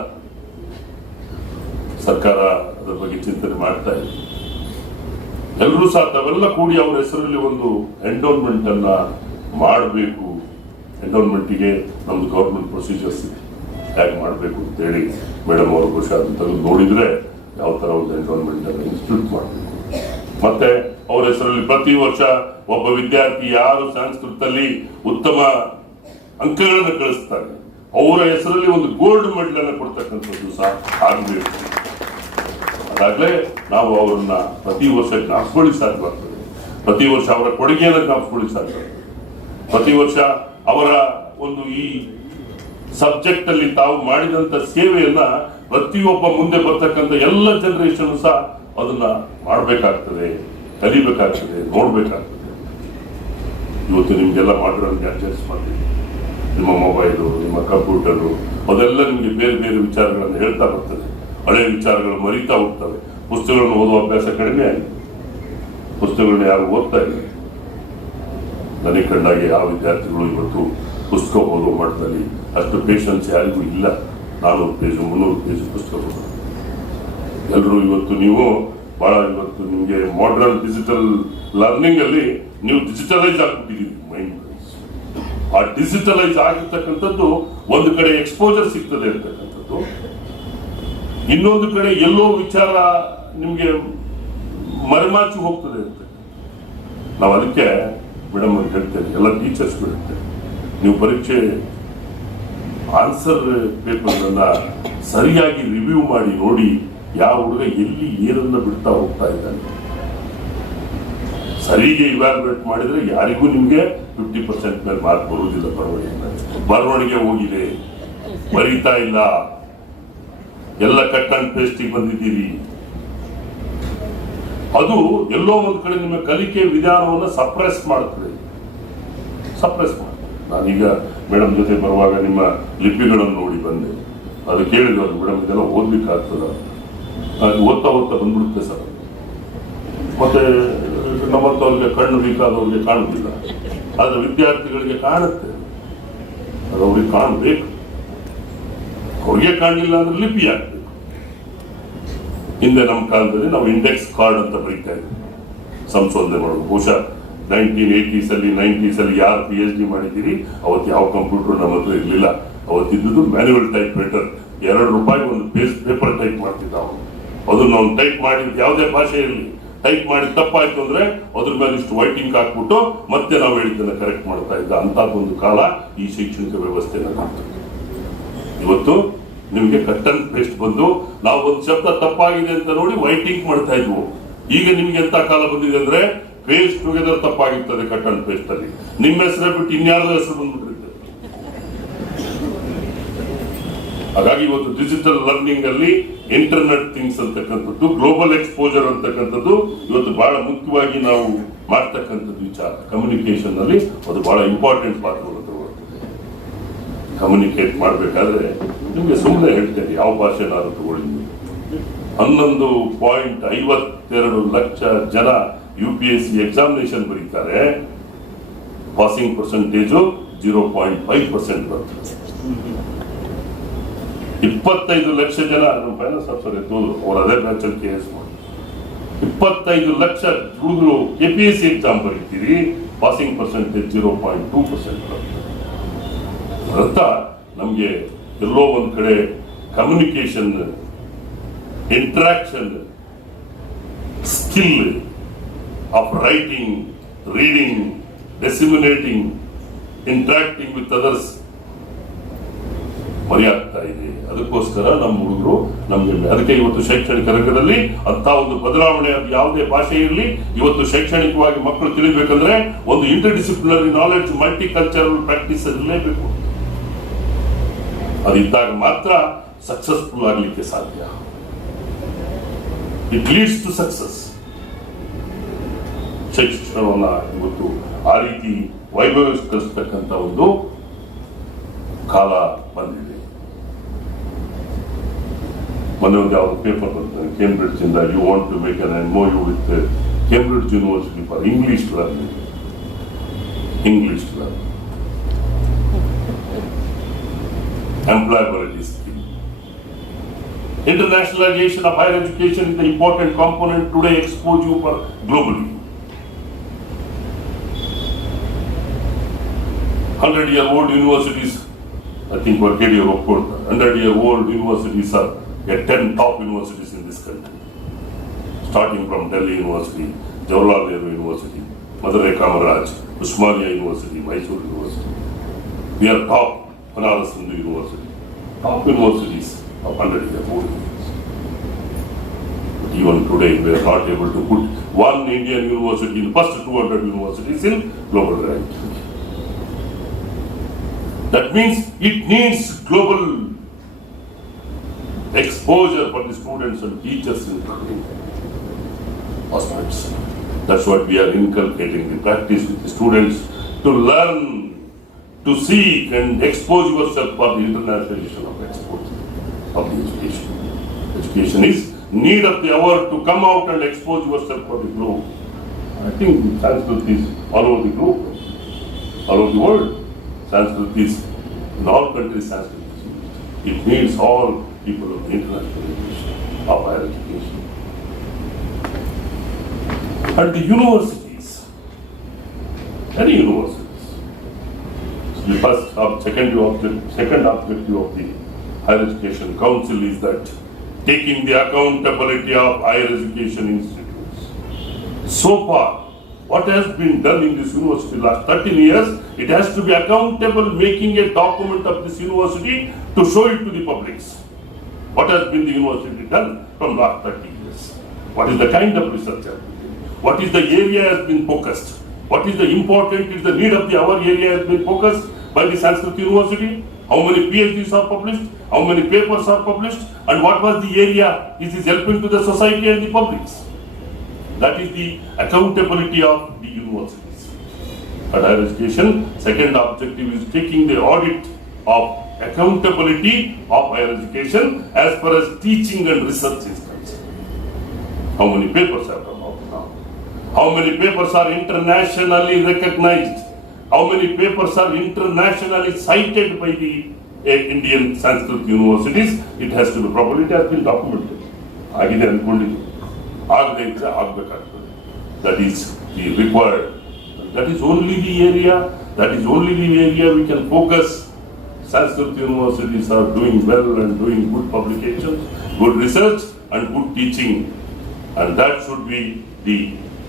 ಸರ್ಕಾರ ಅದರ ಬಗ್ಗೆ ಚಿಂತನೆ ಮಾಡ್ತಾ ಇದೆ. ಎಲ್ಲರೂ ಸಹ ತಾವೆಲ್ಲ ಕೂಡಿ ಅವರ ಹೆಸರಲ್ಲಿ ಒಂದು ಎಂಡೋನ್ಮೆಂಟ್ ಅನ್ನ ಮಾಡಬೇಕು. ಎಂಡೋನ್ಮೆಂಟ್ಗೆ ನಮ್ದು ಗೌರ್ಮೆಂಟ್ ಪ್ರೊಸೀಜರ್ಸ್ ಇದೆ, ಹೇಗೆ ಮಾಡಬೇಕು ಅಂತೇಳಿ ಮೇಡಮ್ ಅವರು ಬಹುಶಃ ಅದನ್ನು ತೆಗೆದು ನೋಡಿದ್ರೆ ಯಾವ ತರ ಒಂದು ಎಂಡೋನ್ಮೆಂಟ್ ಅನ್ನು ಇನ್ಸ್ಟಿಟ್ಯೂಟ್ ಮಾಡಬೇಕು. ಮತ್ತೆ ಅವರ ಹೆಸರಲ್ಲಿ ಪ್ರತಿ ವರ್ಷ ಒಬ್ಬ ವಿದ್ಯಾರ್ಥಿ ಯಾರು ಸಂಸ್ಕೃತದಲ್ಲಿ ಉತ್ತಮ ಅಂಕಗಳನ್ನು ಗಳಿಸ್ತಾರೆ ಅವರ ಹೆಸರಲ್ಲಿ ಒಂದು ಗೋಲ್ಡ್ ಮೆಡಲ್ ಅನ್ನು ಕೊಡ್ತಕ್ಕಂಥದ್ದು ಸಹ ಆಗಬೇಕು. ಅದಾಗಲೇ ನಾವು ಅವರನ್ನ ಪ್ರತಿ ವರ್ಷ ಜ್ಞಾಪಿಸ್ಕೊಳ್ಳಿ ಸಾಧ್ಯವಾಗ್ತದೆ, ಪ್ರತಿ ವರ್ಷ ಅವರ ಕೊಡುಗೆಯನ್ನು ಜ್ಞಾಪಿಸ್ಕೊಳ್ಳಿ ಸಾಧ್ಯ, ಪ್ರತಿ ವರ್ಷ ಅವರ ಒಂದು ಈ ಸಬ್ಜೆಕ್ಟ್ ಅಲ್ಲಿ ತಾವು ಮಾಡಿದಂತ ಸೇವೆಯನ್ನ ಪ್ರತಿಯೊಬ್ಬ ಮುಂದೆ ಬರ್ತಕ್ಕಂಥ ಎಲ್ಲ ಜನರೇಷನ್ ಸಹ ಅದನ್ನ ಮಾಡಬೇಕಾಗ್ತದೆ, ಕಲಿಬೇಕಾಗ್ತದೆ, ನೋಡ್ಬೇಕಾಗ್ತದೆ. ಇವತ್ತು ನಿಮ್ಗೆಲ್ಲ ಮಾಡಿರೋ ಗ್ಯಾಡ್ಜೆಟ್ಸ್ ಮಾಡ್ತೀವಿ, ನಿಮ್ಮ ಮೊಬೈಲು, ನಿಮ್ಮ ಕಂಪ್ಯೂಟರು, ಅದೆಲ್ಲ ನಿಮಗೆ ಬೇರೆ ಬೇರೆ ವಿಚಾರಗಳನ್ನು ಹೇಳ್ತಾ ಬರ್ತದೆ. ಹಳೆಯ ವಿಚಾರಗಳು ಮರೀತಾ ಹೋಗ್ತವೆ. ಪುಸ್ತಕಗಳನ್ನು ಓದುವ ಅಭ್ಯಾಸ ಕಡಿಮೆ ಆಗಿದೆ, ಪುಸ್ತಕಗಳನ್ನ ಯಾರು ಓದ್ತಾ ಇಲ್ಲ. ನನಗೆ ಕಂಡಾಗೆ ಯಾವ ವಿದ್ಯಾರ್ಥಿಗಳು ಇವತ್ತು ಪುಸ್ತಕ ಓದುವ ಮಟ್ಟದಲ್ಲಿ ಅಷ್ಟು ಪೇಷನ್ಸ್ ಯಾರಿಗೂ ಇಲ್ಲ. 400 ಪೇಜ್ 300 ಪೇಜ್ ಪುಸ್ತಕ ಎಲ್ಲರೂ ಇವತ್ತು ನೀವು ಬಹಳ ಇವತ್ತು ನಿಮಗೆ ಮಾಡರ್ನ್ ಡಿಜಿಟಲ್ ಲರ್ನಿಂಗ್ ಅಲ್ಲಿ ನೀವು ಡಿಜಿಟಲೈಸ್ ಆಗ್ಬಿಟ್ಟಿದ್ದೀರಿ ಮೈಂಡ್. ಆ ಡಿಜಿಟಲೈಸ್ ಆಗಿರ್ತಕ್ಕಂಥದ್ದು ಒಂದು ಕಡೆ ಎಕ್ಸ್ಪೋಜರ್ ಸಿಗ್ತದೆ ಇರ್ತಕ್ಕಂಥದ್ದು, ಇನ್ನೊಂದು ಕಡೆ ಎಲ್ಲೋ ವಿಚಾರ ನಿಮ್ಗೆ ಮರೆಮಾಚಿ ಹೋಗ್ತದೆ ಅಂತ. ನಾವು ಅದಕ್ಕೆ ಮೇಡಮ್ ಅಂತ ಹೇಳ್ತೇವೆ, ಎಲ್ಲ ಟೀಚರ್ಸ್ ಹೇಳ್ತೇವೆ, ನೀವು ಪರೀಕ್ಷೆ ಆನ್ಸರ್ ಪೇಪರ್ಗಳನ್ನ ಸರಿಯಾಗಿ ರಿವ್ಯೂ ಮಾಡಿ ನೋಡಿ ಯಾವ ಹುಡುಗ ಎಲ್ಲಿ ಏನನ್ನ ಬಿಡ್ತಾ ಹೋಗ್ತಾ ಇದ್ದಾನೆ. ಸರಿಗೆ ಇವ್ಯಾಲ್ಯುಯೇಟ್ ಮಾಡಿದ್ರೆ ಯಾರಿಗೂ ನಿಮ್ಗೆ 50% ಮೇಲೆ ಮಾರ್ಕ್ ಬರುವುದಿಲ್ಲ. ಬರವಣಿಗೆ ಹೋಗಿದೆ, ಬರೀತಾ ಇಲ್ಲ, ಎಲ್ಲ ಕಟ್ ಅಂಡ್ ಪೇಸ್ಟಿಗೆ ಬಂದಿದ್ದೀರಿ. ಅದು ಎಲ್ಲೋ ಒಂದು ಕಡೆ ನಿಮ್ಮ ಕಲಿಕೆ ವಿಧಾನವನ್ನು ಸಪ್ರೆಸ್ ಮಾಡ್ತದೆ. ನಾನೀಗ ಮೇಡಮ್ ಜೊತೆ ಬರುವಾಗ ನಿಮ್ಮ ಲಿಪಿಗಳನ್ನು ನೋಡಿ ಬಂದೆ, ಅದು ಕೇಳಿದ್ರು, ಅದು ಮೇಡಮ್ ಇದೆಲ್ಲ ಓದ್ಲಿಕ್ಕಾಗ್ತದ? ಓದ್ತಾ ಬಂದ್ಬಿಡುತ್ತೆ ಸರ್. ಮತ್ತೆ ನಮ್ಮಂಥವ್ರಿಗೆ ಕಣ್ಣು ವೀಕಾದವ್ರಿಗೆ ಕಾಣುವುದಿಲ್ಲ, ಆದ್ರೆ ವಿದ್ಯಾರ್ಥಿಗಳಿಗೆ ಕಾಣುತ್ತೆ. ಅದು ಅವ್ರಿಗೆ ಕಾಣಬೇಕು, ಅವ್ರಿಗೆ ಕಾಣಲಿಲ್ಲ ಅಂದ್ರೆ ಲಿಪಿ ಆಗ್ಬೇಕು. ಹಿಂದೆ ನಮ್ಮ ಕಾಲದಲ್ಲಿ ನಾವು ಇಂಡೆಕ್ಸ್ ಕಾರ್ಡ್ ಅಂತ ಬರೀತಾ ಇದ್ವಿ ಸಂಶೋಧನೆ ಮಾಡೋದು. ಬಹುಶಃ 1980s ಅಲ್ಲಿ 90s ಅಲ್ಲಿ ಯಾರು PhD ಮಾಡಿದ್ದೀರಿ ಅವತ್ತು ಯಾವ ಕಂಪ್ಯೂಟರ್ ನಮ್ಮ ಹತ್ರ ಇರಲಿಲ್ಲ. ಅವತ್ತಿದ್ದು ಮ್ಯಾನ್ಯುವಲ್ ಟೈಪ್ ರೈಟರ್, ₹2 ಒಂದು ಪೇಪರ್ ಟೈಪ್ ಮಾಡ್ತಿದ್ದ ಅವನು. ಅದನ್ನ ಅವ್ನು ಟೈಪ್ ಮಾಡಿದ್ ಯಾವುದೇ ಭಾಷೆ ಇರಲಿ, ಟೈಪ್ ಮಾಡಿ ತಪ್ಪಾಯ್ತು ಅಂದ್ರೆ ಅದ್ರ ಮೇಲೆ ಇಷ್ಟು ವೈಟಿಂಗ್ ಹಾಕ್ಬಿಟ್ಟು ಮತ್ತೆ ನಾವು ಹೇಳಿದ್ದನ್ನ ಕರೆಕ್ಟ್ ಮಾಡ್ತಾ ಇದ್ದ. ಅಂತಹದ್ದೊಂದು ಕಾಲ ಈ ಶೈಕ್ಷಣಿಕ ವ್ಯವಸ್ಥೆ ಇವತ್ತು ನಿಮಗೆ ಕಟ್ ಅಂಡ್ ಪೇಸ್ಟ್ ಬಂದು ನಾವು ಒಂದು ಶಬ್ದ ತಪ್ಪಾಗಿದೆ ಅಂತ ನೋಡಿ ವೈಟಿಂಗ್ ಮಾಡ್ತಾ ಇದ್ವು. ಈಗ ನಿಮ್ಗೆ ಎಂತ ಕಾಲ ಬಂದಿದೆ ಅಂದ್ರೆ ಪೇಸ್ಟ್ ಟುಗೆದರ್ ತಪ್ಪಾಗಿರ್ತದೆ ಕಟ್ ಅಂಡ್ ಪೇಸ್ಟ್ ಅಲ್ಲಿ. ನಿಮ್ಮ ಹೆಸರೇ ಬಿಟ್ಟು ಇನ್ಯಾರ್ದ ಹೆಸರು ಬಂದ್ಬಿಟ್ಟಿರುತ್ತೆ. ಹಾಗಾಗಿ ಇವತ್ತು ಡಿಜಿಟಲ್ ಲರ್ನಿಂಗ್ ಅಲ್ಲಿ ಇಂಟರ್ನೆಟ್ ಥಿಂಗ್ಸ್ ಅಂತಕ್ಕಂಥದ್ದು, ಗ್ಲೋಬಲ್ ಎಕ್ಸ್ಪೋಜರ್ ಅಂತಕ್ಕಂಥದ್ದು ಇವತ್ತು ಬಹಳ ಮುಖ್ಯವಾಗಿ ನಾವು ಮಾಡ್ತಕ್ಕಂಥದ್ದು ವಿಚಾರ. ಕಮ್ಯುನಿಕೇಶನ್ ಅಲ್ಲಿ ಅದು ಬಹಳ ಇಂಪಾರ್ಟೆಂಟ್ ಪಾತ್ರವನ್ನು ತಗೊಳ್ತದೆ. ಕಮ್ಯುನಿಕೇಟ್ ಮಾಡಬೇಕಾದ್ರೆ ನಿಮ್ಗೆ ಸುಮ್ಮನೆ ಹೇಳ್ತೇನೆ, ಯಾವ ಭಾಷೆನಾದ್ರು ತಗೊಳ್ಳಿ. 11.52 ಲಕ್ಷ ಜನ UPSC ಎಕ್ಸಾಮಿನೇಷನ್ ಬರೀತಾರೆ. ಪಾಸಿಂಗ್ ಪರ್ಸೆಂಟೇಜು 0.5% ಬರ್ತದೆ. 25 ಲಕ್ಷ ಜನ ನಮ್ಮ ಫೈನಾನ್ಸ್ ಆಫೀಸರ್ ಎತ್ತೋದು, ಅವ್ರು ಅದೇ ಬ್ಯಾಚ್ ಅಲ್ಲಿ KS ಮಾಡಿ 25 ಲಕ್ಷ ಹುಡುಗರು KPSC ಎಕ್ಸಾಮ್ ಬರೀತೀರಿ, ಪಾಸಿಂಗ್ ಪರ್ಸೆಂಟೇಜ್ 0.2% ಬರ್ತದೆ. ಅರ್ಥ ನಮ್ಗೆ ಎಲ್ಲೋ ಒಂದ್ ಕಡೆ communication, interaction skill of writing, reading, disseminating, interacting with others ಮರೆಯಾಗ್ತಾ ಇದೆ. ಅದಕ್ಕೋಸ್ಕರ ನಮ್ಮ ಹುಡುಗರು ನಮ್ಗೆ ಅದಕ್ಕೆ ಇವತ್ತು ಶೈಕ್ಷಣಿಕ ರಂಗದಲ್ಲಿ ಅಂತ ಒಂದು ಬದಲಾವಣೆ, ಅದು ಯಾವುದೇ ಭಾಷೆ ಇರಲಿ, ಇವತ್ತು ಶೈಕ್ಷಣಿಕವಾಗಿ ಮಕ್ಕಳು ತಿಳಿಬೇಕಂದ್ರೆ ಒಂದು inter disciplinary knowledge, multi cultural practice ಇರಲೇಬೇಕು. ಅದಿದ್ದಾಗ ಮಾತ್ರ ಸಕ್ಸಸ್ಫುಲ್ ಆಗಲಿಕ್ಕೆ ಸಾಧ್ಯ. It leads to success. ಶಿಕ್ಷಣವನ್ನ ಇವತ್ತು ಆ ರೀತಿ ವೈಭವೀಕರಿಸತಕ್ಕಂಥ ಒಂದು ಕಾಲ ಬಂದಿದೆ. ಮೊನ್ನೆ ಒಂದು ಯಾವ್ದು ಪೇಪರ್ ಬರ್ತದೆ ಕೇಂಬ್ರಿಡ್ಜ್ ಇಂದ, you want to make an MOU with Cambridge university for English learning. Employability skill. Internationalization of higher education is the important component today. Expose you for globally. 100-year-old universities, I think Varkedi report, 100-year-old universities are the 10 top universities in this country. Starting from Delhi University, Jawaharlal Nehru University, Madurai Kamaraj, Usmania University, Mysore University. We are top. Banaras Hindu University, top universities of 100-year-old. But even today, we are not able to put one Indian university in the first 200 universities in global ranking. That means it needs global exposure for the students and teachers in different aspects. That's what we are inculcating, the practice with the students to learn, to seek and expose yourself for the internationalization of exposure of the education. Education is need of the hour to come out and expose yourself for the globe. I think Sanskrit is all over the globe, all over the world. Sanskrit is in all countries. Sanskrit is used. It needs all people of the internationalization of higher education. And the universities, any university. The second objective of the Higher Education Council is that taking the accountability of higher education institutes. So far, what has been done in this university last 13 years, it has to be accountable, making a document of this university to show it to the publics. What has been the university done from last 30 years? What is the kind of research? What is the area has been focused? What is the important, is the need of the hour area has been focused by the Sanskrit University? How many PhDs are published? How many papers are published? And what was the area this is helping to the society and the publics? That is the accountability of the universities. At higher education, second objective is taking the audit of accountability of higher education as far as teaching and research is concerned. How many papers have come out now? How many papers are internationally recognized? How many papers are internationally cited by the Indian Sanskrit universities? It has to be properly, it has been documented. Agide ankondiದ್ದು, ಆಗದೆ ಇದ್ರೆ ಆಗಬೇಕಾಗ್ತದೆ. That is the required. That is only the area we can focus. Sanskrit universities are doing well and doing good publications, good research and good teaching. And that should be the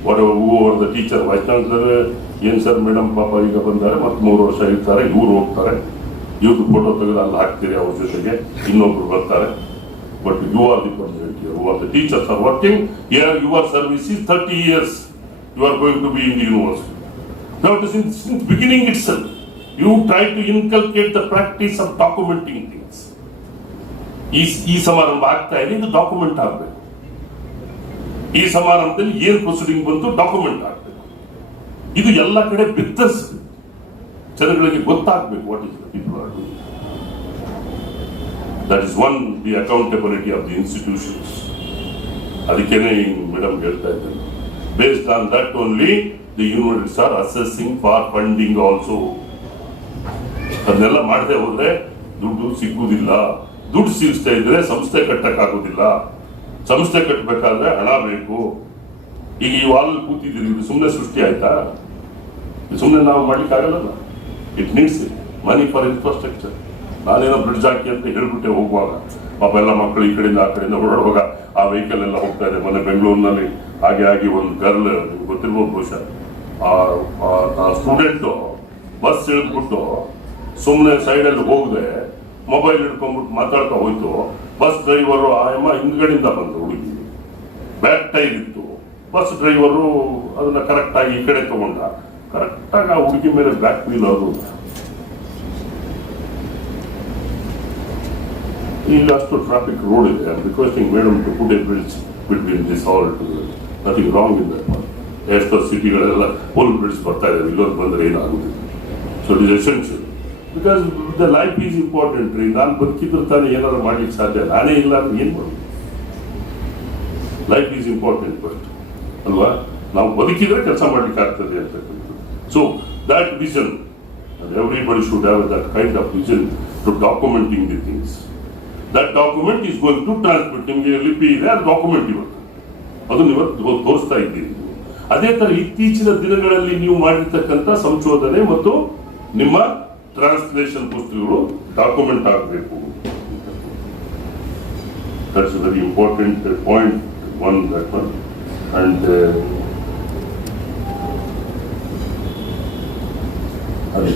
whoever the teacher, vice chancellor, ಏನು sir madam ಪಾಪ ಈಗ ಬಂದಾರೆ ಮತ್ತು 3 ವರ್ಷ ಇರ್ತಾರೆ, ಇವ್ರು ಹೋಗ್ತಾರೆ. ಇವ್ರದ್ದು ಫೋಟೋ ತೆಗೆದು ಅಲ್ಲಿ ಹಾಕ್ತೀರಿ, ಅವ್ರ ಜೊತೆಗೆ ಇನ್ನೊಬ್ರು ಬರ್ತಾರೆ. But you are the permanent here, who are the teachers are working here. Your service is 30 years. You are going to be in the university. Now, since beginning itself, you try to inculcate the practice of documenting things. ಈ ಸಮಾರಂಭ ಆಗ್ತಾ ಇದೆ, ಇದು document ಆಗಬೇಕು. ಈ ಸಮಾರಂಭದಲ್ಲಿ ಏನ್ proceeding ಬಂತು ಡಾಕ್ಯುಮೆಂಟ್ ಆಗಬೇಕು. ಇದು ಎಲ್ಲ ಕಡೆ ಬಿತ್ತರಿಸಬೇಕು, ಜನಗಳಿಗೆ ಗೊತ್ತಾಗಬೇಕು what is the people are doing. That is one the accountability of the institutions. ಅದಕ್ಕೇನೆ ಮೇಡಮ್ ಹೇಳ್ತಾ ಇದ್ದೇನೆ, based on that only the universities R accessing for funding also. ಅದನ್ನೆಲ್ಲ ಮಾಡದೆ ಹೋದ್ರೆ ದುಡ್ಡು ಸಿಕ್ಕುವುದಿಲ್ಲ. ದುಡ್ಡು ಸಿಗಿಸ್ತಾ ಇದ್ರೆ ಸಂಸ್ಥೆ ಕಟ್ಟಕ್ಕಾಗೋದಿಲ್ಲ. ಸಂಸ್ಥೆ ಕಟ್ಟಬೇಕಾದ್ರೆ ಹಣ ಬೇಕು. ಈಗ ಈ ವಾಲ್ ಕೂತಿದ್ದೀರಿ, ಇದು ಸುಮ್ಮನೆ ಸೃಷ್ಟಿ ಆಯ್ತಾ? ಸುಮ್ಮನೆ ನಾವು ಮಾಡ್ಲಿಕ್ಕೆ ಆಗಲ್ಲ. It needs money for infrastructure. ನಾನೇನೋ ಬ್ರಿಡ್ಜ್ ಹಾಕಿ ಅಂತ ಹೇಳ್ಬಿಟ್ಟೆ ಹೋಗುವಾಗ, ಪಾಪ ಎಲ್ಲ ಮಕ್ಕಳು ಈ ಕಡೆಯಿಂದ ಆ ಕಡೆಯಿಂದ ಓಡಾಡುವಾಗ ಆ ವೆಹಿಕಲ್ ಎಲ್ಲ ಹೋಗ್ತಾ ಇದೆ. ಮೊನ್ನೆ ಬೆಂಗಳೂರಿನಲ್ಲಿ ಹಾಗೆ ಆಗಿ ಒಂದು ಗರ್ಲ್, ನಿಮ್ಗೆ ಗೊತ್ತಿರ್ಬೋದು ಬಹುಶಃ, ಆ ಸ್ಟೂಡೆಂಟ್ ಬಸ್ ಇಳಿದ್ಬಿಟ್ಟು ಸುಮ್ಮನೆ ಸೈಡಲ್ಲಿ ಹೋಗದೆ ಮೊಬೈಲ್ ಹಿಡ್ಕೊಂಡ್ಬಿಟ್ಟು ಮಾತಾಡ್ತಾ ಹೋಯ್ತು. ಬಸ್ ಡ್ರೈವರು ಆ ಅಮ್ಮ ಹಿಂದ್ಗಡೆಯಿಂದ ಬಂದು ಹುಡುಗಿ, ಬ್ಯಾಕ್ ಟೈರ್ ಇತ್ತು. ಬಸ್ ಡ್ರೈವರು ಅದನ್ನ ಕರೆಕ್ಟಾಗಿ ಈ ಕಡೆ ತಗೊಂಡ, ಕರೆಕ್ಟಾಗಿ ಆ ಹುಡುಗಿ ಮೇಲೆ ಬ್ಯಾಕ್ ವೀಲ್ ಅದು. ಈಗ ಅಷ್ಟು ಟ್ರಾಫಿಕ್ ರೋಡ್ ಇದೆ. I am requesting madam to put a bridge between this all together. Nothing wrong in that one. ಎಷ್ಟೋ ಸಿಟಿಗಳೆಲ್ಲ ಫುಲ್ ಬ್ರಿಡ್ಜ್ ಬರ್ತಾ ಇದೆ, ಇಲ್ಲೊಂದು ಬಂದರೆ ಏನಾಗುದಿಲ್ಲ. So it is essential because the life is important ರೀ. ನಾನು ಬದುಕಿದ್ರೆ ತಾನೇ ಏನಾದ್ರು ಮಾಡ್ಲಿಕ್ಕೆ ಸಾಧ್ಯ. ನಾನೇ ಇಲ್ಲ ಅಂದ್ರೆ ಏನ್ ಮಾಡೋದು? ಲೈಫ್ ಈಸ್ ಇಂಪಾರ್ಟೆಂಟ್ ಫಸ್ಟ್ ಅಲ್ವಾ? ನಾವು ಬದುಕಿದ್ರೆ ಕೆಲಸ ಮಾಡ್ಲಿಕ್ಕೆ ಆಗ್ತದೆ ಅಂತಕ್ಕಂಥದ್ದು. So that vision, everybody should have that kind of vision to documenting the things. That document is going to transmit. ನಿಮಗೆ ಲಿಪಿ ಇದೆ, ಅದು ಡಾಕ್ಯುಮೆಂಟ್ ಇವತ್ತು, ಅದನ್ನು ಇವತ್ತು ತೋರಿಸ್ತಾ ಇದ್ದೀರಿ. ಅದೇ ತರ ಇತ್ತೀಚಿನ ದಿನಗಳಲ್ಲಿ ನೀವು ಮಾಡಿರ್ತಕ್ಕಂಥ ಸಂಶೋಧನೆ ಮತ್ತು ನಿಮ್ಮ ಟ್ರಾನ್ಸ್ಲೇಷನ್ ಪುಸ್ತಕಗಳು ಡಾಕ್ಯುಮೆಂಟ್ ಆಗಬೇಕು. That's very important point one, that one. And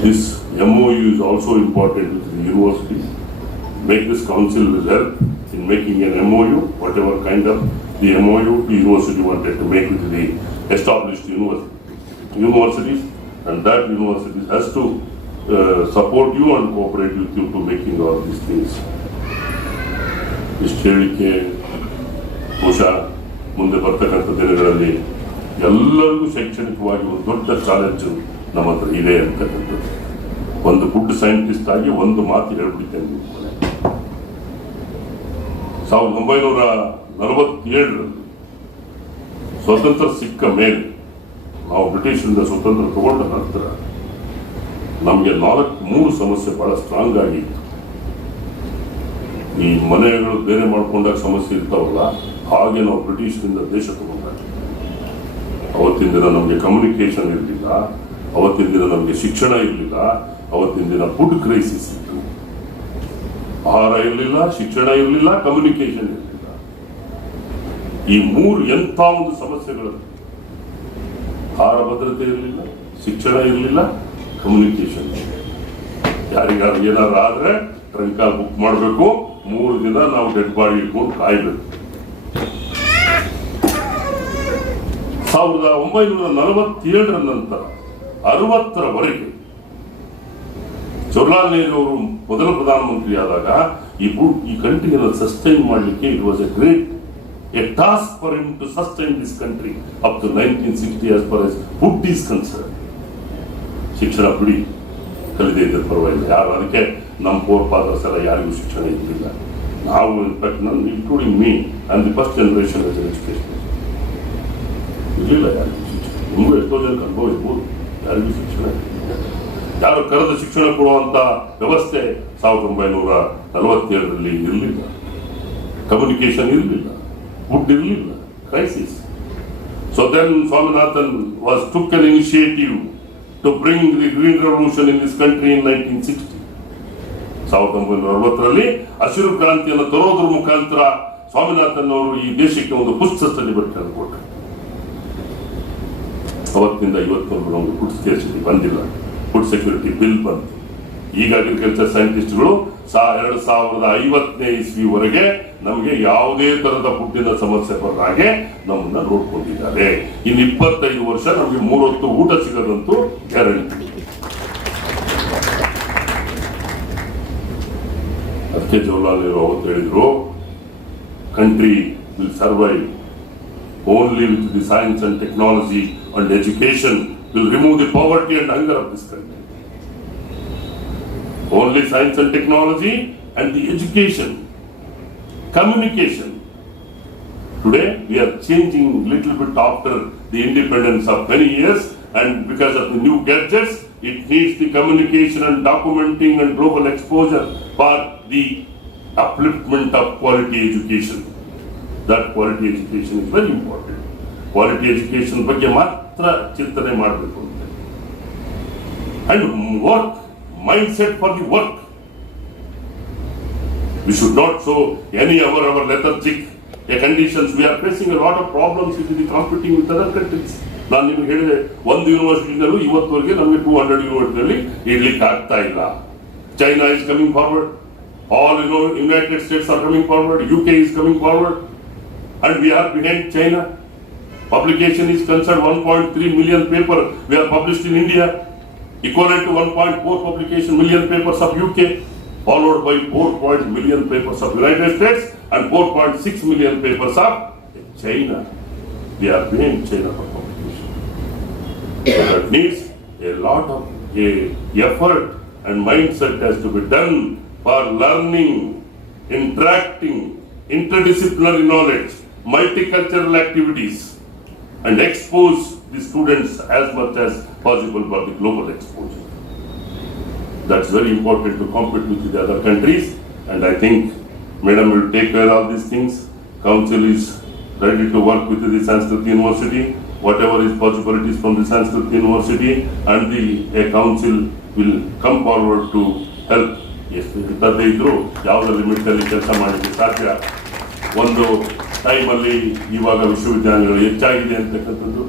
this MOU is also important with the universities. Make this council will help in making an MOU, whatever kind of the MOU the university wanted to make with the established universities, and that universities has to support you and cooperate with you to making all these things. ಇಷ್ಟು ಹೇಳಿಕೆ ಬಹುಶಃ ಮುಂದೆ ಬರ್ತಕ್ಕಂಥ ದಿನಗಳಲ್ಲಿ ಎಲ್ಲರಿಗೂ ಶೈಕ್ಷಣಿಕವಾಗಿ ಒಂದು ದೊಡ್ಡ ಚಾಲೆಂಜ್ ನಮ್ಮ ಹತ್ರ ಇದೆ ಅಂತಕ್ಕಂಥದ್ದು. ಒಂದು ಫುಡ್ ಸೈಂಟಿಸ್ಟ್ ಆಗಿ ಒಂದು ಮಾತು ಹೇಳ್ಬಿಡ್ತೇನೆ. 1947 ಸ್ವತಂತ್ರ ಸಿಕ್ಕ ಮೇಲೆ, ನಾವು ಬ್ರಿಟಿಷರಿಂದ ಸ್ವತಂತ್ರ ತಗೊಂಡ ನಂತರ ನಮಗೆ 3 ಸಮಸ್ಯೆ ಬಹಳ ಸ್ಟ್ರಾಂಗ್ ಆಗಿತ್ತು. ಈ ಮನೆಗಳು ಬೇರೆ ಮಾಡ್ಕೊಂಡಾಗ ಸಮಸ್ಯೆ ಇರ್ತಾವಲ್ಲ, ಹಾಗೆ ನಾವು ಬ್ರಿಟಿಷರಿಂದ ದೇಶ ತಗೊಂಡಾಗ ಅವತ್ತಿನ ದಿನ ನಮಗೆ ಕಮ್ಯುನಿಕೇಶನ್ ಇರಲಿಲ್ಲ, ಅವತ್ತಿನ ದಿನ ನಮಗೆ ಶಿಕ್ಷಣ ಇರಲಿಲ್ಲ, ಅವತ್ತಿನ ದಿನ ಫುಡ್ ಕ್ರೈಸಿಸ್ ಇತ್ತು. ಆಹಾರ ಇರಲಿಲ್ಲ, ಶಿಕ್ಷಣ ಇರಲಿಲ್ಲ, ಕಮ್ಯುನಿಕೇಶನ್ ಇರಲಿಲ್ಲ. ಈ 3 ಎಂಥ ಒಂದು ಸಮಸ್ಯೆಗಳು. ಆಹಾರ ಭದ್ರತೆ ಇರಲಿಲ್ಲ, ಶಿಕ್ಷಣ ಇರಲಿಲ್ಲ, ಕಮ್ಯುನಿಕೇಶನ್. ಯಾರಿಗಾದ್ರು ಏನಾದ್ರು ಆದ್ರೆ ಟ್ರಂಕಾಲ್ ಬುಕ್ ಮಾಡಬೇಕು, 3 ದಿನ ನಾವು ಡೆಡ್ ಬಾಡಿ ಇಟ್ಕೊಂಡು ಕಾಯ್ಬೇಕು. 1947 ನಂತರ 60ರವರೆಗೆ ಜವಾಹರ್ಲಾಲ್ ನೆಹರು ಅವರು ಮೊದಲ ಪ್ರಧಾನಮಂತ್ರಿ ಆದಾಗ ಈ ಕಂಟ್ರಿಯನ್ನು ಸಸ್ಟೈನ್ ಮಾಡಲಿಕ್ಕೆ it was a task for him to sustain this country up to 1960 as far as food is concerned. ಶಿಕ್ಷಣ ಬಿಡಿ, ಕಲಿದೇ ಇದ್ದ ಪರವಾಗಿಲ್ಲ. ಯಾರು ಅದಕ್ಕೆ ನಮ್ಮ ಫೋರ್ ಫಾದರ್ಸ್ ಎಲ್ಲ ಯಾರಿಗೂ ಶಿಕ್ಷಣ ಇರಲಿಲ್ಲ. ನಾವು in fact including me and the first generation as education ಇರಲಿಲ್ಲ ಯಾರಿಗೂ ಶಿಕ್ಷಣ. ನಿಮಗೂ ಎಷ್ಟೋ ಜನಕ್ಕೆ ಅನುಭವ ಇರ್ಬೋದು, ಯಾರಿಗೂ ಶಿಕ್ಷಣ ಇರಲಿಲ್ಲ. ಯಾರು ಕರೆದ ಶಿಕ್ಷಣ ಕೊಡುವಂತ ವ್ಯವಸ್ಥೆ 1947 ಇರಲಿಲ್ಲ. ಕಮ್ಯುನಿಕೇಶನ್ ಇರಲಿಲ್ಲ, ಫುಡ್ ಇರಲಿಲ್ಲ, crisis. So then Swaminathan took an initiative to bring the green revolution in this country in 1960. 1960 ಹಸಿರು ಕ್ರಾಂತಿಯನ್ನು ತರೋದ್ರ ಮುಖಾಂತರ ಸ್ವಾಮಿನಾಥನ್ ಅವರು ಈ ದೇಶಕ್ಕೆ ಒಂದು ಪುಸ್ತಕ ಸ್ಟಡಿ ಬಟ್ಟೆ ಕೊಟ್ಟರು. ಅವತ್ತಿನಿಂದ ಇವತ್ತೊಂದು ನಮಗೆ ಫುಡ್ ಸ್ಕೇರ್ಸಿಟಿ ಬಂದಿಲ್ಲ. ಫುಡ್ ಸೆಕ್ಯೂರಿಟಿ ಬಿಲ್ ಬಂತು. ಈಗ ಅಗ್ರಿಕಲ್ಚರ್ ಸೈಂಟಿಸ್ಟ್ಗಳು 2050ನೇ ಇಸ್ವಿವರೆಗೆ ನಮಗೆ ಯಾವುದೇ ತರದ ಫುಡ್ಡಿನ ಸಮಸ್ಯೆ ಬರದ ಹಾಗೆ ನಮ್ಮನ್ನ ನೋಡ್ಕೊಂಡಿದ್ದಾರೆ. ಇನ್ನು 25 ವರ್ಷ ನಮಗೆ 3 ಹೊತ್ತು ಊಟ ಸಿಗೋದಂತೂ ಗ್ಯಾರಂಟಿ. ಅದಕ್ಕೆ ಜವಾಹರ್ಲಾಲ್ ನೆಹರು ಅವತ್ತು ಹೇಳಿದ್ರು, country will survive only with the science and technology and education will remove the poverty and hunger of this country. Only science and technology and the education, communication. Today we are changing little bit after the independence of many years, and because of the new gadgets, it needs the communication and documenting and global exposure for the upliftment of quality education. That quality education is very important. Quality education ಬಗ್ಗೆ ಮಾತ್ರ ಚಿಂತನೆ ಮಾಡಬೇಕು ಅಂತ. And work, mindset for the work. We should not show any our lethargic conditions. We are facing a lot of problems with the competing with other countries. ನಾನು ನಿಮ್ಗೆ ಹೇಳಿದೆ, ಒಂದು ಯೂನಿವರ್ಸಿಟಿನಲ್ಲೂ ಇವತ್ತವರೆಗೆ ನಮಗೆ 200 ಯೂನಿವರ್ಸಿಟಿಯಲ್ಲಿ ಇರ್ಲಿಕ್ಕೆ ಆಗ್ತಾ ಇಲ್ಲ. China is coming forward. All United States are coming forward. UK is coming forward, and we are behind China. Publication is concerned, 1.3 million paper we are published in India, equivalent to 1.4 publication million papers of UK, followed by 4 million papers of United States and 4.6 million papers of China. We are behind China for publication. That needs a lot of effort and mindset has to be done for learning, interacting, interdisciplinary knowledge, multicultural activities, and expose the students as much as possible for the global exposure. That's very important to compete with the other countries, and I think Madam will take care of these things. Council is ready to work with the Sanskrit University, whatever is possibilities from the Sanskrit University, and the council will come forward to help. ಎಷ್ಟು ಇರ್ತದೆ ಇದ್ರು ಯಾವುದೋ limit ಅಲ್ಲಿ ಕೆಲಸ ಮಾಡಲಿಕ್ಕೆ ಸಾಧ್ಯ. ಒಂದು ಟೈಮಲ್ಲಿ ಇವಾಗ ವಿಶ್ವವಿದ್ಯಾಲಯಗಳು ಹೆಚ್ಚಾಗಿದೆ ಅಂತಕ್ಕಂಥದ್ದು,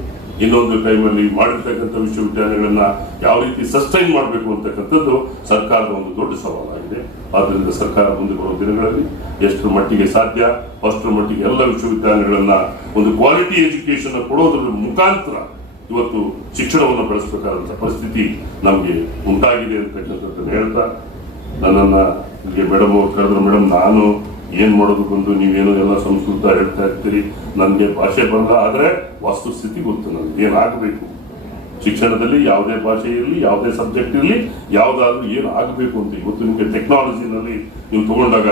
ಇನ್ನೊಂದು ಟೈಮಲ್ಲಿ ಮಾಡಿರ್ತಕ್ಕಂಥ ವಿಶ್ವವಿದ್ಯಾಲಯಗಳನ್ನ ಯಾವ ರೀತಿ ಸಸ್ಟೈನ್ ಮಾಡಬೇಕು ಅಂತಕ್ಕಂಥದ್ದು ಸರ್ಕಾರದ ಒಂದು ದೊಡ್ಡ ಸವಾಲಾಗಿದೆ. ಆದ್ದರಿಂದ ಸರ್ಕಾರ ಮುಂದೆ ಬರುವ ದಿನಗಳಲ್ಲಿ ಎಷ್ಟರ ಮಟ್ಟಿಗೆ ಸಾಧ್ಯ ಅಷ್ಟರ ಮಟ್ಟಿಗೆ ಎಲ್ಲ ವಿಶ್ವವಿದ್ಯಾಲಯಗಳನ್ನ ಒಂದು ಕ್ವಾಲಿಟಿ ಎಜುಕೇಶನ್ ಕೊಡೋದ್ರ ಮುಖಾಂತರ ಇವತ್ತು ಶಿಕ್ಷಣವನ್ನು ಬೆಳೆಸಬೇಕಾದಂಥ ಪರಿಸ್ಥಿತಿ ನಮಗೆ ಉಂಟಾಗಿದೆ ಅಂತಕ್ಕಂಥದ್ದನ್ನು ಹೇಳ್ತಾ, ನನ್ನನ್ನು ಇಲ್ಲಿ ಮೇಡಮ್ ಅವ್ರು ಕರೆದ್ರು. ಮೇಡಮ್, ನಾನು ಏನ್ ಮಾಡೋದು ಬಂದು ನೀವೇನೋ ಎಲ್ಲ ಸಂಸ್ಕೃತ ಹೇಳ್ತಾ ಇರ್ತೀರಿ, ನನಗೆ ಭಾಷೆ ಬರಲ್ಲ, ಆದರೆ ವಸ್ತುಸ್ಥಿತಿ ಗೊತ್ತು ನನಗೆ ಏನಾಗಬೇಕು ಶಿಕ್ಷಣದಲ್ಲಿ, ಯಾವುದೇ ಭಾಷೆ ಇರಲಿ, ಯಾವುದೇ ಸಬ್ಜೆಕ್ಟ್ ಇರಲಿ, ಯಾವುದಾದ್ರೂ ಏನು ಆಗಬೇಕು ಅಂತ. ಇವತ್ತು ನಿಮಗೆ ಟೆಕ್ನಾಲಜಿನಲ್ಲಿ ನೀವು ತಗೊಂಡಾಗ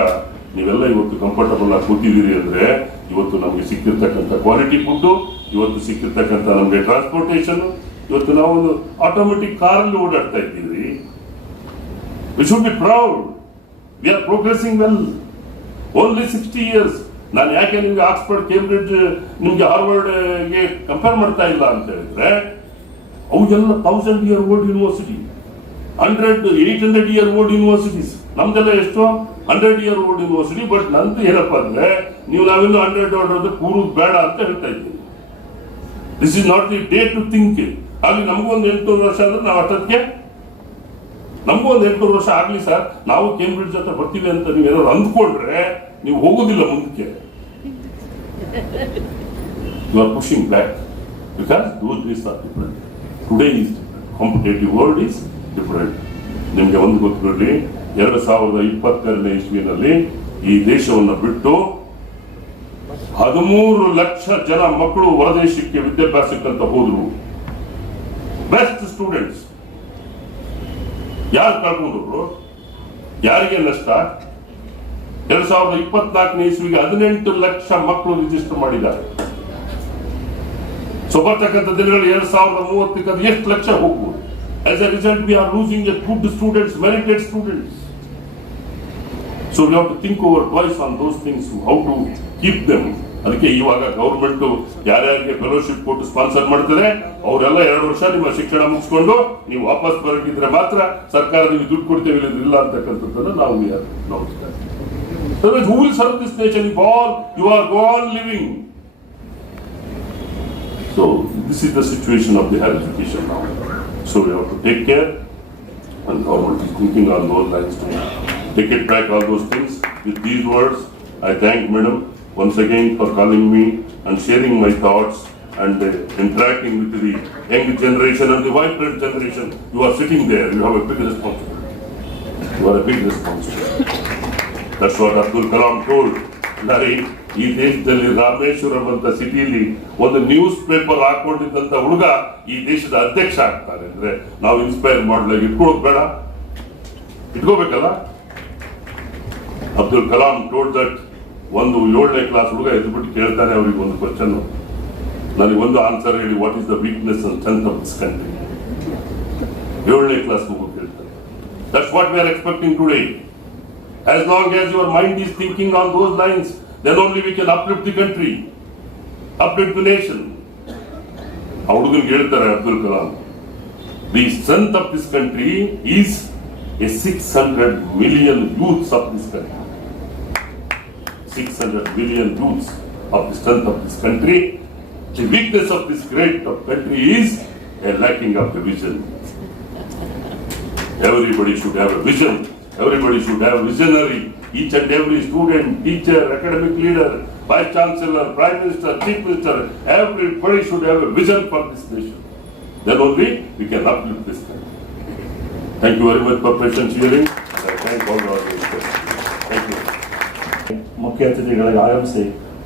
ನೀವೆಲ್ಲ ಇವತ್ತು ಕಂಫರ್ಟಬಲ್ ಆಗಿ ಕೂತಿದ್ದೀರಿ ಅಂದರೆ, ಇವತ್ತು ನಮಗೆ ಸಿಕ್ಕಿರ್ತಕ್ಕಂಥ ಕ್ವಾಲಿಟಿ ಫುಡ್ಡು, ಇವತ್ತು ಸಿಕ್ಕಿರ್ತಕ್ಕಂಥ ನಮಗೆ ಟ್ರಾನ್ಸ್ಪೋರ್ಟೇಷನ್, ಇವತ್ತು ನಾವು ಒಂದು ಆಟೋಮೆಟಿಕ್ ಕಾರಲ್ಲಿ ಓಡಾಡ್ತಾ ಇದ್ದೀವಿ. We should be proud, we are progressing well. Only 60 years. ನಾನು ಯಾಕೆ ನಿಮ್ಗೆ ಆಕ್ಸ್ಫರ್ಡ್, ಕೇಂಬ್ರಿಡ್ಜ್, ನಿಮ್ಗೆ ಹಾರ್ವರ್ಡ್ಗೆ ಕಂಪೇರ್ ಮಾಡ್ತಾ ಇಲ್ಲ ಅಂತ ಹೇಳಿದ್ರೆ, ಅವುಗೆಲ್ಲ 1000 year old university, 800 year old universities. ನಮ್ದೆಲ್ಲ ಎಷ್ಟು 100 year old ಯೂನಿವರ್ಸಿಟಿ. ಬಟ್ ನಂದು ಏನಪ್ಪ ಅಂದ್ರೆ, ನಾವಿನ್ನು 100 ಹೊಡೆದು ಕೂರುದು ಬೇಡ ಅಂತ ಹೇಳ್ತಾ ಇದ್ದೀನಿ. This is not the day to think. ಅಲ್ಲಿ ನಮಗೊಂದು 800 ವರ್ಷ ಅಂದ್ರೆ ನಾವು ಅಷ್ಟೊತ್ತಿಗೆ ನಮಗೂ ಒಂದು 800 ವರ್ಷ ಆಗ್ಲಿ ಸರ್, ನಾವು ಕೇಂಬ್ರಿಡ್ಜ್ ಜೊತೆ ಬರ್ತೀವಿ ಅಂತ ನೀವೇನಾದ್ರು ಅಂದ್ಕೊಂಡ್ರೆ ನೀವು ಹೋಗೋದಿಲ್ಲ ಮುಂದಕ್ಕೆ. You are pushing back because those days are different. Today is different, competitive world is different. ನಿಮಗೆ ಒಂದು ಗೊತ್ತಿರಲಿ, 2022ನೇ ಇಸ್ವಿನಲ್ಲಿ ಈ ದೇಶವನ್ನು ಬಿಟ್ಟು 13 ಲಕ್ಷ ಜನ ಮಕ್ಕಳು ಹೊರದೇಶಕ್ಕೆ ವಿದ್ಯಾಭ್ಯಾಸಕ್ಕಂತ ಹೋದ್ರು. ಬೆಸ್ಟ್ ಸ್ಟೂಡೆಂಟ್ಸ್ ಯಾರು ಕಳ್ಕೊಂಡ್ರು? ಯಾರಿಗೆ ನಷ್ಟ? 2024ನೇ ಇಸ್ವಿಗೆ 18 ಲಕ್ಷ ಮಕ್ಕಳು ರಿಜಿಸ್ಟರ್ ಮಾಡಿದ್ದಾರೆ. ಸೊ ಬರ್ತಕ್ಕಂಥ ದಿನಗಳು 2030ಕ್ಕೆ ಅದು ಎಷ್ಟು ಲಕ್ಷ ಹೋಗ್ಬೋದು? As a result, we are losing a good students, merited students. So we have to think over twice on those things, how to keep them. ಅದಕ್ಕೆ ಇವಾಗ ಗೌರ್ಮೆಂಟ್ ಯಾರ್ಯಾರಿಗೆ ಫೆಲೋಶಿಪ್ ಕೊಟ್ಟು ಸ್ಪಾನ್ಸರ್ ಮಾಡ್ತಾರೆ, ಅವರೆಲ್ಲ 2 ವರ್ಷ ನಿಮ್ಮ ಶಿಕ್ಷಣ ಮುಗಿಸ್ಕೊಂಡು ನೀವು ವಾಪಸ್ ಬರಗಿದ್ರೆ ಮಾತ್ರ ಸರ್ಕಾರ ನೀವು ದುಡ್ಡು ಕೊಡ್ತೇವೆ, ಇಲ್ಲ ಅಂತಕ್ಕಂಥದ್ದನ್ನು ನಾವು ನೋಡ್ತೇವೆ. Who will serve this nation if you are all living? So this is the situation of the higher education now. So we have to take care. and government is thinking on those lines to take it back all those things. With these words, I thank Madam once again for calling me and sharing my thoughts and interacting with the young generation and the vibrant generation. You are sitting there, you have a big responsibility. You are a big responsibility. That's what Abdul Kalam told. Larry, ಈ ದೇಶದಲ್ಲಿ ರಾಮೇಶ್ವರಂ ಅಂತ ಸಿಟಿಯಲ್ಲಿ ಒಂದು news paper ಹಾಕೊಂಡಿದ್ದಂತ ಹುಡುಗ ಈ ದೇಶದ ಅಧ್ಯಕ್ಷ ಆಗ್ತಾರೆ ಅಂದ್ರೆ ನಾವು ಇನ್ಸ್ಪೈರ್ ಮಾಡಲಾಗಿ ಇಟ್ಕೊಳ್ಳೋದು ಬೇಡ, ಇಟ್ಕೋಬೇಕಲ್ಲ. ಅಬ್ದುಲ್ ಕಲಾಂ ಟೋಲ್ಡ್ ದಟ್ ಒಂದು 7ನೇ ಕ್ಲಾಸ್ ಹುಡುಗ ಎದ್ಬಿಟ್ಟು ಕೇಳ್ತಾನೆ ಅವ್ರಿಗೆ ಒಂದು ಕ್ವಶನ್, ನನಗೆ ಒಂದು ಆನ್ಸರ್ ಹೇಳಿ, what is the weakness and strength of this country. 7ನೇ ಕ್ಲಾಸ್ ಮಗು ಕೇಳ್ತಾರೆ. That's what we are expecting today. As long as your mind is thinking on those lines, then only we can uplift the country, uplift the nation. ಆ ಹುಡುಗನಿಗೆ ಹೇಳ್ತಾರೆ Abdul Kalam, the strength of this country is a 600 million youths of this country. 600 million youths of the strength of this country. The weakness of this great country is a lacking of the vision. Everybody should have a vision. Everybody should have a visionary. Each and every student, teacher, academic leader, vice chancellor, prime minister, chief minister, everybody should have a vision for this nation. Then only we can uplift this country. Thank you very much for patient hearing. And I thank all the audience. Thank you. ಮುಖ್ಯ ಅತಿಥಿಗಳಿಗೆ ಆಗಮಿಸಿ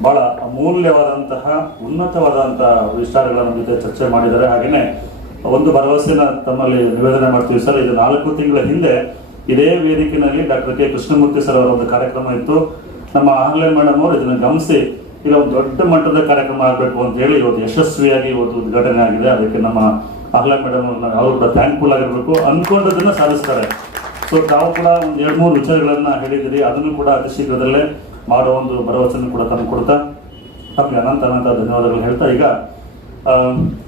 ಬಹಳ ಅಮೂಲ್ಯವಾದಂತಹ ಉನ್ನತವಾದಂತಹ ವಿಚಾರಗಳ ನಮ್ಮ ಜೊತೆ ಚರ್ಚೆ ಮಾಡಿದ್ದಾರೆ. ಹಾಗೆಯೇ ಒಂದು ಭರವಸೆನ ತಮ್ಮಲ್ಲಿ ನಿವೇದನೆ ಮಾಡ್ತೀವಿ ಸರ್. ಇದು 4 ತಿಂಗಳ ಹಿಂದೆ ಇದೇ ವೇದಿಕೆಯಲ್ಲಿ ಡಾಕ್ಟರ್ ಕೆ ಕೃಷ್ಣಮೂರ್ತಿ ಸರ್ ಅವರ ಒಂದು ಕಾರ್ಯಕ್ರಮ ಇತ್ತು. ನಮ್ಮ ಆನ್ಲೈನ್ ಮೇಡಮ್ ಅವರು ಇದನ್ನು ಗಮನಿಸಿ ಇಲ್ಲ ಒಂದು ದೊಡ್ಡ ಮಟ್ಟದ ಕಾರ್ಯಕ್ರಮ ಆಗಬೇಕು ಅಂತ ಹೇಳಿ ಇವತ್ತು ಯಶಸ್ವಿಯಾಗಿ ಇವತ್ತು ಉದ್ಘಾಟನೆ ಆಗಿದೆ. ಅದಕ್ಕೆ ನಮ್ಮ ಆನ್ಲೈನ್ ಮೇಡಮ್ ಅವರು ಕೂಡ ಥ್ಯಾಂಕ್ಫುಲ್ ಆಗಿರಬೇಕು. ಅಂದ್ಕೊಂಡದನ್ನ ಸಾಧಿಸ್ತಾರೆ. ಸೊ ತಾವು ಕೂಡ ಒಂದು 2-3 ವಿಚಾರಗಳನ್ನ ಹೇಳಿದಿರಿ. ಅದನ್ನು ಕೂಡ ಅತಿ ಶೀಘ್ರದಲ್ಲೇ ಮಾಡೋ ಒಂದು ಭರವಸೆಯನ್ನು ಕೂಡ ತಂದು ಕೊಡ್ತಾ ತಮಗೆ ಅನಂತ ಧನ್ಯವಾದಗಳು ಹೇಳ್ತಾ, ಈಗ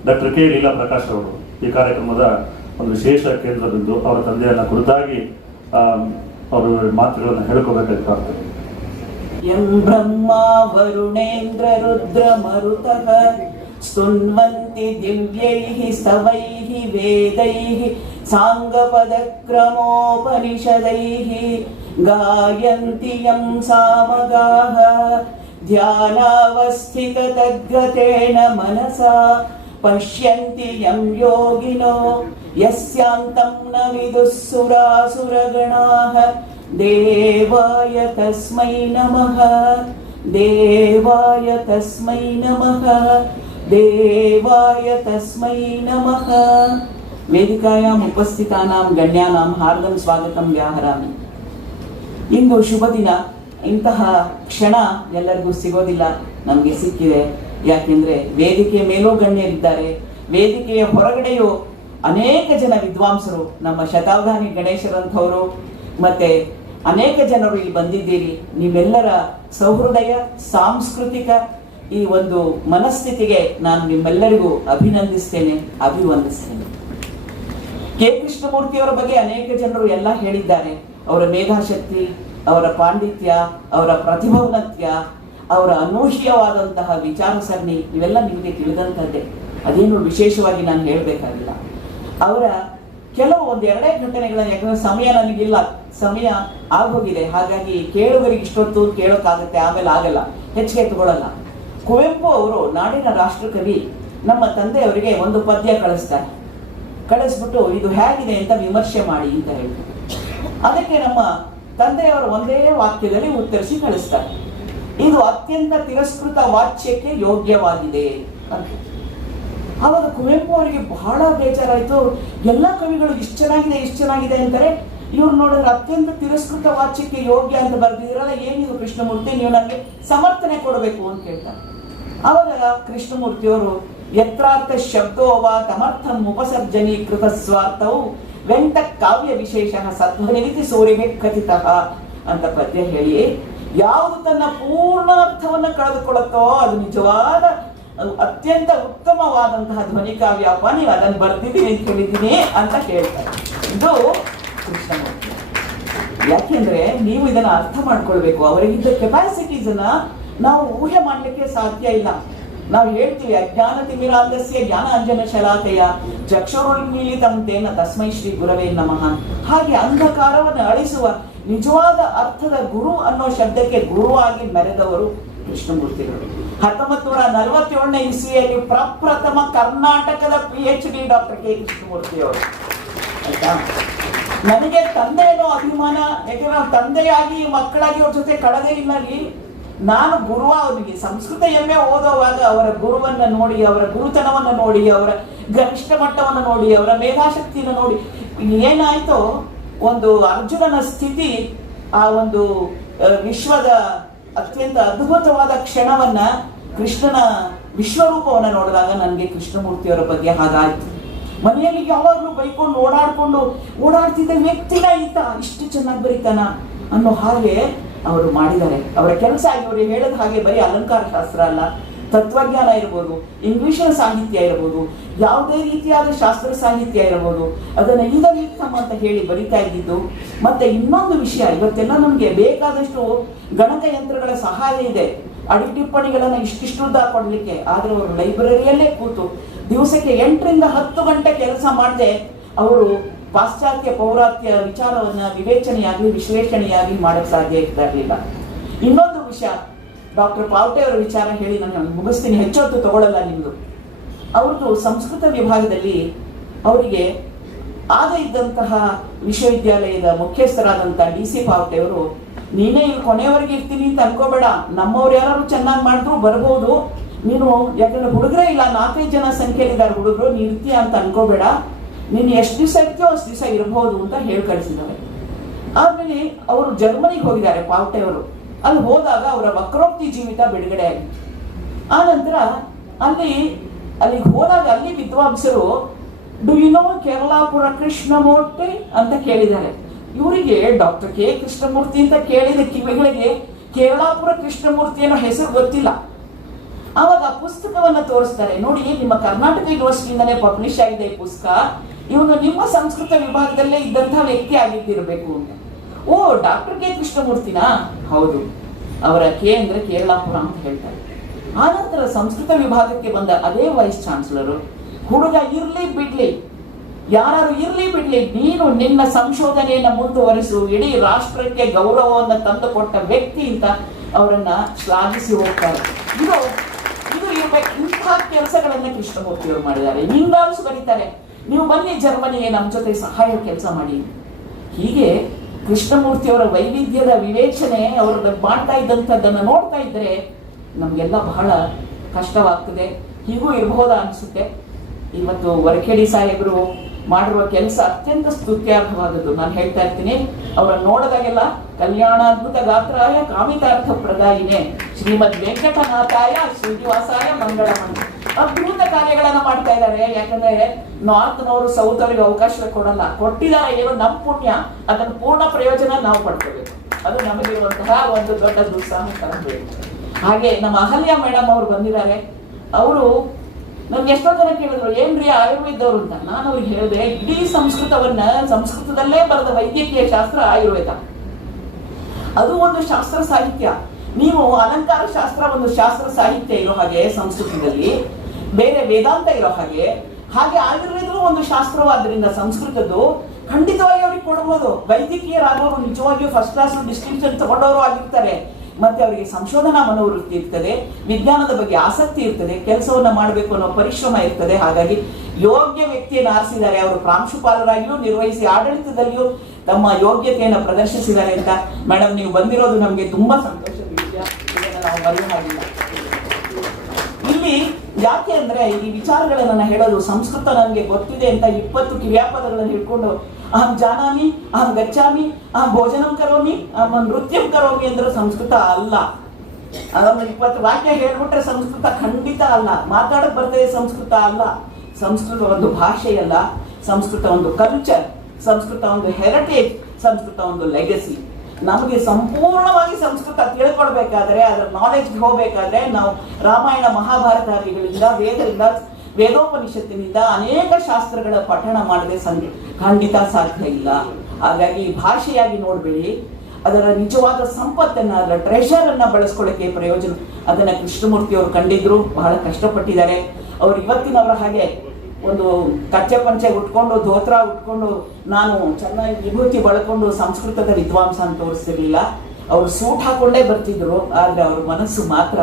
ಡಾಕ್ಟರ್ ಕೆ ಲೀಲಾ ಪ್ರಕಾಶ್ ಅವರು ಈ ಕಾರ್ಯಕ್ರಮದ ಒಂದು ವಿಶೇಷ ಕೇಂದ್ರ ಬಿಂದು, ಅವರ ತಂದೆಯನ್ನ ಕುರಿತಾಗಿ ಅವರು ಮಾತುಗಳನ್ನು ಹೇಳ್ಕೋಬೇಕಾಗ್ತದೆ. ಯಂ ಬ್ರಹ್ಮ ವರುಣೇಂದ್ರ ರುದ್ರ ಮರುತಃ ಸ್ತುನ್ವಂತಿ ದಿವ್ಯೈಃ ಸ್ತವೈಃ ವೇದೈಃ ಸಾಂಗಪದಕ್ರಮೋಪನಿಷದೈಃ ಗಾಯಂತಿ ಯಂ ಸಾಮಗಾಃ ಧ್ಯಾನಾವಸ್ಥಿತತದ್ಗತೇನ ಮನಸಾ ಪಶ್ಯಂತಿ ಯಂ ಯೋಗಿನೋ ಯಸ್ಯಾಂತಂ ನ ವಿದುಃ ಸುರಾಸುರಗಣಾಃ ದೇವಾಯ ತಸ್ಮೈ ನಮಃ ದೇವಾಯ ತಸ್ಮೈ ನಮಃ ದೇವಾಯ ತಸ್ಮೈ ನಮಃ. ವೇದಿಕಾಯಾಮ್ ಉಪಸ್ಥಿತಾನಾಂ ಗಣ್ಯಾನಾಂ ಹಾರ್ದಂ ಸ್ವಾಗತಂ ವ್ಯಾಹರಾಮಿ. ಇಂದು ಶುಭ ದಿನ. ಇಂತಹ ಕ್ಷಣ ಎಲ್ಲರಿಗೂ ಸಿಗೋದಿಲ್ಲ, ನಮಗೆ ಸಿಕ್ಕಿದೆ. ಯಾಕೆಂದ್ರೆ ವೇದಿಕೆಯ ಮೇಲೂ ಗಣ್ಯರಿದ್ದಾರೆ, ವೇದಿಕೆಯ ಹೊರಗಡೆಯೂ ಅನೇಕ ಜನ ವಿದ್ವಾಂಸರು, ನಮ್ಮ ಶತಾವಧಾನಿ ಗಣೇಶರಂಥವರು ಮತ್ತೆ ಅನೇಕ ಜನರು ಇಲ್ಲಿ ಬಂದಿದ್ದೀರಿ. ನೀವೆಲ್ಲರ ಸೌಹೃದಯ ಸಾಂಸ್ಕೃತಿಕ ಈ ಒಂದು ಮನಸ್ಥಿತಿಗೆ ನಾನು ನಿಮ್ಮೆಲ್ಲರಿಗೂ ಅಭಿನಂದಿಸ್ತೇನೆ, ಅಭಿವಂದಿಸ್ತೇನೆ. ಕೆ ಕೃಷ್ಣಮೂರ್ತಿಯವರ ಬಗ್ಗೆ ಅನೇಕ ಜನರು ಎಲ್ಲ ಹೇಳಿದ್ದಾರೆ. ಅವರ ಮೇಧಾಶಕ್ತಿ, ಅವರ ಪಾಂಡಿತ್ಯ, ಅವರ ಪ್ರತಿಭಾವನತ್ಯ, ಅವರ ಅನೂಹ್ಯವಾದಂತಹ ವಿಚಾರ ಸರಣಿ ಇವೆಲ್ಲ ನಿಮಗೆ ತಿಳಿದಂಥದ್ದೇ. ಅದೇನು ವಿಶೇಷವಾಗಿ ನಾನು ಹೇಳಬೇಕಾಗಿಲ್ಲ. ಅವರ ಕೆಲವು 1-2 ಘಟನೆಗಳನ್ನು, ಯಾಕಂದ್ರೆ ಸಮಯ ನನಗಿಲ್ಲ, ಸಮಯ ಆಗೋಗಿದೆ, ಹಾಗಾಗಿ ಕೇಳುಗರಿಗೆ ಇಷ್ಟೊತ್ತು ಕೇಳೋಕ್ಕಾಗುತ್ತೆ, ಆಮೇಲೆ ಆಗಲ್ಲ, ಹೆಚ್ಚಿಗೆ ತಗೊಳ್ಳಲ್ಲ. ಕುವೆಂಪು ಅವರು ನಾಡಿನ ರಾಷ್ಟ್ರಕವಿ ನಮ್ಮ ತಂದೆಯವರಿಗೆ ಒಂದು ಪದ್ಯ ಕಳಿಸ್ಬಿಟ್ಟು ಇದು ಹೇಗಿದೆ ಅಂತ ವಿಮರ್ಶೆ ಮಾಡಿ ಅಂತ ಹೇಳ್ತಾರೆ. ಅದಕ್ಕೆ ನಮ್ಮ ತಂದೆಯವರು ಒಂದೇ ವಾಕ್ಯದಲ್ಲಿ ಉತ್ತರಿಸಿ ಕಳಿಸ್ತಾರೆ, ಇದು ಅತ್ಯಂತ ತಿರಸ್ಕೃತ ವಾಚ್ಯಕ್ಕೆ ಯೋಗ್ಯವಾಗಿದೆ ಅಂತ. ಆವಾಗ ಕುವೆಂಪು ಅವರಿಗೆ ಬಹಳ ಬೇಜಾರಾಯ್ತು. ಎಲ್ಲ ಕವಿಗಳು ಇಷ್ಟು ಚೆನ್ನಾಗಿದೆ ಅಂತಾರೆ, ಇವ್ರು ನೋಡಿದ್ರೆ ಅತ್ಯಂತ ತಿರಸ್ಕೃತ ವಾಚ್ಯಕ್ಕೆ ಯೋಗ್ಯ ಅಂತ ಬರ್ದಿದ್ರಲ್ಲ, ಏನಿದು ಕೃಷ್ಣಮೂರ್ತಿ, ನೀವು ನನಗೆ ಸಮರ್ಥನೆ ಕೊಡಬೇಕು ಅಂತ ಕೇಳ್ತಾರೆ. ಆವಾಗ ಕೃಷ್ಣಮೂರ್ತಿಯವರು ಯತ್ರಾರ್ಥ ಶಬ್ದೋವಾ ತಮರ್ಥಂ ಉಪಸರ್ಜನೀಕೃತ ಸ್ವಾರ್ಥವು ವೆಂಟ ಕಾವ್ಯ ವಿಶೇಷ ಸಧ್ವನಿತಿ ಸೂರ್ಯಗೆ ಕಥಿತಃ ಅಂತ ಪದ್ಯ ಹೇಳಿ, ಯಾವುದು ತನ್ನ ಪೂರ್ಣ ಅರ್ಥವನ್ನ ಕಳೆದುಕೊಳ್ಳುತ್ತೋ ಅದು ನಿಜವಾದ ಅತ್ಯಂತ ಉತ್ತಮವಾದಂತಹ ಧ್ವನಿ ಕಾವ್ಯಪ್ಪ, ನೀವು ಅದನ್ನು ಬರ್ದಿದ್ದೀನಿ ಅಂತ ಹೇಳಿದ್ದೀನಿ ಅಂತ ಹೇಳ್ತಾರೆ. ಇದು ಕೃಷ್ಣಮೂರ್ತಿ. ಯಾಕೆಂದ್ರೆ ನೀವು ಇದನ್ನ ಅರ್ಥ ಮಾಡ್ಕೊಳ್ಬೇಕು. ಅವರಿಗಿದ್ದ ಕೆಪಾಸಿಟೀಸ್ ಅನ್ನ ನಾವು ಊಹೆ ಮಾಡ್ಲಿಕ್ಕೆ ಸಾಧ್ಯ ಇಲ್ಲ. ನಾವು ಹೇಳ್ತೀವಿ ಅಜ್ಞಾನತಿಮಿರಾಂಧಸ್ಯ ಜ್ಞಾನ ಅಂಜನ ಶಲಾಕೆಯ ಚಕ್ಷುರುನ್ಮೀಲಿತಂ ತೇನ ತಸ್ಮೈ ಶ್ರೀ ಗುರವೇ ನಮಃ. ಹಾಗೆ ಅಂಧಕಾರವನ್ನು ಅಳಿಸುವ ನಿಜವಾದ ಅರ್ಥದ ಗುರು ಅನ್ನೋ ಶಬ್ದಕ್ಕೆ ಗುರುವಾಗಿ ಮೆರೆದವರು ಕೃಷ್ಣಮೂರ್ತಿಗಳು. 1947ನೇ ಇಸ್ವಿಯಲ್ಲಿ ಪ್ರಪ್ರಥಮ ಕರ್ನಾಟಕದ PhD ಡಾಕ್ಟರ್ ಕೆ ಕೃಷ್ಣಮೂರ್ತಿ ಅವರು. ಆಯ್ತಾ, ನನಗೆ ತಂದೆ ಅನ್ನೋ ಅಭಿಮಾನ, ಯಾಕೆಂದ್ರೆ ನಾವು ತಂದೆಯಾಗಿ ಮಕ್ಕಳಾಗಿ ಅವ್ರ ಜೊತೆ ಕಳೆದೇ ಇಲ್ಲ. ನಾನು ಗುರುವ ಅವನಿಗೆ ಸಂಸ್ಕೃತ MA ಓದುವಾಗ ಅವರ ಗುರುವನ್ನ ನೋಡಿ, ಅವರ ಗುರುತನವನ್ನು ನೋಡಿ, ಅವರ ಗರಿಷ್ಠ ಮಟ್ಟವನ್ನು ನೋಡಿ, ಅವರ ಮೇಧಾಶಕ್ತಿಯನ್ನು ನೋಡಿ ಏನಾಯ್ತೋ, ಒಂದು ಅರ್ಜುನನ ಸ್ಥಿತಿ, ಆ ಒಂದು ವಿಶ್ವದ ಅತ್ಯಂತ ಅದ್ಭುತವಾದ ಕ್ಷಣವನ್ನ, ಕೃಷ್ಣನ ವಿಶ್ವರೂಪವನ್ನ ನೋಡಿದಾಗ ನನಗೆ ಕೃಷ್ಣಮೂರ್ತಿಯವರ ಬಗ್ಗೆ ಹಾಗಾಯ್ತು. ಮನೆಯಲ್ಲಿ ಯಾವಾಗಲೂ ಬೈಕೊಂಡು ಓಡಾಡ್ತಿದ್ದ ವ್ಯಕ್ತಿನ ಇಷ್ಟು ಚೆನ್ನಾಗಿ ಬರೀತಾನ ಅನ್ನೋ ಹಾಗೆ ಅವರು ಮಾಡಿದ್ದಾರೆ. ಅವರ ಕೆಲಸ ಇವರು ಹೇಳಿದ ಹಾಗೆ ಬರೀ ಅಲಂಕಾರ ಶಾಸ್ತ್ರ ಅಲ್ಲ, ತತ್ವಜ್ಞಾನ ಇರ್ಬೋದು, ಇಂಗ್ಲಿಷಿನ ಸಾಹಿತ್ಯ ಇರ್ಬೋದು, ಯಾವುದೇ ರೀತಿಯಾದ ಶಾಸ್ತ್ರ ಸಾಹಿತ್ಯ ಇರಬಹುದು, ಅದನ್ನ ಈದವಿಕ್ರಮ ಅಂತ ಹೇಳಿ ಬರಿತಾ ಇದ್ದಿದ್ದು. ಮತ್ತೆ ಇನ್ನೊಂದು ವಿಷಯ, ಇವತ್ತೆಲ್ಲ ನಮ್ಗೆ ಬೇಕಾದಷ್ಟು ಗಣಕಯಂತ್ರಗಳ ಸಹಾಯ ಇದೆ, ಅಡಿಟಿಪ್ಪಣಿಗಳನ್ನ ಇಷ್ಟಿಷ್ಟುದ್ದ ಕೊಡ್ಲಿಕ್ಕೆ. ಆದ್ರೆ ಅವರು ಲೈಬ್ರರಿಯಲ್ಲೇ ಕೂತು ದಿವಸಕ್ಕೆ 8 ರಿಂದ 10 ಗಂಟೆ ಕೆಲಸ ಮಾಡದೆ ಅವರು ಪಾಶ್ಚಾತ್ಯ ಪೌರಾತ್ಯ ವಿಚಾರವನ್ನ ವಿವೇಚನೆಯಾಗಿ ವಿಶ್ಲೇಷಣೆಯಾಗಿ ಮಾಡಕ್ ಸಾಧ್ಯ ಆಗ್ತಾ ಇರಲಿಲ್ಲ. ಇನ್ನೊಂದು ವಿಷಯ, ಡಾಕ್ಟರ್ ಪಾವಟೆ ಅವರ ವಿಚಾರ ಹೇಳಿ ನಾನು ಮುಗಿಸ್ತೀನಿ, ಹೆಚ್ಚೊತ್ತು ತಗೊಳ್ಳಲ್ಲ ನಿಮ್ದು. ಅವ್ರದ್ದು ಸಂಸ್ಕೃತ ವಿಭಾಗದಲ್ಲಿ ಅವರಿಗೆ ಆಗ ಇದ್ದಂತಹ ವಿಶ್ವವಿದ್ಯಾಲಯದ ಮುಖ್ಯಸ್ಥರಾದಂತಹ DC ಪಾವಟೆ ಅವರು, ನೀನೇ ಇಲ್ಲಿ ಕೊನೆಯವರೆಗೆ ಇರ್ತೀನಿ ಅಂತ ಅನ್ಕೋಬೇಡ, ನಮ್ಮವ್ರು ಯಾರು ಚೆನ್ನಾಗಿ ಮಾಡಿದ್ರು ಬರ್ಬೋದು, ನೀನು ಯಾಕಂದ್ರೆ ಹುಡುಗರೇ ಇಲ್ಲ, 4-5 ಜನ ಸಂಖ್ಯೆಯಲ್ಲಿದ್ದಾರೆ ಹುಡುಗರು, ನೀನು ಇರ್ತೀಯ ಅಂತ ಅನ್ಕೋಬೇಡ, ನೀನು ಎಷ್ಟು ದಿವಸ ಇರ್ತೀಯೋ ಅಷ್ಟು ದಿವಸ ಇರಬಹುದು ಅಂತ ಹೇಳಿ ಕಳಿಸಿದ್ದಾರೆ. ಆದ್ಮೇಲೆ ಅವರು ಜರ್ಮನಿಗೆ ಹೋಗಿದ್ದಾರೆ ಪಾವಟೆ ಅವರು. ಅಲ್ಲಿ ಹೋದಾಗ ಅವರ ವಕ್ರೋಕ್ತಿ ಜೀವಿತ ಬಿಡುಗಡೆ ಆಗಿತ್ತು. ಆ ನಂತರ ಅಲ್ಲಿಗೆ ಹೋದಾಗ ಅಲ್ಲಿ ವಿದ್ವಾಂಸರು ಡು ಯು ನೋ ಕೇರಳಾಪುರ ಕೃಷ್ಣಮೂರ್ತಿ ಅಂತ ಕೇಳಿದ್ದಾರೆ. ಇವರಿಗೆ ಡಾಕ್ಟರ್ ಕೆ ಕೃಷ್ಣಮೂರ್ತಿ ಅಂತ ಕೇಳಿದ ಕಿವಿಗಳಿಗೆ ಕೇರಳಾಪುರ ಕೃಷ್ಣಮೂರ್ತಿ ಅನ್ನೋ ಹೆಸರು ಗೊತ್ತಿಲ್ಲ. ಆವಾಗ ಆ ಪುಸ್ತಕವನ್ನ ತೋರಿಸ್ತಾರೆ, ನೋಡಿ ನಿಮ್ಮ ಕರ್ನಾಟಕ ಯೂನಿವರ್ಸಿಟಿಯಿಂದಲೇ ಪಬ್ಲಿಷ್ ಆಗಿದೆ ಈ ಪುಸ್ತಕ, ಇವನು ನಿಮ್ಮ ಸಂಸ್ಕೃತ ವಿಭಾಗದಲ್ಲೇ ಇದ್ದಂತಹ ವ್ಯಕ್ತಿ ಆಗಿದ್ದಿರಬೇಕು ಅಂತ. ಓ, ಡಾಕ್ಟರ್ ಕೆ ಕೃಷ್ಣಮೂರ್ತಿನಾ? ಹೌದು. ಅವರ ಕೆ ಅಂದ್ರೆ ಕೇರಳಾಪುರ ಅಂತ ಹೇಳ್ತಾರೆ. ಆನಂತರ ಸಂಸ್ಕೃತ ವಿಭಾಗಕ್ಕೆ ಬಂದ ಅದೇ ವೈಸ್ ಚಾನ್ಸಲರು, ಹುಡುಗ ಇರ್ಲಿ ಬಿಡ್ಲಿ, ಯಾರು ಇರ್ಲಿ ಬಿಡ್ಲಿ, ನೀನು ನಿನ್ನ ಸಂಶೋಧನೆಯನ್ನ ಮುಂದುವರಿಸು, ಇಡೀ ರಾಷ್ಟ್ರಕ್ಕೆ ಗೌರವವನ್ನು ತಂದುಕೊಟ್ಟ ವ್ಯಕ್ತಿ ಅಂತ ಅವರನ್ನ ಶ್ಲಾಘಿಸಿ ಹೋಗ್ತಾರೆ. ಇದು ಇರ್ಬೇಕು. ಇಂತಹ ಕೆಲಸಗಳನ್ನ ಕೃಷ್ಣಮೂರ್ತಿಯವರು ಮಾಡಿದ್ದಾರೆ. ಇಂಗಾಲ್ಸ್ ಬರೀತಾರೆ, ನೀವು ಬನ್ನಿ ಜರ್ಮನಿಗೆ ನಮ್ಮ ಜೊತೆ ಸಹಾಯ ಕೆಲಸ ಮಾಡಿ. ಹೀಗೆ ಕೃಷ್ಣಮೂರ್ತಿಯವರ ವೈವಿಧ್ಯದ ವಿವೇಚನೆ ಅವರು ಮಾಡ್ತಾ ಇದ್ದಂಥದ್ದನ್ನು ನೋಡ್ತಾ ಇದ್ರೆ ನಮ್ಗೆಲ್ಲ ಬಹಳ ಕಷ್ಟವಾಗ್ತದೆ. ಹೀಗೂ ಇರಬಹುದಾ ಅನ್ಸುತ್ತೆ. ಇವತ್ತು ವರಖೇಡಿ ಸಾಹೇಬರು ಮಾಡಿರುವ ಕೆಲಸ ಅತ್ಯಂತ ಸ್ತುತ್ಯಾರ್ಹವಾದದ್ದು. ನಾನು ಹೇಳ್ತಾ ಇರ್ತೀನಿ, ಅವರನ್ನು ನೋಡಿದಾಗೆಲ್ಲ ಕಲ್ಯಾಣಾದ್ಭುತ ಗಾತ್ರಾಯ ಕಾಮಿತಾರ್ಥ ಪ್ರದಾಯಿನೇ ಶ್ರೀಮದ್ ವೆಂಕಟನಾಥಾಯ ಶ್ರೀನಿವಾಸಾಯ ಮಂಗಳಮಂತ ಅದ್ಭುತ ಕಾರ್ಯಗಳನ್ನ ಮಾಡ್ತಾ ಇದ್ದಾರೆ. ಯಾಕಂದ್ರೆ ನಾರ್ತ್ನವರು ಸೌತ್ ಅವರಿಗೆ ಅವಕಾಶ ಕೊಡಲ್ಲ, ಕೊಟ್ಟಿದ್ದಾರೆ, ಏನೋ ನಮ್ಮ ಪುಣ್ಯ, ಅದನ್ನು ಪೂರ್ಣ ಪ್ರಯೋಜನ ನಾವು ಪಡ್ಕೋಬೇಕು. ಅದು ನಮಗಿರುವಂತಹ ಒಂದು ದೊಡ್ಡ ದುಸ್ಸಾಹ ತರಬೇಕು. ಹಾಗೆ ನಮ್ಮ ಅಹಲ್ಯ ಮೇಡಮ್ ಅವರು ಬಂದಿದ್ದಾರೆ. ಅವರು ನನ್ಗೆ ಎಷ್ಟೋ ಜನ ಕೇಳಿದ್ರು, ಏನ್ರಿ ಆಯುರ್ವೇದವರು ಅಂತ. ನಾನು ಅವ್ರಿಗೆ ಹೇಳಿದೆ, ಇಡೀ ಸಂಸ್ಕೃತದಲ್ಲೇ ಬರೆದ ವೈದ್ಯಕೀಯ ಶಾಸ್ತ್ರ ಆಯುರ್ವೇದ, ಅದು ಒಂದು ಶಾಸ್ತ್ರ ಸಾಹಿತ್ಯ. ನೀವು ಅಲಂಕಾರ ಶಾಸ್ತ್ರ ಒಂದು ಶಾಸ್ತ್ರ ಸಾಹಿತ್ಯ ಇರೋ ಹಾಗೆ ಸಂಸ್ಕೃತದಲ್ಲಿ, ಬೇರೆ ವೇದಾಂತ ಇರೋ ಹಾಗೆ ಆಯುರ್ವೇದವೂ ಒಂದು ಶಾಸ್ತ್ರವಾದ್ರಿಂದ ಸಂಸ್ಕೃತದ್ದು ಖಂಡಿತವಾಗಿ ಅವ್ರಿಗೆ ಕೊಡಬಹುದು. ವೈದ್ಯಕೀಯರಾದವರು ನಿಜವಾಗಿಯೂ ಫಸ್ಟ್ ಕ್ಲಾಸ್ ಡಿಸ್ಟಿಂಕ್ಷನ್ ತಗೊಂಡವರು ಆಗಿರ್ತಾರೆ. ಮತ್ತೆ ಅವರಿಗೆ ಸಂಶೋಧನಾ ಮನೋವೃತ್ತಿ ಇರ್ತದೆ, ವಿಜ್ಞಾನದ ಬಗ್ಗೆ ಆಸಕ್ತಿ ಇರ್ತದೆ, ಕೆಲಸವನ್ನ ಮಾಡಬೇಕು ಅನ್ನೋ ಪರಿಶ್ರಮ ಇರ್ತದೆ. ಹಾಗಾಗಿ ಯೋಗ್ಯ ವ್ಯಕ್ತಿಯನ್ನು ಆರಿಸಿದ್ದಾರೆ. ಅವರು ಪ್ರಾಂಶುಪಾಲರಾಗಿಯೂ ನಿರ್ವಹಿಸಿ ಆಡಳಿತದಲ್ಲಿಯೂ ತಮ್ಮ ಯೋಗ್ಯತೆಯನ್ನು ಪ್ರದರ್ಶಿಸಿದ್ದಾರೆ ಅಂತ. ಮೇಡಮ್, ನೀವು ಬಂದಿರೋದು ನಮಗೆ ತುಂಬಾ ಸಂತೋಷದ ವಿಷಯ, ಇದನ್ನು ನಾವು ಮರೆಯುವ ಹಾಗಿಲ್ಲ. ಇಲ್ಲಿ ಯಾಕೆ ಅಂದ್ರೆ ಈ ವಿಚಾರಗಳನ್ನ ಹೇಳೋದು, ಸಂಸ್ಕೃತ ನನಗೆ ಗೊತ್ತಿದೆ ಅಂತ 20 ಕ್ರಿಯಾಪದಗಳನ್ನು ಹಿಡ್ಕೊಂಡು ಅಹಂ ಜಾನಾಮಿ, ಅಹಂ ಗಚ್ಚಾಮಿ, ಅಹಂ ಭೋಜನಂ ಕರೋಮಿ, ಅಹಂ ನೃತ್ಯಂ ಕರೋಮಿ ಅಂದ್ರೆ ಸಂಸ್ಕೃತ ಅಲ್ಲ. ಅದೊಂದು 20 ವಾಕ್ಯ ಹೇಳ್ಬಿಟ್ರೆ ಸಂಸ್ಕೃತ ಖಂಡಿತ ಅಲ್ಲ. ಮಾತಾಡಕ್ ಬರ್ತದೆ ಸಂಸ್ಕೃತ ಅಲ್ಲ. ಸಂಸ್ಕೃತ ಒಂದು ಭಾಷೆಯಲ್ಲ, ಸಂಸ್ಕೃತ ಒಂದು ಕಲ್ಚರ್, ಸಂಸ್ಕೃತ ಒಂದು ಹೆರಿಟೇಜ್, ಸಂಸ್ಕೃತ ಒಂದು ಲೆಗಸಿ. ನಮಗೆ ಸಂಪೂರ್ಣವಾಗಿ ಸಂಸ್ಕೃತ ತಿಳ್ಕೊಳ್ಬೇಕಾದ್ರೆ, ಅದರ ನಾಲೆಜ್ಗೆ ಹೋಗ್ಬೇಕಾದ್ರೆ ನಾವು ರಾಮಾಯಣ ಮಹಾಭಾರತಾದಿಗಳಿಂದ, ವೇದೋಪನಿಷತ್ತಿನಿಂದ ಅನೇಕ ಶಾಸ್ತ್ರಗಳ ಪಠಣ ಮಾಡದೆ ಖಂಡಿತ ಸಾಧ್ಯ ಇಲ್ಲ. ಹಾಗಾಗಿ ಭಾಷೆಯಾಗಿ ನೋಡ್ಬೇಡಿ, ಅದರ ನಿಜವಾದ ಸಂಪತ್ತನ್ನು, ಅದರ ಟ್ರೆಷರನ್ನು ಬಳಸ್ಕೊಳ್ಳೋಕ್ಕೆ ಪ್ರಯೋಜನ ಅದನ್ನು ಕೃಷ್ಣಮೂರ್ತಿ ಅವರು ಕಂಡಿದ್ರು. ಬಹಳ ಕಷ್ಟಪಟ್ಟಿದ್ದಾರೆ. ಅವರು ಇವತ್ತಿನವರ ಹಾಗೆ ಒಂದು ಕಚ್ಚೆ ಪಂಚೆ ಉಟ್ಕೊಂಡು, ಧೋತ್ರ ಉಟ್ಕೊಂಡು, ನಾನು ಚೆನ್ನಾಗಿ ವಿಭೂತಿ ಬಳಕೊಂಡು ಸಂಸ್ಕೃತದ ವಿದ್ವಾಂಸ ಅಂತ ತೋರಿಸ್ತಿರ್ಲಿಲ್ಲ. ಅವರು ಸೂಟ್ ಹಾಕೊಂಡೇ ಬರ್ತಿದ್ರು. ಆದರೆ ಅವ್ರ ಮನಸ್ಸು ಮಾತ್ರ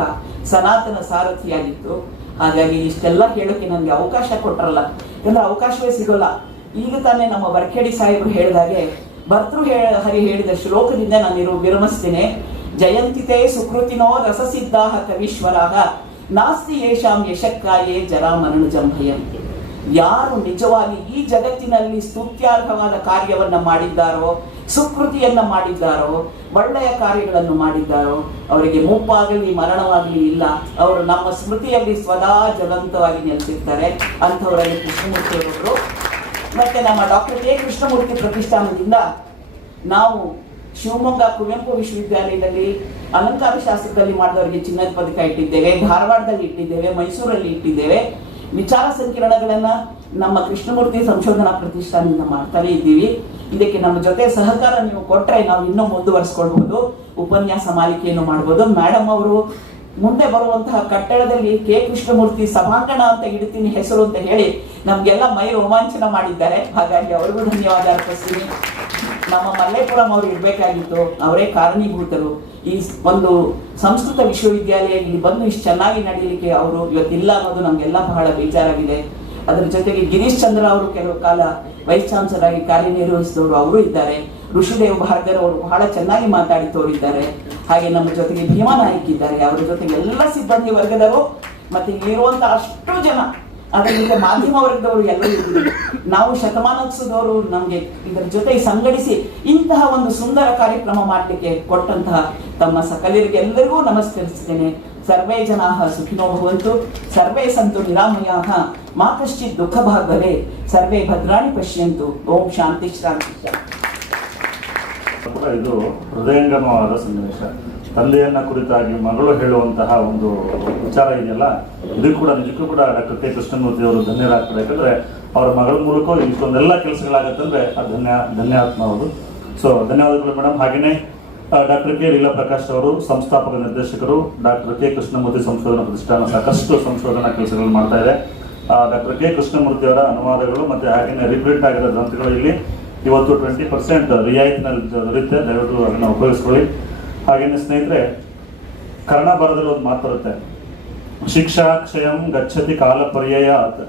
ಸನಾತನ ಸಾರಥಿಯಾಗಿತ್ತು. ಹಾಗಾಗಿ ಇಷ್ಟೆಲ್ಲ ಹೇಳೋಕ್ಕೆ ನನಗೆ ಅವಕಾಶ ಕೊಟ್ಟರಲ್ಲ, ಯಾಕಂದ್ರೆ ಅವಕಾಶವೇ ಸಿಗೋಲ್ಲ. ಈಗ ತಾನೇ ನಮ್ಮ ಬರ್ಖೇಡಿ ಸಾಹೇಬರು ಹೇಳಿದಾಗೆ ಹರಿ ಹೇಳಿದ ಶ್ಲೋಕದಿಂದ ನಾನು ವಿರಮಿಸ್ತೇನೆ. ಜಯಂತಿತೆ ಸುಕೃತಿನೋ ರಸಸಿದ್ಧಾಹ ಕವೀಶ್ವರಾಹ ನಾಸ್ತಿ ಯೇಷಾಂ ಯಶಕ್ಕಾಯೇ ಜರಾಮರಣ ಜಂಭಯಂ. ಯಾರು ನಿಜವಾಗಿ ಈ ಜಗತ್ತಿನಲ್ಲಿ ಸ್ತುತ್ಯಾರ್ಹವಾದ ಕಾರ್ಯವನ್ನ ಮಾಡಿದ್ದಾರೋ, ಸುಕೃತಿಯನ್ನ ಮಾಡಿದ್ದಾರೋ, ಒಳ್ಳೆಯ ಕಾರ್ಯಗಳನ್ನು ಮಾಡಿದ್ದಾರೋ, ಅವರಿಗೆ ಮುಪ್ಪಾಗಲಿ ಮರಣವಾಗಲಿ ಇಲ್ಲ. ಅವರು ನಮ್ಮ ಸ್ಮೃತಿಯಲ್ಲಿ ಸ್ವದಾ ಜ್ವಲಂತವಾಗಿ ನೆಲೆಸಿರ್ತಾರೆ. ಅಂಥವರಲ್ಲಿ ಕೃಷ್ಣಮೂರ್ತಿಯವರು. ಮತ್ತೆ ನಮ್ಮ ಡಾಕ್ಟರ್ ಕೆ ಕೃಷ್ಣಮೂರ್ತಿ ಪ್ರತಿಷ್ಠಾನದಿಂದ ನಾವು ಶಿವಮೊಗ್ಗ ಕುವೆಂಪು ವಿಶ್ವವಿದ್ಯಾಲಯದಲ್ಲಿ ಅಲಂಕಾರ ಶಾಸ್ತ್ರದಲ್ಲಿ ಮಾಡಿದವರಿಗೆ ಚಿನ್ನದ ಪದಕ ಇಟ್ಟಿದ್ದೇವೆ, ಧಾರವಾಡದಲ್ಲಿ ಇಟ್ಟಿದ್ದೇವೆ, ಮೈಸೂರಲ್ಲಿ ಇಟ್ಟಿದ್ದೇವೆ. ವಿಚಾರ ಸಂಕಿರಣಗಳನ್ನ ನಮ್ಮ ಕೃಷ್ಣಮೂರ್ತಿ ಸಂಶೋಧನಾ ಪ್ರತಿಷ್ಠಾನದಿಂದ ಮಾಡ್ತಾನೆ ಇದ್ದೀವಿ. ಇದಕ್ಕೆ ನಮ್ಮ ಜೊತೆ ಸಹಕಾರ ನೀವು ಕೊಟ್ಟರೆ ನಾವು ಇನ್ನೂ ಮುಂದುವರಿಸ್ಕೊಳ್ಬಹುದು, ಉಪನ್ಯಾಸ ಮಾಲಿಕೆಯನ್ನು ಮಾಡ್ಬೋದು. ಮೇಡಮ್ ಅವರು ಮುಂದೆ ಬರುವಂತಹ ಕಟ್ಟಡದಲ್ಲಿ ಕೆ ಕೃಷ್ಣಮೂರ್ತಿ ಸಭಾಂಗಣ ಅಂತ ಇಡ್ತೀನಿ ಹೆಸರು ಅಂತ ಹೇಳಿ ನಮ್ಗೆಲ್ಲ ಮೈ ರೋಮಾಂಚನ ಮಾಡಿದ್ದಾರೆ. ಹಾಗಾಗಿ ಅವರಿಗೂ ಧನ್ಯವಾದ ಅರ್ಪಿಸ್ತೀನಿ. ನಮ್ಮ ಮಲ್ಲೇಪುರಂ ಅವರು ಇರಬೇಕಾಗಿತ್ತು, ಅವರೇ ಕಾರಣೀಭೂತರು. ಈ ಒಂದು ಸಂಸ್ಕೃತ ವಿಶ್ವವಿದ್ಯಾಲಯ ಇಲ್ಲಿ ಬಂದು ಇಷ್ಟು ಚೆನ್ನಾಗಿ ನಡೀಲಿಕ್ಕೆ ಅವರು ಇವತ್ತಿಲ್ಲ ಅನ್ನೋದು ನಮಗೆಲ್ಲ ಬಹಳ ಬೇಜಾರಾಗಿದೆ. ಅದರ ಜೊತೆಗೆ ಗಿರೀಶ್ ಚಂದ್ರ ಅವರು ಕೆಲವು ಕಾಲ ವೈಸ್ ಚಾನ್ಸಲರ್ ಆಗಿ ಕಾರ್ಯನಿರ್ವಹಿಸಿದವರು ಅವರು ಇದ್ದಾರೆ. ಋಷಿದೇವ್ ಭಾರ್ಗರ್ ಅವರು ಬಹಳ ಚೆನ್ನಾಗಿ ಮಾತಾಡಿ ತೋರಿದ್ದಾರೆ. ಹಾಗೆ ನಮ್ಮ ಜೊತೆಗೆ ಭೀಮಾ ನಾಯ್ಕ್ ಇದ್ದಾರೆ. ಅವರ ಜೊತೆಗೆ ಎಲ್ಲ ಸಿಬ್ಬಂದಿ ವರ್ಗದವರು, ಮತ್ತೆ ಇಲ್ಲಿರುವಂತಹ ಅಷ್ಟು ಜನ, ಅದರಿಂದ ಮಾಧ್ಯಮ ವರ್ಗದವರು ಎಲ್ಲರೂ ಇದ್ದೀವಿ. ನಾವು ಶತಮಾನೋತ್ಸವದವರು ನಮಗೆ ಇದರ ಜೊತೆ ಸಂಘಟಿಸಿ ಇಂತಹ ಒಂದು ಸುಂದರ ಕಾರ್ಯಕ್ರಮ ಮಾಡಲಿಕ್ಕೆ ಕೊಟ್ಟಂತಹ ತಮ್ಮ ಸಕಲರಿಗೆಲ್ಲರಿಗೂ ನಮಸ್ಕರಿಸುತ್ತೇನೆ. ಸರ್ವೇ ಜನಾಃ ಸುಖಿನೋ ಭವಂತು, ಸರ್ವೇ ಸಂತು ನಿರಾಮಯಾಃ, ಮಾ ಕಶ್ಚಿತ್ ದುಃಖ ಭಾಗ್ ಭವೆ, ಸರ್ವೇ ಭದ್ರಾಣಿ ಪಶ್ಯಂತು. ಓಂ ಶಾಂತಿ ಶಾಂತಿ. ಇದು ಹೃದಯಂಗಮವಾದ ಸನ್ನಿವೇಶ. ತಂದೆಯನ್ನ ಕುರಿತಾಗಿ ಮಗಳು ಹೇಳುವಂತಹ ಒಂದು ವಿಚಾರ ಇದೆಯಲ್ಲ, ಇದು ಕೂಡ ನಿಜಕ್ಕೂ ಕೂಡ ಡಾಕ್ಟರ್ ಕೆ ಕೃಷ್ಣಮೂರ್ತಿ ಅವರು ಧನ್ಯರಾಗ್ತಾರೆ. ಯಾಕಂದ್ರೆ ಅವರ ಮಗಳ ಮೂಲಕ ಇಷ್ಟೊಂದೆಲ್ಲ ಕೆಲಸಗಳಾಗತ್ತಂದ್ರೆ ಅದು ಧನ್ಯಾತ್ಮ ಅವರು. ಸೊ ಧನ್ಯವಾದಗಳು ಮೇಡಮ್. ಹಾಗೆಯೇ ಡಾಕ್ಟರ್ ಕೆ ಲೀಲಾ ಪ್ರಕಾಶ್ ಅವರು ಸಂಸ್ಥಾಪಕ ನಿರ್ದೇಶಕರು, ಡಾಕ್ಟರ್ ಕೆ ಕೃಷ್ಣಮೂರ್ತಿ ಸಂಶೋಧನಾ ಪ್ರತಿಷ್ಠಾನ ಸಾಕಷ್ಟು ಸಂಶೋಧನಾ ಕೆಲಸಗಳು ಮಾಡ್ತಾ ಇದೆ. ಡಾಕ್ಟರ್ ಕೆ ಕೃಷ್ಣಮೂರ್ತಿ ಅವರ ಅನುವಾದಗಳು ಮತ್ತೆ ಹಾಗೆಯೇ ರಿಪ್ರಿಂಟ್ ಆಗಿರೋ ಗ್ರಂಥಗಳು ಇಲ್ಲಿ ಇವತ್ತು 20% ರಿಯಾಯಿತಿನಲ್ಲಿ ದೊರೆಯುತ್ತೆ. ದಯವಿಟ್ಟು ಅದನ್ನು ಉಪಯೋಗಿಸ್ಕೊಳ್ಳಿ. ಹಾಗೇನೆ ಸ್ನೇಹಿತರೆ, ಕನ್ನಡ ಬರದಲ್ಲಿ ಒಂದು ಮಾತು ಬರುತ್ತೆ, ಶಿಕ್ಷಾ ಕ್ಷಯಂ ಗಚ್ಚತಿ ಕಾಲ ಪರ್ಯಾಯಾತ್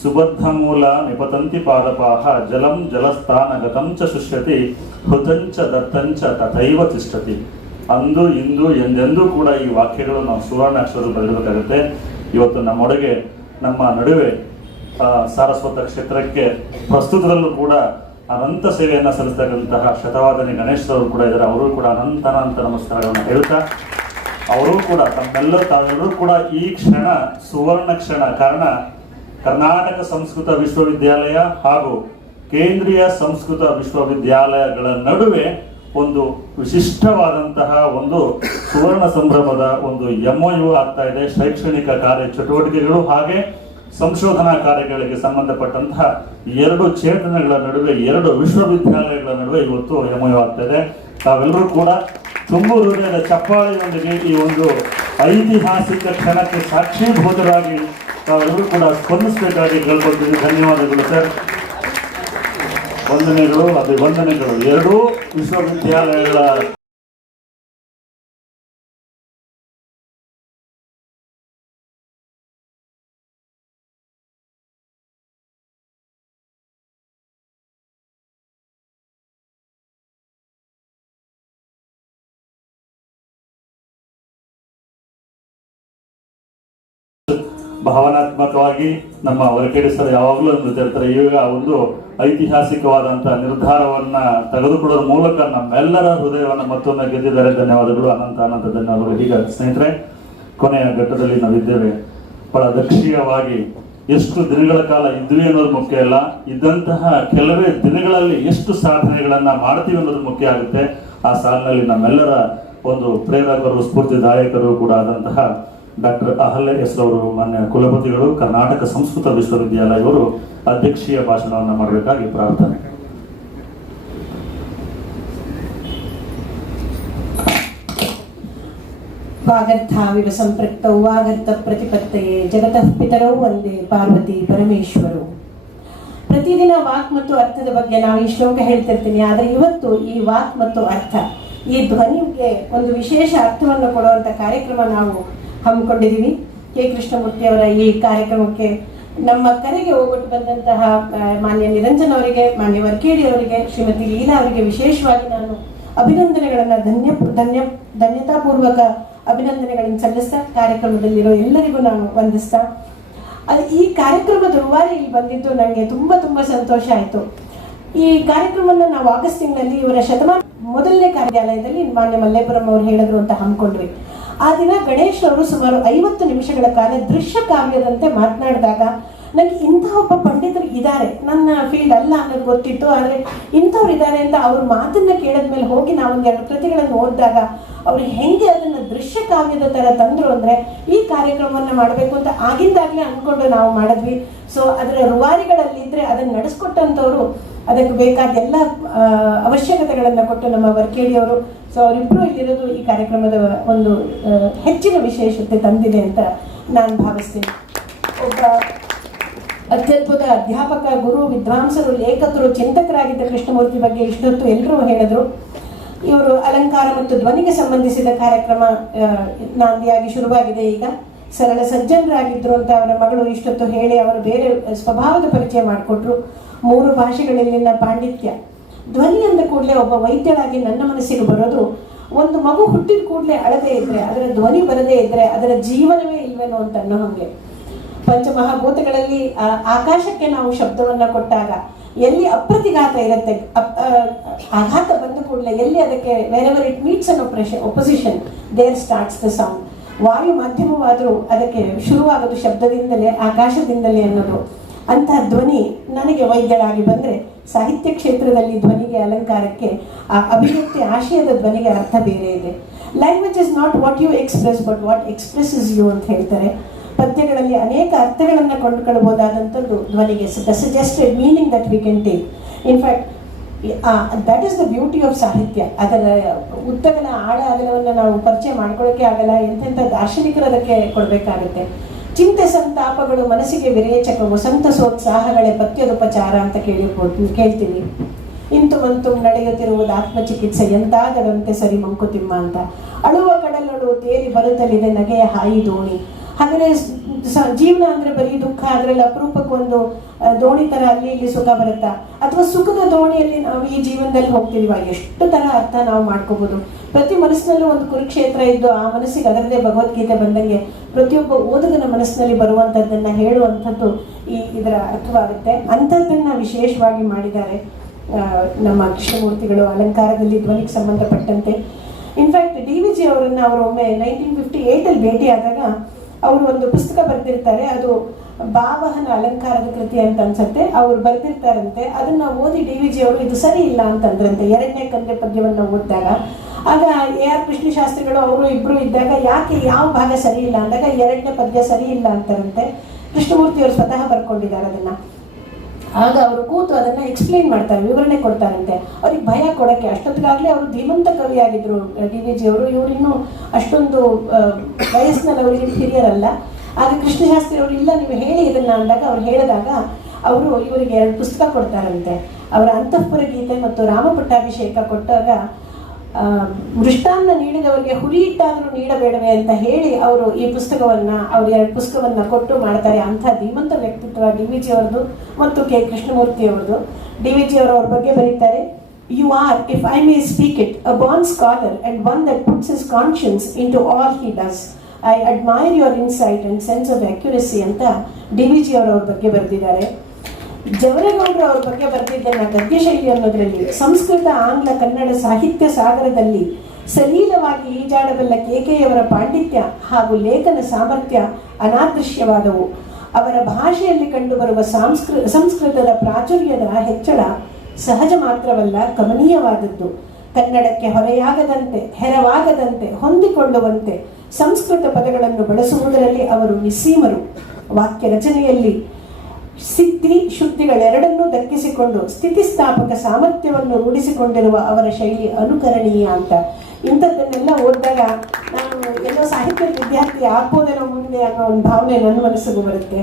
ಸುಬದ್ಧ ಮೂಲ ನಿಪತಂತಿ ಪಾದಪಾಹ ಜಲಂ ಜಲಸ್ಥಾನ ಗತಂಚ ಶುಷ್ಯತಿ ಹೃತಂಚ ದತ್ತಂಚ ತಥೈವ ತಿಷ್ಠತಿ. ಅಂದು ಇಂದು ಎಂದೆಂದೂ ಕೂಡ ಈ ವಾಕ್ಯಗಳು ನಾವು ಸುವರ್ಣಾಕ್ಷರದಲ್ಲಿ ಬರೆಯಬೇಕಾಗುತ್ತೆ. ಇವತ್ತು ನಮ್ಮೊಳಗೆ ನಮ್ಮ ನಡುವೆ ಸಾರಸ್ವತ ಕ್ಷೇತ್ರಕ್ಕೆ ಪ್ರಸ್ತುತದಲ್ಲೂ ಕೂಡ ಅನಂತ ಸೇವೆಯನ್ನು ಸಲ್ಲಿಸ್ತಕ್ಕಂತಹ ಶತವಾದನಿ ಗಣೇಶ್ರವರು ಕೂಡ ಇದ್ದಾರೆ. ಅವರು ಕೂಡ ಅನಂತ ನಮಸ್ಕಾರಗಳನ್ನು ಹೇಳುತ್ತಾ, ಅವರು ಕೂಡ ತಾವೆಲ್ಲರೂ ಕೂಡ ಈ ಕ್ಷಣ ಸುವರ್ಣ ಕ್ಷಣ. ಕಾರಣ ಕರ್ನಾಟಕ ಸಂಸ್ಕೃತ ವಿಶ್ವವಿದ್ಯಾಲಯ ಹಾಗೂ ಕೇಂದ್ರೀಯ ಸಂಸ್ಕೃತ ವಿಶ್ವವಿದ್ಯಾಲಯಗಳ ನಡುವೆ ಒಂದು ವಿಶಿಷ್ಟವಾದಂತಹ ಒಂದು ಸುವರ್ಣ ಸಂಭ್ರಮದ ಒಂದು MOU ಆಗ್ತಾ ಇದೆ. ಶೈಕ್ಷಣಿಕ ಕಾರ್ಯ ಚಟುವಟಿಕೆಗಳು ಹಾಗೆ ಸಂಶೋಧನಾ ಕಾರ್ಯಗಳಿಗೆ ಸಂಬಂಧಪಟ್ಟಂತಹ ಎರಡು ಚೇತನಗಳ ನಡುವೆ, ಎರಡು ವಿಶ್ವವಿದ್ಯಾಲಯಗಳ ನಡುವೆ ಇವತ್ತು MOU ಆಗ್ತಾ ಇದೆ. ತಾವೆಲ್ಲರೂ ಕೂಡ ತುಂಬು ಹೃದಯದ ಚಪ್ಪಾಳೆಯೊಂದಿಗೆ ಈ ಒಂದು ಐತಿಹಾಸಿಕ ಕ್ಷಣಕ್ಕೆ ಸಾಕ್ಷೀಭೂತರಾಗಿ ತಾವೆಲ್ಲರೂ ಕೂಡ ಸ್ಪಂದಿಸಬೇಕಾಗಿ ಕೇಳ್ಕೊಳ್ತೀವಿ. ಧನ್ಯವಾದಗಳು ಸರ್. ವಂದನೆಗಳು, ಅಭಿವಂದನೆಗಳು ಎರಡೂ ವಿಶ್ವವಿದ್ಯಾಲಯಗಳ ಭಾವನಾತ್ಮಕವಾಗಿ ನಮ್ಮ ವರಕೇಡಿ ಸರ್ ಯಾವಾಗಲೂ ಹೇಳ್ತಾರೆ, ಈಗ ಒಂದು ಐತಿಹಾಸಿಕವಾದಂತಹ ನಿರ್ಧಾರವನ್ನ ತೆಗೆದುಕೊಳ್ಳುವ ಮೂಲಕ ನಮ್ಮೆಲ್ಲರ ಹೃದಯವನ್ನ ಮತ್ತೊಮ್ಮೆ ಗೆದ್ದಿದ್ದಾರೆ. ಧನ್ಯವಾದಗಳು, ಅನಂತ ಧನ್ಯವಾದಗಳು. ಈಗ ಸ್ನೇಹಿತರೆ, ಕೊನೆಯ ಘಟ್ಟದಲ್ಲಿ ನಾವಿದ್ದೇವೆ. ಬಹಳ ದಕ್ಷೀಯವಾಗಿ ಎಷ್ಟು ದಿನಗಳ ಕಾಲ ಇದ್ವಿ ಅನ್ನೋದು ಮುಖ್ಯ ಅಲ್ಲ, ಇದ್ದಂತಹ ಕೆಲವೇ ದಿನಗಳಲ್ಲಿ ಎಷ್ಟು ಸಾಧನೆಗಳನ್ನ ಮಾಡ್ತೀವಿ ಅನ್ನೋದು ಮುಖ್ಯ ಆಗುತ್ತೆ. ಆ ಸಾಲಿನಲ್ಲಿ ನಮ್ಮೆಲ್ಲರ ಒಂದು ಪ್ರೇರಕರು, ಸ್ಫೂರ್ತಿದಾಯಕರು ಕೂಡ ಆದಂತಹ ಡಾಕ್ಟರ್ ಅಹಲ್ಯ ಎಸ್ ಅವರು, ಮಾನ್ಯ ಕುಲಪತಿಗಳು, ಕರ್ನಾಟಕ ಸಂಸ್ಕೃತ ವಿಶ್ವವಿದ್ಯಾಲಯವರು ಅಧ್ಯಕ್ಷೀಯ ಭಾಷಣವನ್ನು ಮಾಡಬೇಕಾಗಿ ಪ್ರಾರ್ಥನೆ. ವಾಗರ್ಥಾವಿವ ಸಂಪೃಕ್ತೌ ವಾಗರ್ಥ ಪ್ರತಿಪತ್ತಯೇ ಜಗತಃ ಪಿತರೌ ಒಂದೇ ಪಾರ್ವತಿ ಪರಮೇಶ್ವರು. ಪ್ರತಿದಿನ ವಾಕ್ ಮತ್ತು ಅರ್ಥದ ಬಗ್ಗೆ ನಾವು ಈ ಶ್ಲೋಕ ಹೇಳ್ತಿರ್ತೀನಿ, ಆದರೆ ಇವತ್ತು ಈ ವಾಕ್ ಮತ್ತು ಅರ್ಥ, ಈ ಧ್ವನಿಗೆ ಒಂದು ವಿಶೇಷ ಅರ್ಥವನ್ನು ಕೊಡುವಂಥ ಕಾರ್ಯಕ್ರಮ ನಾವು ಹಮ್ಮಿಕೊಂಡಿದ್ದೀವಿ. ಕೆ ಕೃಷ್ಣಮೂರ್ತಿಯವರ ಈ ಕಾರ್ಯಕ್ರಮಕ್ಕೆ ನಮ್ಮ ಕರೆಗೆ ಹೋಗೊಟ್ಟು ಬಂದಂತಹ ಮಾನ್ಯ ನಿರಂಜನ್ ಅವರಿಗೆ, ಮಾನ್ಯ ವರ್ಕೇಡಿ ಅವರಿಗೆ, ಶ್ರೀಮತಿ ಲೀಲಾ ಅವರಿಗೆ ವಿಶೇಷವಾಗಿ ನಾನು ಅಭಿನಂದನೆಗಳನ್ನು ಧನ್ಯತಾಪೂರ್ವಕ ಅಭಿನಂದನೆಗಳನ್ನು ಸಲ್ಲಿಸ್ತಾ, ಕಾರ್ಯಕ್ರಮದಲ್ಲಿರೋ ಎಲ್ಲರಿಗೂ ನಾನು ವಂದಿಸ್ತಾ, ಈ ಕಾರ್ಯಕ್ರಮದ ರೂವಾರಿ ಇಲ್ಲಿ ಬಂದಿದ್ದು ನನಗೆ ತುಂಬ ಸಂತೋಷ ಆಯಿತು. ಈ ಕಾರ್ಯಕ್ರಮವನ್ನು ನಾವು ಆಗಸ್ಟ್ ತಿಂಗಳಲ್ಲಿ ಇವರ ಶತಮಾನ ಮೊದಲನೇ ಕಾರ್ಯಾಲಯದಲ್ಲಿ ಮಾನ್ಯ ಮಲ್ಲೇಪುರಂ ಅವರು ಹೇಳಿದ್ರು ಅಂತ ಹಮ್ಮಿಕೊಂಡ್ವಿ. ಆ ದಿನ ಗಣೇಶ್ ಅವರು ಸುಮಾರು 50 ನಿಮಿಷಗಳ ಕಾಲ ದೃಶ್ಯ ಕಾವ್ಯದಂತೆ ಮಾತನಾಡಿದಾಗ ನನಗೆ ಇಂಥ ಒಬ್ಬ ಪಂಡಿತರು ಇದ್ದಾರೆ, ನನ್ನ ಫೀಲ್ಡ್ ಅಲ್ಲ ಅನ್ನೋದು ಗೊತ್ತಿತ್ತು, ಆದರೆ ಇಂಥವ್ರು ಇದ್ದಾರೆ ಅಂತ ಅವ್ರ ಮಾತನ್ನ ಕೇಳಿದ್ಮೇಲೆ ಹೋಗಿ ನಾವು ಒಂದೆರಡು ಕೃತಿಗಳನ್ನು ಓದಿದಾಗ ಅವ್ರು ಹೆಂಗೆ ಅದನ್ನು ದೃಶ್ಯ ಕಾವ್ಯದ ಥರ ತಂದರು ಅಂದರೆ ಈ ಕಾರ್ಯಕ್ರಮವನ್ನು ಮಾಡಬೇಕು ಅಂತ ಆಗಿಂದಾಗಲೇ ಅಂದ್ಕೊಂಡು ನಾವು ಮಾಡಿದ್ವಿ. ಸೊ ಅದರ ರೂವಾರಿಗಳಲ್ಲಿದ್ದರೆ ಅದನ್ನು ನಡೆಸ್ಕೊಟ್ಟಂಥವ್ರು ಅದಕ್ಕೆ ಬೇಕಾದ ಎಲ್ಲ ಅವಶ್ಯಕತೆಗಳನ್ನು ಕೊಟ್ಟು ನಮ್ಮ ವರ್ಕೇಡಿಯವರು. ಸೊ ಅವರಿಬ್ಬರು ಇಲ್ಲಿರೋದು ಈ ಕಾರ್ಯಕ್ರಮದ ಒಂದು ಹೆಚ್ಚಿನ ವಿಶೇಷತೆ ತಂದಿದೆ ಅಂತ ನಾನು ಭಾವಿಸ್ತೀನಿ. ಒಬ್ಬ ಅತ್ಯದ್ಭುತ ಅಧ್ಯಾಪಕ, ಗುರು, ವಿದ್ವಾಂಸರು, ಲೇಖಕರು, ಚಿಂತಕರಾಗಿದ್ದ ಕೃಷ್ಣಮೂರ್ತಿ ಬಗ್ಗೆ ಇಷ್ಟೊತ್ತು ಎಲ್ಲರೂ ಹೇಳಿದ್ರು. ಇವರು ಅಲಂಕಾರ ಮತ್ತು ಧ್ವನಿಗೆ ಸಂಬಂಧಿಸಿದ ಕಾರ್ಯಕ್ರಮ ನಾಂದಿಯಾಗಿ ಶುರುವಾಗಿದೆ. ಈಗ ಸರಳ ಸಜ್ಜನರಾಗಿದ್ದರು ಅಂತ ಅವರ ಮಗಳು ಇಷ್ಟೊತ್ತು ಹೇಳಿ ಅವರು ಬೇರೆ ಸ್ವಭಾವದ ಪರಿಚಯ ಮಾಡಿಕೊಟ್ರು. 3 ಭಾಷೆಗಳಲ್ಲಿನ ಪಾಂಡಿತ್ಯ. ಧ್ವನಿ ಅಂದ ಕೂಡಲೇ ಒಬ್ಬ ವೈದ್ಯರಾಗಿ ನನ್ನ ಮನಸ್ಸಿಗೆ ಬರೋದು, ಒಂದು ಮಗು ಹುಟ್ಟಿದ ಕೂಡಲೇ ಅಳದೇ ಇದ್ರೆ, ಅದರ ಧ್ವನಿ ಬರದೇ ಇದ್ರೆ ಅದರ ಜೀವನವೇ ಇಲ್ವೇನೋ ಅಂತ ಅನ್ನೋ ಹಾಗೆ. ಪಂಚಮಹಾಭೂತಗಳಲ್ಲಿ ಆಕಾಶಕ್ಕೆ ನಾವು ಶಬ್ದವನ್ನು ಕೊಟ್ಟಾಗ ಎಲ್ಲಿ ಅಪ್ರತಿಘಾತ ಇರುತ್ತೆ, ಆಘಾತ ಬಂದ ಕೂಡಲೇ ಎಲ್ಲಿ ಅದಕ್ಕೆ wherever it meets an opposition there starts the sound. ವಾಯು ಮಾಧ್ಯಮವಾದರೂ ಅದಕ್ಕೆ ಶುರುವಾಗೋದು ಶಬ್ದದಿಂದಲೇ, ಆಕಾಶದಿಂದಲೇ ಅನ್ನೋದು. ಅಂತಹ ಧ್ವನಿ ನನಗೆ ವೈದ್ಯರಾಗಿ ಬಂದರೆ ಸಾಹಿತ್ಯ ಕ್ಷೇತ್ರದಲ್ಲಿ ಧ್ವನಿಗೆ, ಅಲಂಕಾರಕ್ಕೆ, ಆ ಅಭಿವ್ಯಕ್ತಿ ಆಶಯದ ಧ್ವನಿಗೆ ಅರ್ಥ ಬೇರೆ ಇದೆ. Language is not what you express but what expresses you ಅಂತ ಹೇಳ್ತಾರೆ. ಪದ್ಯಗಳಲ್ಲಿ ಅನೇಕ ಅರ್ಥಗಳನ್ನು ಕೊಂಡುಕೊಳ್ಳಬಹುದಾದಂಥದ್ದು ಧ್ವನಿಗೆ. The suggested meaning that we can take. In fact that is the beauty of ಸಾಹಿತ್ಯ. ಅದರ ಉದ್ದಗಳ ಆಳ ಅಗಲವನ್ನು ನಾವು ಪರಿಚಯ ಮಾಡ್ಕೊಳ್ಳೋಕ್ಕೆ ಆಗಲ್ಲ. ಎಂತೆಂಥ ದಾರ್ಶನಿಕರು ಅದಕ್ಕೆ ಕೊಡಬೇಕಾಗುತ್ತೆ. ಚಿಂತೆ ಸಂತಾಪಗಳು ಮನಸ್ಸಿಗೆ ವಿರೇಚಕವು, ಸಂತಸೋತ್ಸಾಹಗಳೇ ಪಥ್ಯದುಪಚಾರ ಅಂತ ಕೇಳ್ತೀವಿ. ಇಂತು ಮಂತು ನಡೆಯುತ್ತಿರುವುದು ಆತ್ಮಚಿಕಿತ್ಸೆ, ಎಂತಾದವಂತೆ ಸರಿ ಮಂಕುತಿಮ್ಮ ಅಂತ. ಅಳುವ ಕಡಲಳು ತೇಲಿ ಬರುತ್ತಲಿದೆ ನಗೆಯ ಹಾಯಿ ದೋಣಿ. ಹಾಗಾದರೆ ಜೀವನ ಅಂದರೆ ಬರೀ ದುಃಖ, ಅದರಲ್ಲಿ ಅಪರೂಪಕ್ಕೊಂದು ದೋಣಿ ಥರ ಅಲ್ಲಿ ಇಲ್ಲಿ ಸುಖ ಬರುತ್ತಾ, ಅಥವಾ ಸುಖದ ದೋಣಿಯಲ್ಲಿ ನಾವು ಈ ಜೀವನದಲ್ಲಿ ಹೋಗ್ತಿದೀವ? ಎಷ್ಟು ಥರ ಅರ್ಥ ನಾವು ಮಾಡ್ಕೋಬೋದು. ಪ್ರತಿ ಮನಸ್ಸಿನಲ್ಲೂ ಒಂದು ಕುರುಕ್ಷೇತ್ರ ಇದ್ದು ಆ ಮನಸ್ಸಿಗೆ ಅದರದೇ ಭಗವದ್ಗೀತೆ ಬಂದಂಗೆ ಪ್ರತಿಯೊಬ್ಬ ಓದುಗನ ಮನಸ್ಸಿನಲ್ಲಿ ಬರುವಂಥದ್ದನ್ನು ಹೇಳುವಂಥದ್ದು ಇದರ ಅರ್ಥವಾಗುತ್ತೆ. ಅಂಥದ್ದನ್ನು ವಿಶೇಷವಾಗಿ ಮಾಡಿದ್ದಾರೆ ನಮ್ಮ ಕೃಷ್ಣಮೂರ್ತಿಗಳು ಅಲಂಕಾರದಲ್ಲಿ ಧ್ವನಿಗೆ ಸಂಬಂಧಪಟ್ಟಂತೆ. ಇನ್ಫ್ಯಾಕ್ಟ್ DVG ಅವರನ್ನು ಅವರು ಒಮ್ಮೆ 1958 ಭೇಟಿಯಾದಾಗ ಅವರು ಒಂದು ಪುಸ್ತಕ ಬರೆದಿರ್ತಾರೆ, ಅದು ಭಾವಹನ ಅಲಂಕಾರದ ಕೃತಿ ಅಂತ ಅನ್ಸುತ್ತೆ. ಅವ್ರು ಬರೆದಿರ್ತಾರಂತೆ. ಅದನ್ನ ಓದಿ DVG ಅವರು ಇದು ಸರಿ ಇಲ್ಲ ಅಂತಂದ್ರಂತೆ. 2ನೇ ಕಂದೆ ಪದ್ಯವನ್ನು ಓದಿದಾಗ ಆಗ AR ಕೃಷ್ಣಶಾಸ್ತ್ರಿಗಳು ಅವರು ಇಬ್ಬರು ಇದ್ದಾಗ ಯಾಕೆ ಯಾವ ಭಾಗ ಸರಿ ಇಲ್ಲ ಅಂದಾಗ 2ನೇ ಪದ್ಯ ಸರಿ ಇಲ್ಲ ಅಂತಾರಂತೆ. ಕೃಷ್ಣಮೂರ್ತಿ ಅವರು ಸ್ವತಃ ಬರ್ಕೊಂಡಿದ್ದಾರೆ ಅದನ್ನ. ಆಗ ಅವರು ಕೂತು ಅದನ್ನ ಎಕ್ಸ್ಪ್ಲೇನ್ ಮಾಡ್ತಾರೆ, ವಿವರಣೆ ಕೊಡ್ತಾರಂತೆ. ಅವ್ರಿಗೆ ಭಯ ಕೊಡೋಕ್ಕೆ. ಅಷ್ಟೊತ್ತಿಗಾಗಲೇ ಅವರು ಧೀಮಂತ ಕವಿಯಾಗಿದ್ರು DVG ಅವರು. ಇವರಿನ್ನೂ ಅಷ್ಟೊಂದು ವಯಸ್ಸಿನಲ್ಲಿ ಅವರಿಗೆ ಹಿರಿಯರಲ್ಲ. ಆಗ ಕೃಷ್ಣಶಾಸ್ತ್ರಿ ಅವರು ಇಲ್ಲ ನೀವು ಹೇಳಿ ಇದನ್ನ ಅಂದಾಗ ಅವ್ರು ಹೇಳಿದಾಗ ಅವರು ಇವರಿಗೆ 2 ಪುಸ್ತಕ ಕೊಡ್ತಾರಂತೆ. ಅವರ ಅಂತಃಪುರ ಗೀತೆ ಮತ್ತು ರಾಮಪಟ್ಟಾಭಿಷೇಕ ಕೊಟ್ಟಾಗ ಮೃಷ್ಟಾನ್ನ ನೀಡಿದವರಿಗೆ ಹುರಿ ಇಟ್ಟಾದರೂ ನೀಡಬೇಡವೆ ಅಂತ ಹೇಳಿ ಅವರು ಈ ಪುಸ್ತಕವನ್ನು, ಅವ್ರು 2 ಪುಸ್ತಕವನ್ನು ಕೊಟ್ಟು ಮಾಡ್ತಾರೆ. ಅಂಥ ಧೀಮಂತ ವ್ಯಕ್ತಿತ್ವ DVG ಅವರದು ಮತ್ತು ಕೆ ಕೃಷ್ಣಮೂರ್ತಿ ಅವರದು. DVG ಅವರು ಅವ್ರ ಬಗ್ಗೆ ಬರೀತಾರೆ, you are, if I may speak it, a born scholar and one that puts his conscience into all he does. I admire your insight and sense of accuracy ಅಂತ DVG ಅವ್ರ ಬಗ್ಗೆ ಬರೆದಿದ್ದಾರೆ. ಜವರೇಗೌಡರು ಅವ್ರ ಬಗ್ಗೆ ಬರೆದಿದ್ದನ್ನ ಗದ್ಯ ಶೈಲಿ ಅನ್ನೋದರಲ್ಲಿ ಸಂಸ್ಕೃತ, ಆಂಗ್ಲ, ಕನ್ನಡ ಸಾಹಿತ್ಯ ಸಾಗರದಲ್ಲಿ ಸಲೀಲವಾಗಿ ಈಜಾಡಬಲ್ಲ KK-ಯವರ ಪಾಂಡಿತ್ಯ ಹಾಗೂ ಲೇಖನ ಸಾಮರ್ಥ್ಯ ಅನಾದೃಶ್ಯವಾದವು. ಅವರ ಭಾಷೆಯಲ್ಲಿ ಕಂಡುಬರುವ ಸಂಸ್ಕೃತದ ಪ್ರಾಚುರ್ಯದ ಹೆಚ್ಚಳ ಸಹಜ ಮಾತ್ರವಲ್ಲ, ಕಮನೀಯವಾದದ್ದು. ಕನ್ನಡಕ್ಕೆ ಹೆರವಾಗದಂತೆ ಹೊಂದಿಕೊಳ್ಳುವಂತೆ ಸಂಸ್ಕೃತ ಪದಗಳನ್ನು ಬಳಸುವುದರಲ್ಲಿ ಅವರು ನಿಸ್ಸೀಮರು. ವಾಕ್ಯ ರಚನೆಯಲ್ಲಿ ಸಿದ್ಧಿ ಶುದ್ಧಿಗಳೆರಡನ್ನೂ ದಕ್ಕಿಸಿಕೊಂಡು ಸ್ಥಿತಿಸ್ಥಾಪಕ ಸಾಮರ್ಥ್ಯವನ್ನು ರೂಢಿಸಿಕೊಂಡಿರುವ ಅವರ ಶೈಲಿ ಅನುಕರಣೀಯ ಅಂತ ಇಂಥದ್ದನ್ನೆಲ್ಲ ಓದಿದಾಗ ನಾನು ಎಲ್ಲೋ ಸಾಹಿತ್ಯದ ವಿದ್ಯಾರ್ಥಿ ಆಗ್ಬೋದೇನೋ ಮುಂದೆ ಅನ್ನೋ ಒಂದು ಭಾವನೆ ನನ್ನ ಮನಸ್ಸಿಗೂ ಬರುತ್ತೆ.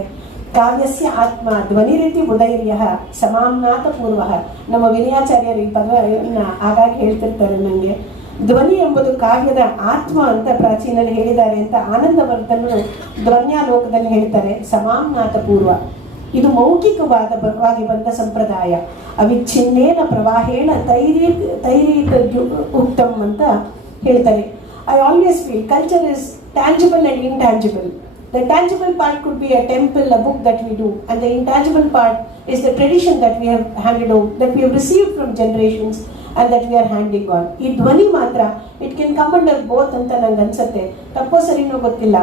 ಕಾವ್ಯಸ್ಯ ಆತ್ಮ ಧ್ವನಿ ರೀತಿ ಉದೈರ್ಯ ಸಮಾಮ್ನಾಥ ಪೂರ್ವ. ನಮ್ಮ ವಿನಯಾಚಾರ್ಯರು ಈ ಪದವನ್ನು ಆಗಾಗ ಹೇಳ್ತಿರ್ತಾರೆ ನನಗೆ. ಧ್ವನಿ ಎಂಬುದು ಕಾವ್ಯದ ಆತ್ಮ ಅಂತ ಪ್ರಾಚೀನರು ಹೇಳಿದ್ದಾರೆ ಅಂತ ಆನಂದವರ್ಧನರು ಧ್ವನ್ಯಾಲೋಕದಲ್ಲಿ ಹೇಳ್ತಾರೆ. ಸಮಾಮ್ನಾಥ ಪೂರ್ವ ಇದು ಮೌಖಿಕವಾಗಿ ಬಂದ ಸಂಪ್ರದಾಯ. ಅವಿಚ್ಛಿನ್ನೇನ ಪ್ರವಾಹೇಣ ತೈರೀಕ ಉಕ್ತಂ ಅಂತ ಹೇಳ್ತಾರೆ. I always feel culture is tangible and intangible. The tangible part could be a temple, a book that we do, and the intangible part is the tradition that we have handed over, that we have received from generations and that we are handing on. ಈ ಧ್ವನಿ ಮಾತ್ರ it can come under both ಅಂತ ನಂಗೆ ಅನ್ಸುತ್ತೆ. ತಪ್ಪೋ ಸರಿನೋ ಗೊತ್ತಿಲ್ಲ.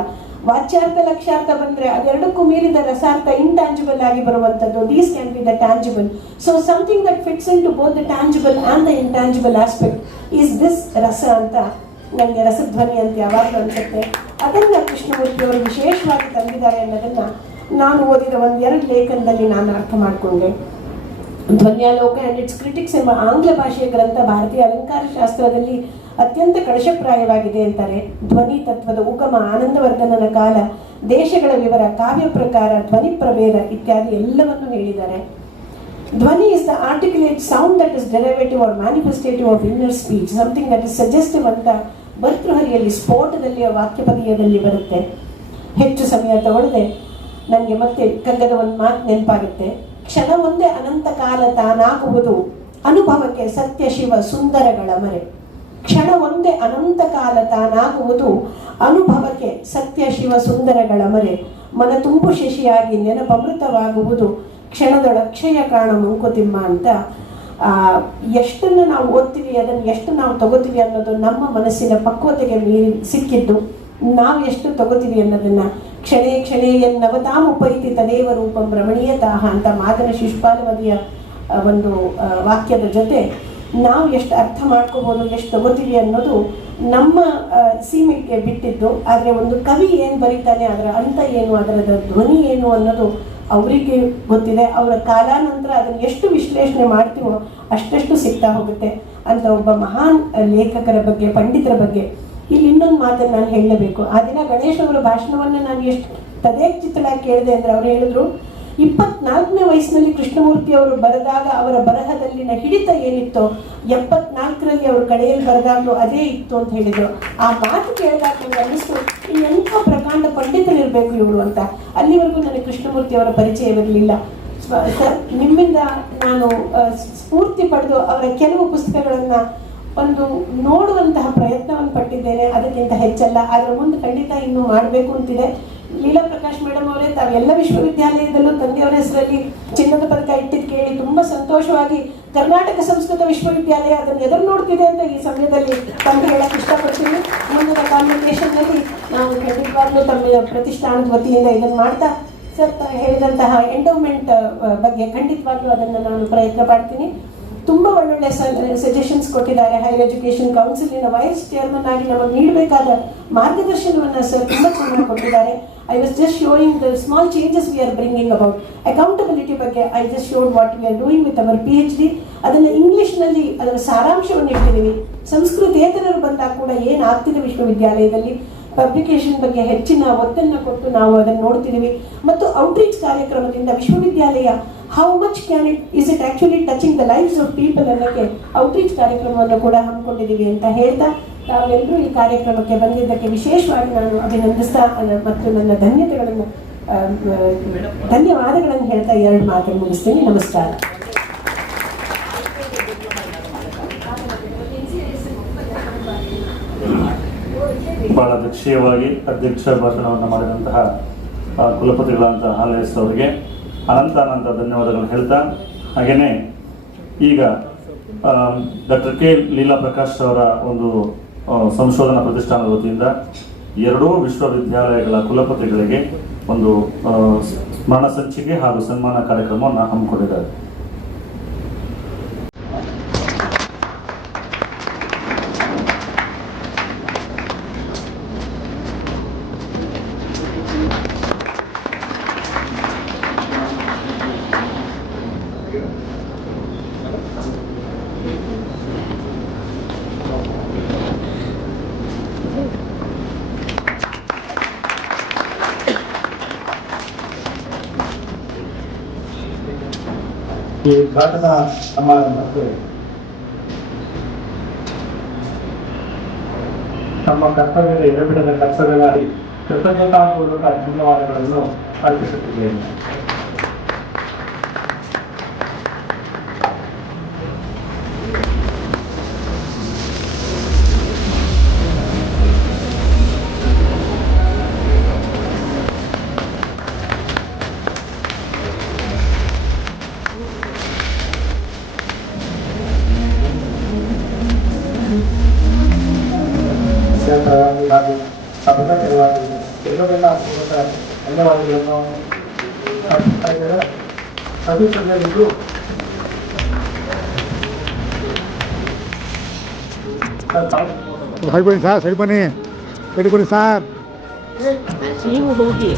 ವಾಚ್ಯಾರ್ಥ ಲಕ್ಷ್ಯಾರ್ಥ ಬಂದ್ರೆ ಅದೆರಡಕ್ಕೂ ಮೀರಿದ ರಸಾರ್ಥ intangible ಆಗಿ ಬರುವಂಥದ್ದು. These can be the tangible. So something that fits into both the tangible and the intangible aspect is this ರಸ ಅಂತ ನನಗೆ ರಸಧ್ವನಿ ಅಂತ ಯಾವಾಗಲೂ ಅನ್ಸುತ್ತೆ. ಅದನ್ನು ಕೃಷ್ಣಮೂರ್ತಿಯವರು ವಿಶೇಷವಾಗಿ ತಂದಿದ್ದಾರೆ ಅನ್ನೋದನ್ನು ನಾನು ಓದಿದ ಒಂದೆರಡು ಲೇಖನದಲ್ಲಿ ನಾನು ಅರ್ಥ ಮಾಡಿಕೊಂಡೆ. ಧ್ವನ್ಯಾಲೋಕ ಆ್ಯಂಡ್ ಇಟ್ಸ್ ಕ್ರಿಟಿಕ್ಸ್ ಎಂಬ ಆಂಗ್ಲ ಭಾಷೆಯ ಗ್ರಂಥ ಭಾರತೀಯ ಅಲಂಕಾರ ಶಾಸ್ತ್ರದಲ್ಲಿ ಅತ್ಯಂತ ಕಳಶಪ್ರಾಯವಾಗಿದೆ ಅಂತಾರೆ. ಧ್ವನಿ ತತ್ವದ ಉಗಮ, ಆನಂದವರ್ಧನನ ಕಾಲ, ದೇಶಗಳ ವಿವರ, ಕಾವ್ಯ ಪ್ರಕಾರ, ಧ್ವನಿ ಪ್ರಭೇದ ಇತ್ಯಾದಿ ಎಲ್ಲವನ್ನೂ ಹೇಳಿದ್ದಾರೆ. ಧ್ವನಿ is the articulate sound that is derivative or manifestative of inner speech, something that is suggestive ಅಂತ ಭರ್ತೃಹರಿಯಲ್ಲಿ ಸ್ಫೋಟದಲ್ಲಿ ವಾಕ್ಯಪದೀಯದಲ್ಲಿ ಬರುತ್ತೆ. ಹೆಚ್ಚು ಸಮಯ ತಗೊಳ್ಳದೆ ನನಗೆ ಮತ್ತೆ ಕಗ್ಗದ ಒಂದು ಮಾತು ನೆನಪಾಗುತ್ತೆ. ಕ್ಷಣ ಒಂದೇ ಅನಂತ ಕಾಲ ತಾನಾಗುವುದು ಅನುಭವಕ್ಕೆ ಸತ್ಯ ಶಿವ ಸುಂದರಗಳ ಮರೆ. ಕ್ಷಣ ಒಂದೇ ಅನಂತ ಕಾಲ ತಾನಾಗುವುದು ಅನುಭವಕ್ಕೆ ಸತ್ಯ ಶಿವ ಸುಂದರಗಳ ಮರೆ. ಮನ ತುಂಬು ಶಶಿಯಾಗಿ ನೆನಪಮೃತವಾಗುವುದು ಕ್ಷಣದೊಳಕ್ಷಯ ಕಾಣ ಮಂಕುತಿಮ್ಮ ಅಂತ. ಎಷ್ಟನ್ನು ನಾವು ಓದ್ತೀವಿ, ಅದನ್ನು ಎಷ್ಟು ನಾವು ತಗೋತೀವಿ ಅನ್ನೋದು ನಮ್ಮ ಮನಸ್ಸಿನ ಪಕ್ವತೆಗೆ ಮೀರಿ ಸಿಕ್ಕಿದ್ದು. ನಾವು ಎಷ್ಟು ತಗೋತೀವಿ ಅನ್ನೋದನ್ನು ಕ್ಷಣೇ ಕ್ಷಣೇ ಎನ್ನವತಾಮುಪೈತಿ ತದೇವ ರೂಪಂ ರಮಣೀಯತಾಹ ಅಂತ ಮಾದನ ಶಿಶುಪಾಲವದಿಯ ಒಂದು ವಾಕ್ಯದ ಜೊತೆ ನಾವು ಎಷ್ಟು ಅರ್ಥ ಮಾಡ್ಕೋಬೋದು, ಎಷ್ಟು ತಗೋತೀವಿ ಅನ್ನೋದು ನಮ್ಮ ಸೀಮೆಗೆ ಬಿಟ್ಟಿದ್ದು. ಆದರೆ ಒಂದು ಕವಿ ಏನು ಬರೀತಾನೆ, ಅದರ ಅಂತ ಏನು, ಅದರ ಧ್ವನಿ ಏನು ಅನ್ನೋದು ಅವರಿಗೆ ಗೊತ್ತಿದೆ. ಅವರ ಕಾಲಾನಂತರ ಅದನ್ನು ಎಷ್ಟು ವಿಶ್ಲೇಷಣೆ ಮಾಡ್ತೀವೋ ಅಷ್ಟೆಷ್ಟು ಸಿಗ್ತಾ ಹೋಗುತ್ತೆ ಅಂತ ಒಬ್ಬ ಮಹಾನ್ ಲೇಖಕರ ಬಗ್ಗೆ, ಪಂಡಿತರ ಬಗ್ಗೆ ಇಲ್ಲಿ ಇನ್ನೊಂದು ಮಾತನ್ನು ನಾನು ಹೇಳಲೇಬೇಕು. ಆ ದಿನ ಗಣೇಶ್ ಅವರ ಭಾಷಣವನ್ನು ನಾನು ಎಷ್ಟು ತದೇಚಿತ್ತಲಾಗಿ ಕೇಳಿದೆ ಅಂದರೆ ಅವ್ರು ಹೇಳಿದ್ರು, 24ನೇ ವಯಸ್ಸಿನಲ್ಲಿ ಕೃಷ್ಣಮೂರ್ತಿ ಅವರು ಬರೆದಾಗ ಅವರ ಬರಹದಲ್ಲಿನ ಹಿಡಿತ ಏನಿತ್ತೋ 74ರಲ್ಲಿ ಅವರು ಕಡೆಯಲ್ಲಿ ಬರೆದಾಗಲೂ ಅದೇ ಇತ್ತು ಅಂತ ಹೇಳಿದರು. ಆ ಮಾತು ಕೇಳಿದಾಗ ನನಗೆ ಅನ್ನಿಸ್ತು, ಎಂಥ ಪ್ರಕಾಂಡ ಪಂಡಿತರಿರಬೇಕು ಇವರು ಅಂತ. ಅಲ್ಲಿವರೆಗೂ ನನಗೆ ಕೃಷ್ಣಮೂರ್ತಿ ಅವರ ಪರಿಚಯವಿರಲಿಲ್ಲ. ನಿಮ್ಮಿಂದ ನಾನು ಸ್ಫೂರ್ತಿ ಪಡೆದು ಅವರ ಕೆಲವು ಪುಸ್ತಕಗಳನ್ನು ಒಂದು ನೋಡುವಂತಹ ಪ್ರಯತ್ನವನ್ನು ಪಟ್ಟಿದ್ದೇನೆ, ಅದಕ್ಕಿಂತ ಹೆಚ್ಚಲ್ಲ. ಅದರ ಮುಂದೆ ಖಂಡಿತ ಇನ್ನೂ ಮಾಡಬೇಕು ಅಂತಿದೆ. ಲೀಲಾ ಪ್ರಕಾಶ್ ಮೇಡಮ್ ಅವರೇ ತಾವೆಲ್ಲ ವಿಶ್ವವಿದ್ಯಾಲಯದಲ್ಲೂ ತಂದೆಯವರ ಹೆಸರಲ್ಲಿ ಚಿನ್ನದ ಪದಕ ಇಟ್ಟಿದ್ದು ಕೇಳಿ ತುಂಬ ಸಂತೋಷವಾಗಿ ಕರ್ನಾಟಕ ಸಂಸ್ಕೃತ ವಿಶ್ವವಿದ್ಯಾಲಯ ಅದನ್ನು ಎದುರು ನೋಡ್ತಿದೆ ಅಂತ ಈ ಸಮಯದಲ್ಲಿ ತಮಗೆ ಹೇಳಕ್ಕೆ ಇಷ್ಟಪಡ್ತೀನಿ. ಮುಂದಿನ ಕಾಂಬಿನೇಷನ್ನಲ್ಲಿ ನಾವು ಖಂಡಿತವಾಗ್ಲೂ ತಮ್ಮ ಪ್ರತಿಷ್ಠಾನದ ವತಿಯಿಂದ ಇದನ್ನು ಮಾಡ್ತಾ ಸರ್ ಹೇಳಿದಂತಹ ಎಂಡೋಮೆಂಟ್ ಬಗ್ಗೆ ಖಂಡಿತವಾಗ್ಲೂ ಅದನ್ನು ನಾನು ಪ್ರಯತ್ನ ಪಡ್ತೀನಿ. ತುಂಬ ಒಳ್ಳೊಳ್ಳೆ ಸಜೆಷನ್ಸ್ ಕೊಟ್ಟಿದ್ದಾರೆ. ಹೈಯರ್ ಎಜುಕೇಷನ್ ಕೌನ್ಸಿಲಿನ ವೈಸ್ ಚೇರ್ಮನ್ ಆಗಿ ನಮಗೆ ನೀಡಬೇಕಾದ ಮಾರ್ಗದರ್ಶನವನ್ನು ಸರ್ ತುಂಬ ಚೆನ್ನಾಗಿ ಕೊಟ್ಟಿದ್ದಾರೆ. I was just showing the small changes we are bringing about accountability ಬಗ್ಗೆ. I just showed what we are doing with our PhD. ಅದನ್ನು ಇಂಗ್ಲೀಷ್ನಲ್ಲಿ ಅದರ ಸಾರಾಂಶವನ್ನು ಇಟ್ಟಿದ್ದೀವಿ. ಸಂಸ್ಕೃತೇತರರು ಬಂದಾಗ ಕೂಡ ಏನಾಗ್ತಿದೆ ವಿಶ್ವವಿದ್ಯಾಲಯದಲ್ಲಿ ಪಬ್ಲಿಕೇಶನ್ ಬಗ್ಗೆ ಹೆಚ್ಚಿನ ಒತ್ತನ್ನು ಕೊಟ್ಟು ನಾವು ಅದನ್ನು ನೋಡ್ತಿದ್ದೀವಿ. ಮತ್ತು ಔಟ್ರೀಚ್ ಕಾರ್ಯಕ್ರಮದಿಂದ ವಿಶ್ವವಿದ್ಯಾಲಯ how much is it actually touching the lives of people ಅನ್ನೋಕ್ಕೆ ಔಟ್ರೀಚ್ ಕಾರ್ಯಕ್ರಮವನ್ನು ಕೂಡ ಹಮ್ಮಿಕೊಂಡಿದ್ದೀವಿ ಅಂತ ಹೇಳ್ತಾ ತಾವೆಲ್ಲರೂ ಈ ಕಾರ್ಯಕ್ರಮಕ್ಕೆ ಬಂದಿದ್ದಕ್ಕೆ ವಿಶೇಷವಾಗಿ ನಾನು ಅಭಿನಂದಿಸ್ತಾ ಮತ್ತು ನನ್ನ ಧನ್ಯವಾದಗಳನ್ನು ಹೇಳ್ತಾ ಎರಡು ಮಾತನ್ನು ಮುಗಿಸ್ತೀನಿ. ನಮಸ್ಕಾರ. ಬಹಳ ದಕ್ಷೀಯವಾಗಿ ಅಧ್ಯಕ್ಷ ಭಾಷಣವನ್ನು ಮಾಡಿದಂತಹ ಕುಲಪತಿಗಳಂತಹ ಹಾಲೇಶ್ ಅವರಿಗೆ ಅನಂತ ಧನ್ಯವಾದಗಳನ್ನು ಹೇಳ್ತಾ, ಹಾಗೆಯೇ ಈಗ ಡಾಕ್ಟರ್ ಕೆ ಲೀಲಾ ಪ್ರಕಾಶ್ ಅವರ ಒಂದು ಸಂಶೋಧನಾ ಪ್ರತಿಷ್ಠಾನದ ವತಿಯಿಂದ ಎರಡೂ ವಿಶ್ವವಿದ್ಯಾಲಯಗಳ ಕುಲಪತಿಗಳಿಗೆ ಒಂದು ಸ್ಮರಣ ಸಂಚಿಕೆ ಹಾಗೂ ಸನ್ಮಾನ ಕಾರ್ಯಕ್ರಮವನ್ನು ಹಮ್ಮಿಕೊಂಡಿದ್ದಾರೆ. ಈ ಉದ್ಘಾಟನಾ ಸಮಾರಂಭಕ್ಕೆ ನಮ್ಮ ಕರ್ತವ್ಯದ ಎಡೆಬಿಡದ ಕರ್ತವ್ಯವಾಗಿ ಕೃತಜ್ಞತಾಪೂರ್ವಕ ಧನ್ಯವಾದಗಳನ್ನು ಅರ್ಪಿಸುತ್ತಿದ್ದೇನೆ. ಹಾಗೂ ಸಭಾಪತಿಗಳಾಗಿ ಎಲ್ಲರಿಗೂ ಪೂರ್ವಕ ಧನ್ಯವಾದಗಳನ್ನು ಅರ್ಪಿಸ್ತಾ ಇದ್ದಾರೆ. ಸದಸ್ಯರಿಗೂ ಸರಿ ಬನ್ನಿ ಸರ್, ಸರಿ ಬನ್ನಿ, ಸರಿ ಬನ್ನಿ ಸರ್. ನೀವು ಹೋಗಿ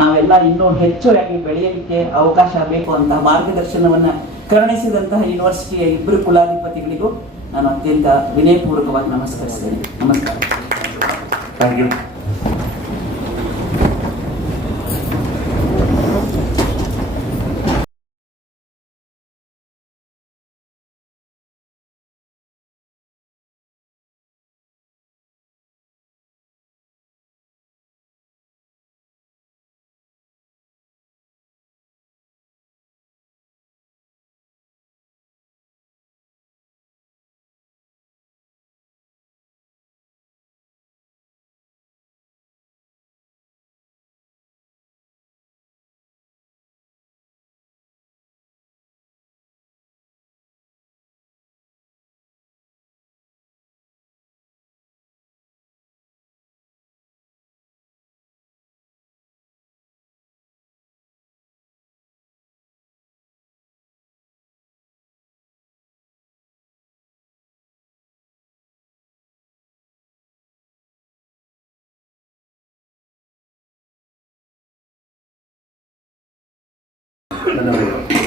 ನಾವೆಲ್ಲ ಇನ್ನೂ ಹೆಚ್ಚಾಗಿ ಬೆಳೆಯಲಿಕ್ಕೆ ಅವಕಾಶ ಬೇಕು ಅಂತ ಮಾರ್ಗದರ್ಶನವನ್ನ ಕರುಣಿಸಿದಂತಹ ಯೂನಿವರ್ಸಿಟಿಯ ಇಬ್ಬರು ಕುಲಾಧಿಪತಿಗಳಿಗೂ ನಾನು ಅತ್ಯಂತ ವಿನಯಪೂರ್ವಕವಾಗಿ ನಮಸ್ಕರಿಸ್ತೇನೆ. ನಮಸ್ಕಾರ. Thank you. ಧನ್ಯವಾದಗಳು.